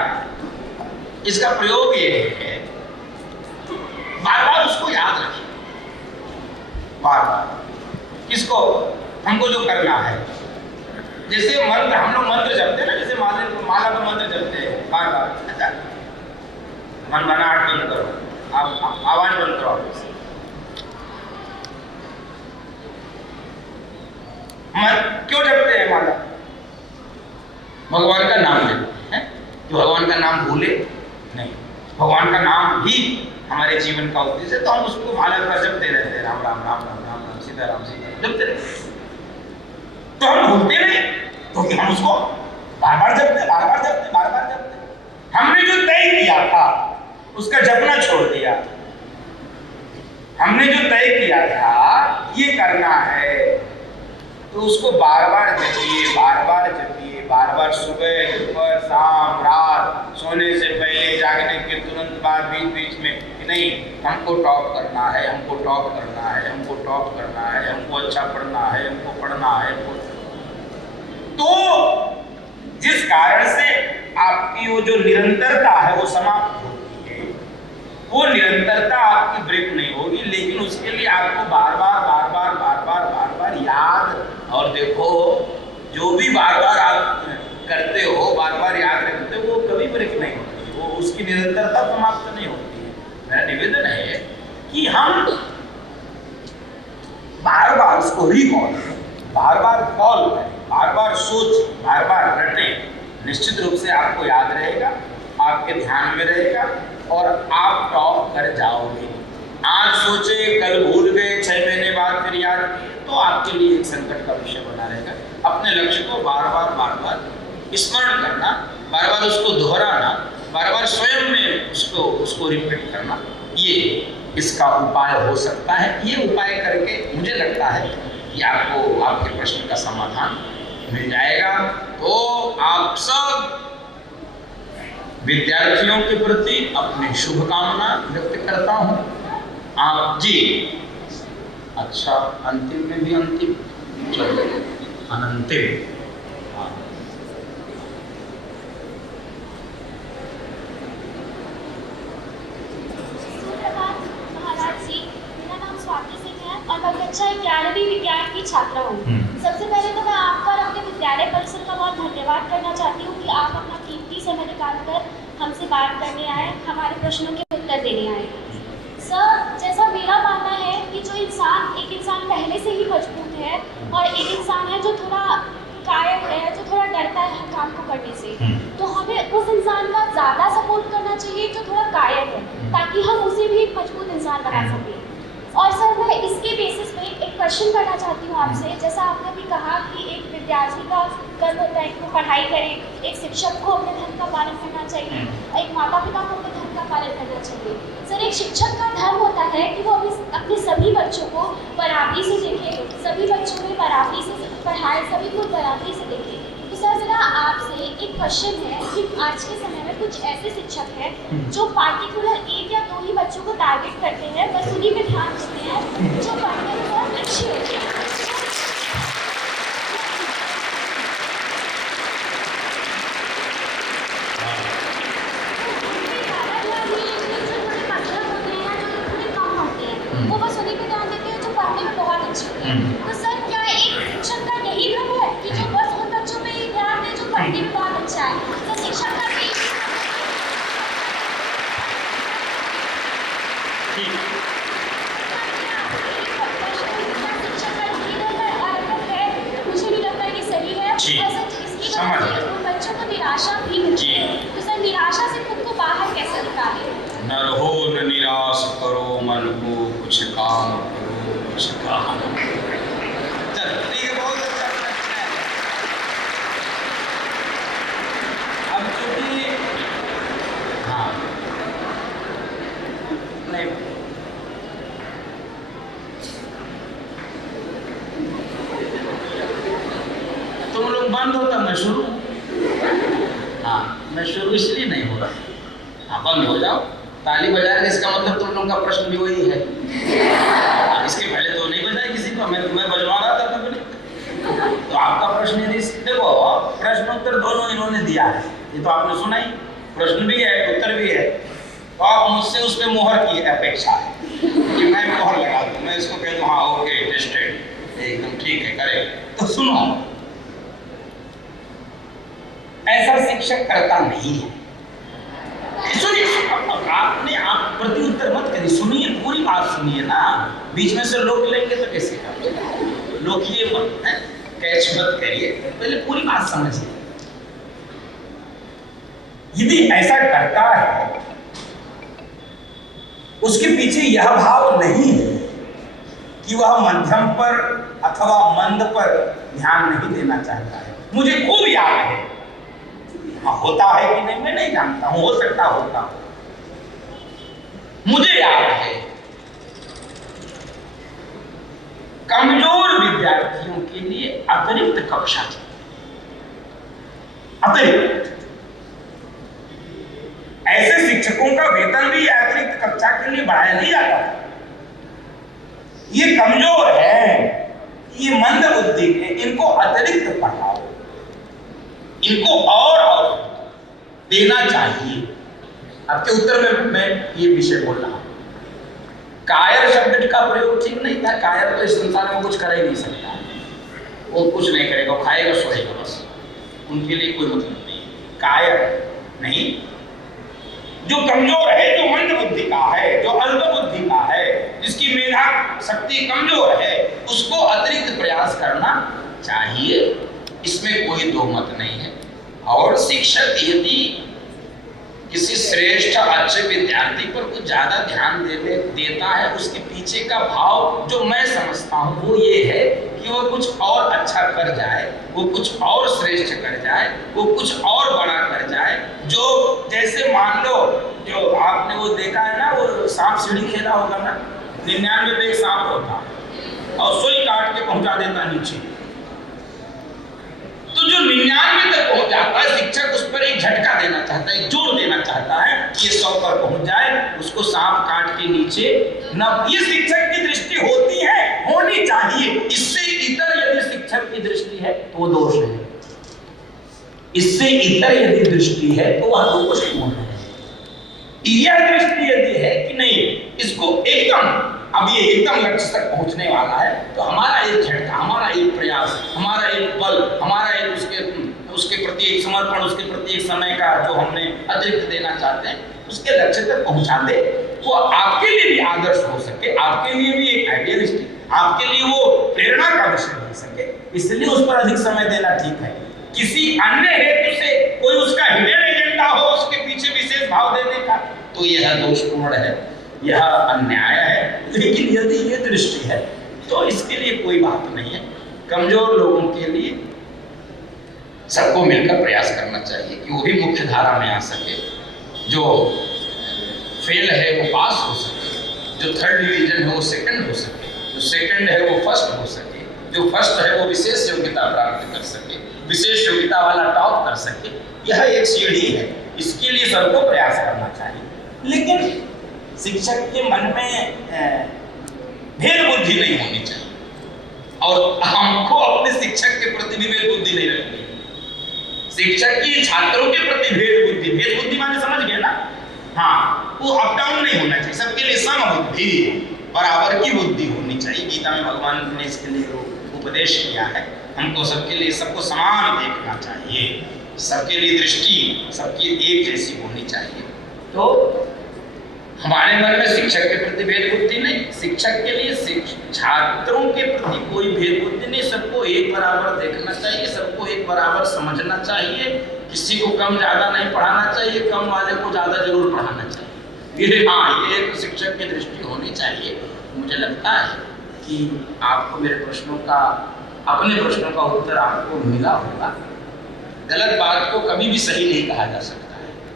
इसका प्रयोग ये है, बार बार उसको याद रखिए, बार बार किसको, हमको जो करना है। जैसे मंत्र, हम लोग मंत्र जपते हैं ना, जैसे माला का मंत्र जपते हैं बार बार, मन बनाहट बंद करो, आप आवाज बंद करो, मन क्यों जपते हैं माला? भगवान का नाम लेते हैं, कि भगवान का नाम भूले नहीं, भगवान का नाम ही हमारे जीवन का उद्देश्य है, तो हम उसको माला पर जपते रहते हैं, राम राम राम राम राम राम सीताराम सीताराम जपते रहते, तो हम भूलते नहीं, क्योंकि हम उसको बार बार जपते बार बार जपते बार बार जपते। हमने जो तय किया था उसका जपना छोड़ दिया, हमने जो तय किया था ये करना है, तो उसको बार बार जपिए, बार बार जपिए, बार बार सुबह दोपहर शाम रात, सोने से पहले जागने के तुरंत बाद बीच बीच में, नहीं हमको टॉप करना है, हमको टॉप करना है, हमको टॉप करना है, हमको अच्छा पढ़ना है, हमको पढ़ना है, तो जिस कारण से आपकी वो जो निरंतरता है वो समाप्त होती है, वो निरंतरता आपकी ब्रेक नहीं होगी, लेकिन उसके लिए आपको बार बार बार बार बार बार बार बार याद, और देखो जो भी बार बार आप करते हो बार बार याद रखते हो वो कभी ब्रेक नहीं होती, वो उसकी निरंतरता समाप्त नहीं होती है। मेरा निवेदन है कि हम बार बार उसको रिकॉल करें, बार बार कॉल करें, बार बार सोचें, बार बार रटें, निश्चित रूप से आपको याद रहेगा, आपके ध्यान में रहेगा और आप टॉप कर जाओगे। आज सोचे कल भूल गए, 6 महीने बाद फिर याद किए, तो आपके लिए एक संकट का विषय बना रहेगा। अपने लक्ष्य को बार बार स्मरण करना, बार बार उसको दोहराना, बार बार स्वयं में उसको रिपीट करना, ये इसका उपाय हो सकता है। ये उपाय करके मुझे लगता है कि आपको आपके प्रश्न का समाधान मिल जाएगा। तो आप सब विद्यार्थियों के प्रति अपनी शुभकामना व्यक्त करता हूं। आप जी अच्छा अंतिम में भी अंतिम, चलो अनंतिम, हाँ। महाराज जी, मेरा नाम स्वाति सिंह है और मैं कक्षा 11वीं विज्ञान की छात्रा हूँ। सबसे पहले तो मैं आपका और अपने विद्यालय परिसर का बहुत धन्यवाद करना चाहती हूँ कि आप अपना कीमती समय निकालकर हमसे बात करने आए, हमारे प्रश्नों के उत्तर देने आए। सर, जैसा मेरा मानना है कि जो एक इंसान पहले से ही मजबूत है और एक इंसान है जो थोड़ा कायर है, जो थोड़ा डरता है हर काम को करने से, तो हमें उस इंसान का ज़्यादा सपोर्ट करना चाहिए जो थोड़ा कायर है, ताकि हम उसे भी एक मजबूत इंसान बना सकें। और सर, मैं इसके बेसिस पे एक क्वेश्चन करना चाहती हूँ आपसे। जैसा आपने भी कहा कि एक विद्यार्थी का कर्म होता है कि वो पढ़ाई करे, एक शिक्षक को अपने धर्म का पालन करना चाहिए, एक माता पिता को अपने धर्म का पालन करना चाहिए। सर, एक शिक्षक का धर्म होता है कि वो अपने सभी बच्चों को बराबरी से देखे, सभी बच्चों में बराबरी से पढ़ाए, सभी को बराबरी से देखे। तो सर, ज़रा आपसे एक क्वेश्चन है कि आज के समय में कुछ ऐसे शिक्षक हैं जो पार्टिकुलर 1 या 2 ही बच्चों को टारगेट करते हैं, बस उन्हीं पे ध्यान देते हैं जो पढ़ने में बहुत अच्छे होते हैं। वो बस उन्हीं पे ध्यान देते हैं जो पढ़ने में बहुत अच्छे होते हैं। तो सर, क्या एक शिक्षक का यही धर्म है कि जो बस उन बच्चों पे ही ध्यान दे जो पढ़ने में बहुत अच्छा है? तो शिक्षक का भी मुझे नहीं लगता कि सही है। इसकी वजह से उन बच्चों को निराशा भी मिलती है। तो सर, निराशा से खुद को बाहर कैसे निकालें? न रहो न निराश करो मन को, कुछ काम करो कुछ काम। चल ठीक है, बहुत अच्छा है। अब चूंकि हाँ नहीं तुम लोग बंद हो तब मैं शुरू। हाँ, मैं शुरू इसलिए नहीं हो रहा। हाँ, बंद हो जाओ, ताली बजा रहे, इसका मतलब तुम लोगों का प्रश्न भी वही है। इसके पहले तो नहीं बजाया किसी को, मैं बजवा रहा था तब नहीं। तो आपका प्रश्न यदि देखो, प्रश्न उत्तर दोनों इन्होंने दिया है, ये तो आपने सुना ही, प्रश्न भी है उत्तर भी है। तो आप मुझसे उस पर मोहर की अपेक्षा है कि मैं मोहर लगा दूँ, मैं इसको कह दूँ हाँ ओके टेस्टेड एकदम ठीक है करे। तो सुनो, ऐसा शिक्षक करता नहीं है। सुनिए, आपने आप प्रति उत्तर मत करिए, सुनिए, पूरी बात सुनिए ना। बीच में से लोग लेंगे तो कैसे काम? लोग ये मत कैच मत करिए, पहले पूरी बात समझिए। यदि ऐसा करता है, उसके पीछे यह भाव नहीं है कि वह मध्यम पर अथवा मंद पर ध्यान नहीं देना चाहता है। मुझे खूब याद है, हाँ होता है कि नहीं मैं नहीं जानता हूं, हो सकता होता हो। मुझे याद है कमजोर विद्यार्थियों के लिए अतिरिक्त कक्षा थी, अतिरिक्त। ऐसे शिक्षकों का वेतन भी अतिरिक्त कक्षा के लिए बढ़ाया नहीं जाता था। ये कमजोर है, ये मंद बुद्धि के, इनको अतिरिक्त पढ़ाओ, इनको और देना चाहिए। आपके उत्तर में मैं ये विषय बोल रहा हूं। कायर शब्द का प्रयोग ठीक नहीं था। कायर तो इस संसार में कुछ कर ही नहीं सकता, वो कुछ नहीं करेगा, खाएगा सोएगा बस, उनके लिए कोई मतलब नहीं। कायर नहीं, जो कमजोर है, जो मंद बुद्धि का है, जो अल्प बुद्धि का है, जिसकी मेधा शक्ति कमजोर है, उसको अतिरिक्त प्रयास करना चाहिए, इसमें कोई दो मत नहीं है। और शिक्षक यदि किसी श्रेष्ठ अच्छे विद्यार्थी पर कुछ ज्यादा ध्यान देता है, उसके पीछे का भाव जो मैं समझता हूँ वो ये है कि वो कुछ और अच्छा कर जाए, वो कुछ और श्रेष्ठ कर जाए, वो कुछ और बड़ा कर जाए। जो जैसे मान लो, जो आपने वो देखा है ना, वो सांप सीढ़ी खेला होगा ना, 99 पे एक सांप होता और सुई काट के पहुंचा देता नीचे। तो जो 99 तक पहुंच जाता है, शिक्षक उस पर एक झटका देना चाहता है, एक जोर देना चाहता है कि ये 100 पर पहुंच जाए, उसको सांप काट के नीचे न। ये शिक्षक की दृष्टि होती है, होनी चाहिए। इससे इतर यदि शिक्षक की दृष्टि है तो वो दोष है, इससे इतर यदि दृष्टि है तो वह दोषपूर्ण है। यह दृष्टि यदि है कि नहीं, इसको एकदम अब ये एकदम लक्ष्य तक पहुंचने वाला है, तो हमारा एक झटका, हमारा एक प्रयास, हमारा एक बल, हमारा एक उसके प्रति एक समर्पण, उसके प्रति एक समय का जो हमने अतिरिक्त देना चाहते हैं, उसके लक्ष्य तक पहुंचा दे, वो आपके लिए भी आदर्श हो सके, आपके लिए भी एक आइडियलिस्टिक, आपके लिए वो प्रेरणा का विषय हो सके, इसलिए उस पर अधिक समय देना ठीक है। किसी अन्य हेतु से कोई उसका हिडन एजेंडा हो, उसके पीछे विशेष भाव देने का, तो यह दोषपूर्ण है, यह अन्याय है। लेकिन यदि ये दृष्टि है तो इसके लिए कोई बात नहीं है। कमजोर लोगों के लिए सबको मिलकर प्रयास करना चाहिए कि वो भी मुख्य धारा में आ सके, जो फेल है वो पास हो सके, जो थर्ड डिवीजन है वो सेकंड हो सके, जो सेकंड है वो फर्स्ट हो सके, जो फर्स्ट है वो विशेष योग्यता प्राप्त कर सके, विशेष योग्यता वाला टॉप कर सके। यह एक सीढ़ी है, इसके लिए सबको प्रयास करना चाहिए। लेकिन शिक्षक के मन में भेद बुद्धि नहीं होनी चाहिए, और हमको अपने शिक्षक के प्रति भी भेद बुद्धि नहीं रखनी। शिक्षक की छात्रों के प्रति भेद बुद्धि माने समझ गए ना? हाँ, वो अप डाउन नहीं होना चाहिए, सबके लिए सम बुद्धि, बराबर की बुद्धि होनी चाहिए। गीता में भगवान ने इसके लिए उपदेश किया है, हमको सबके लिए सबको समान देखना चाहिए, सबके लिए दृष्टि सबकी एक जैसी होनी चाहिए। तो हमारे मन में शिक्षक के प्रति भेद बुद्धि नहीं, शिक्षक के लिए छात्रों के प्रति कोई भेद बुद्धि नहीं, सबको एक बराबर देखना चाहिए, सबको एक बराबर समझना चाहिए, किसी को कम ज्यादा नहीं पढ़ाना चाहिए, कम वाले को ज्यादा जरूर पढ़ाना चाहिए। ये हाँ, ये तो शिक्षक की दृष्टि होनी चाहिए। मुझे लगता है कि आपको मेरे प्रश्नों का, अपने प्रश्नों का उत्तर आपको मिला होगा। गलत बात को कभी भी सही नहीं कहा जा सकता,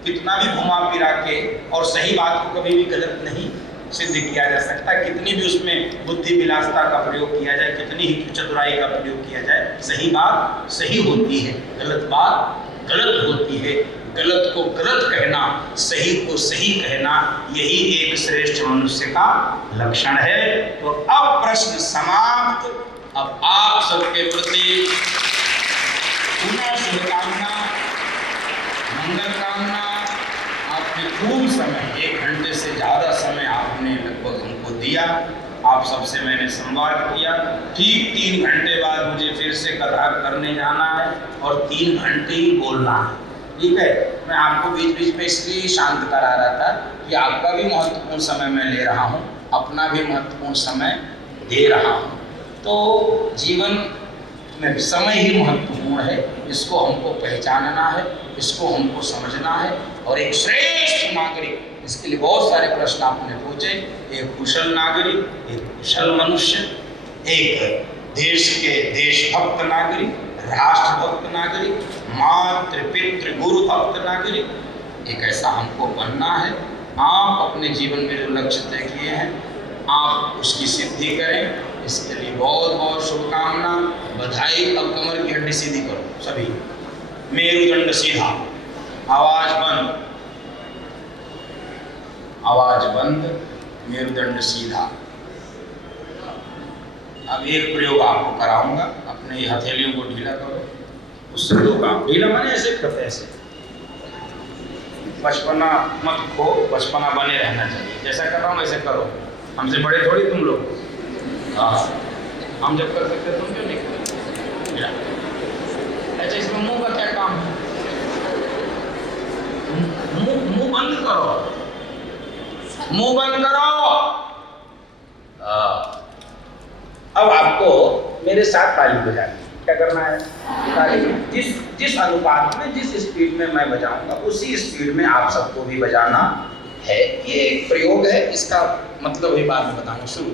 कितना भी घुमा फिरा के, और सही बात को कभी भी गलत नहीं सिद्ध किया जा सकता। कितनी भी उसमें बुद्धि विलासता का प्रयोग किया जाए, कितनी ही चतुराई का प्रयोग किया जाए, सही बात सही होती है, गलत बात गलत होती है। गलत को गलत कहना, सही को सही कहना, यही एक श्रेष्ठ मनुष्य का लक्षण है। तो अब प्रश्न समाप्त। अब आप सबके प्रति पुनः शुभकामना, मंगल कामना। आपने खूब समय, 1 घंटे से ज़्यादा समय आपने लगभग हमको दिया, आप सबसे मैंने संवाद किया। ठीक 3 घंटे बाद मुझे फिर से कथा करने जाना है और 3 घंटे ही बोलना है, ठीक है। मैं आपको बीच बीच में इसलिए शांत करा रहा था कि आपका भी महत्वपूर्ण समय मैं ले रहा हूँ, अपना भी महत्वपूर्ण समय दे रहा हूँ। तो जीवन में समय ही महत्वपूर्ण है। इसको हमको पहचानना है, इसको हमको समझना है और एक श्रेष्ठ नागरिक, इसके लिए बहुत सारे प्रश्न आपने पूछे। एक कुशल नागरिक, एक कुशल मनुष्य, एक देश के देशभक्त नागरिक, राष्ट्रभक्त नागरिक, मातृ पितृ गुरु भक्त नागरिक, एक ऐसा हमको बनना है। आप अपने जीवन में जो लक्ष्य तय किए हैं आप उसकी सिद्धि करें, इसके लिए बहुत बहुत शुभकामना, बधाई। अब कमर की हड्डी सीधी करो सभी, मेरुदंड सीधा, आवाज बंद, आवाज बंद, मेरुदंड सीधा। अब एक प्रयोग आपको कराऊंगा, अपने हथेलियों को ढीला करो, उससे दो काम। ढीला माने ऐसे करते ऐसे, बचपना मत खो, बचपना बने रहना चाहिए। जैसा कर रहा हूँ वैसे करो, हमसे बड़े थोड़ी तुम लोग। हाँ, हम जब कर सकते तुम क्यों नहीं करते? अच्छा, इसमें मुंह का क्या काम है? मुंह बंद करो, मुंह बंद करो। अब आपको मेरे साथ ताली बजानी, क्या करना है? ताली जिस अनुपात में, जिस स्पीड में मैं बजाऊंगा उसी स्पीड में आप सबको भी बजाना है। ये एक प्रयोग है, इसका मतलब ही बाद में बताना। शुरू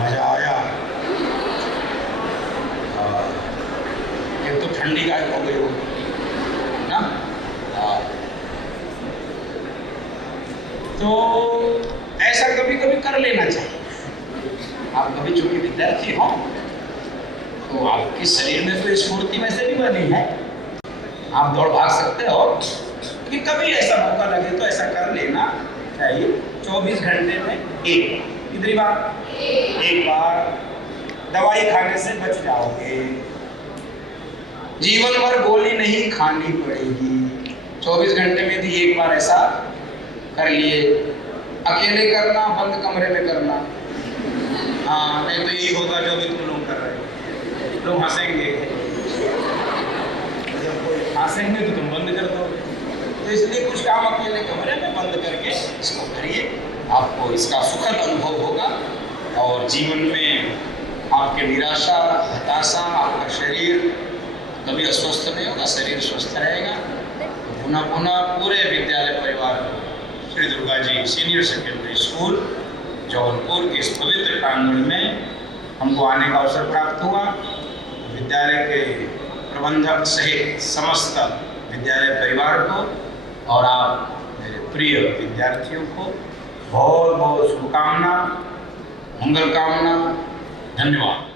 मजा आया। एक तो ठंडी गाय हो गई हो ना, तो ऐसा कभी कभी कर लेना चाहिए। आप कभी चूंकि विद्यार्थी हो तो आपके शरीर में तो स्फूर्ति वैसे भी बनी है, आप दौड़ भाग सकते हो, लेकिन कभी ऐसा मौका लगे तो ऐसा कर लेना चाहिए। 24 घंटे में कितनी बार? एक बार। दवाई खाने से बच जाओगे, जीवन भर गोली नहीं खानी पड़ेगी। 24 घंटे में भी एक बार ऐसा कर लिए। अकेले करना, बंद कमरे में करना। हाँ, नहीं तो यही होगा जो भी तुम लोग कर रहे हो, लोग हंसेंगे, जब कोई हंसेंगे तो तुम बंद कर दोगे। तो इसलिए कुछ काम अकेले कमरे में बंद करके इसको करिए, आपको इसका सुखद अनुभव होगा और जीवन में आपके निराशा, हताशा, आपका शरीर कभी अस्वस्थ नहीं होगा, शरीर स्वस्थ रहेगा। तो पुनः पुनः पूरे विद्यालय परिवार को Shri Durga ji senior secondary school Jaunpur के इस पवित्र प्रांगण में हमको आने का अवसर प्राप्त हुआ। विद्यालय के प्रबंधक सहित समस्त विद्यालय परिवार को और आप मेरे प्रिय विद्यार्थियों को बहुत बहुत शुभकामना, मंगल कामना, धन्यवाद।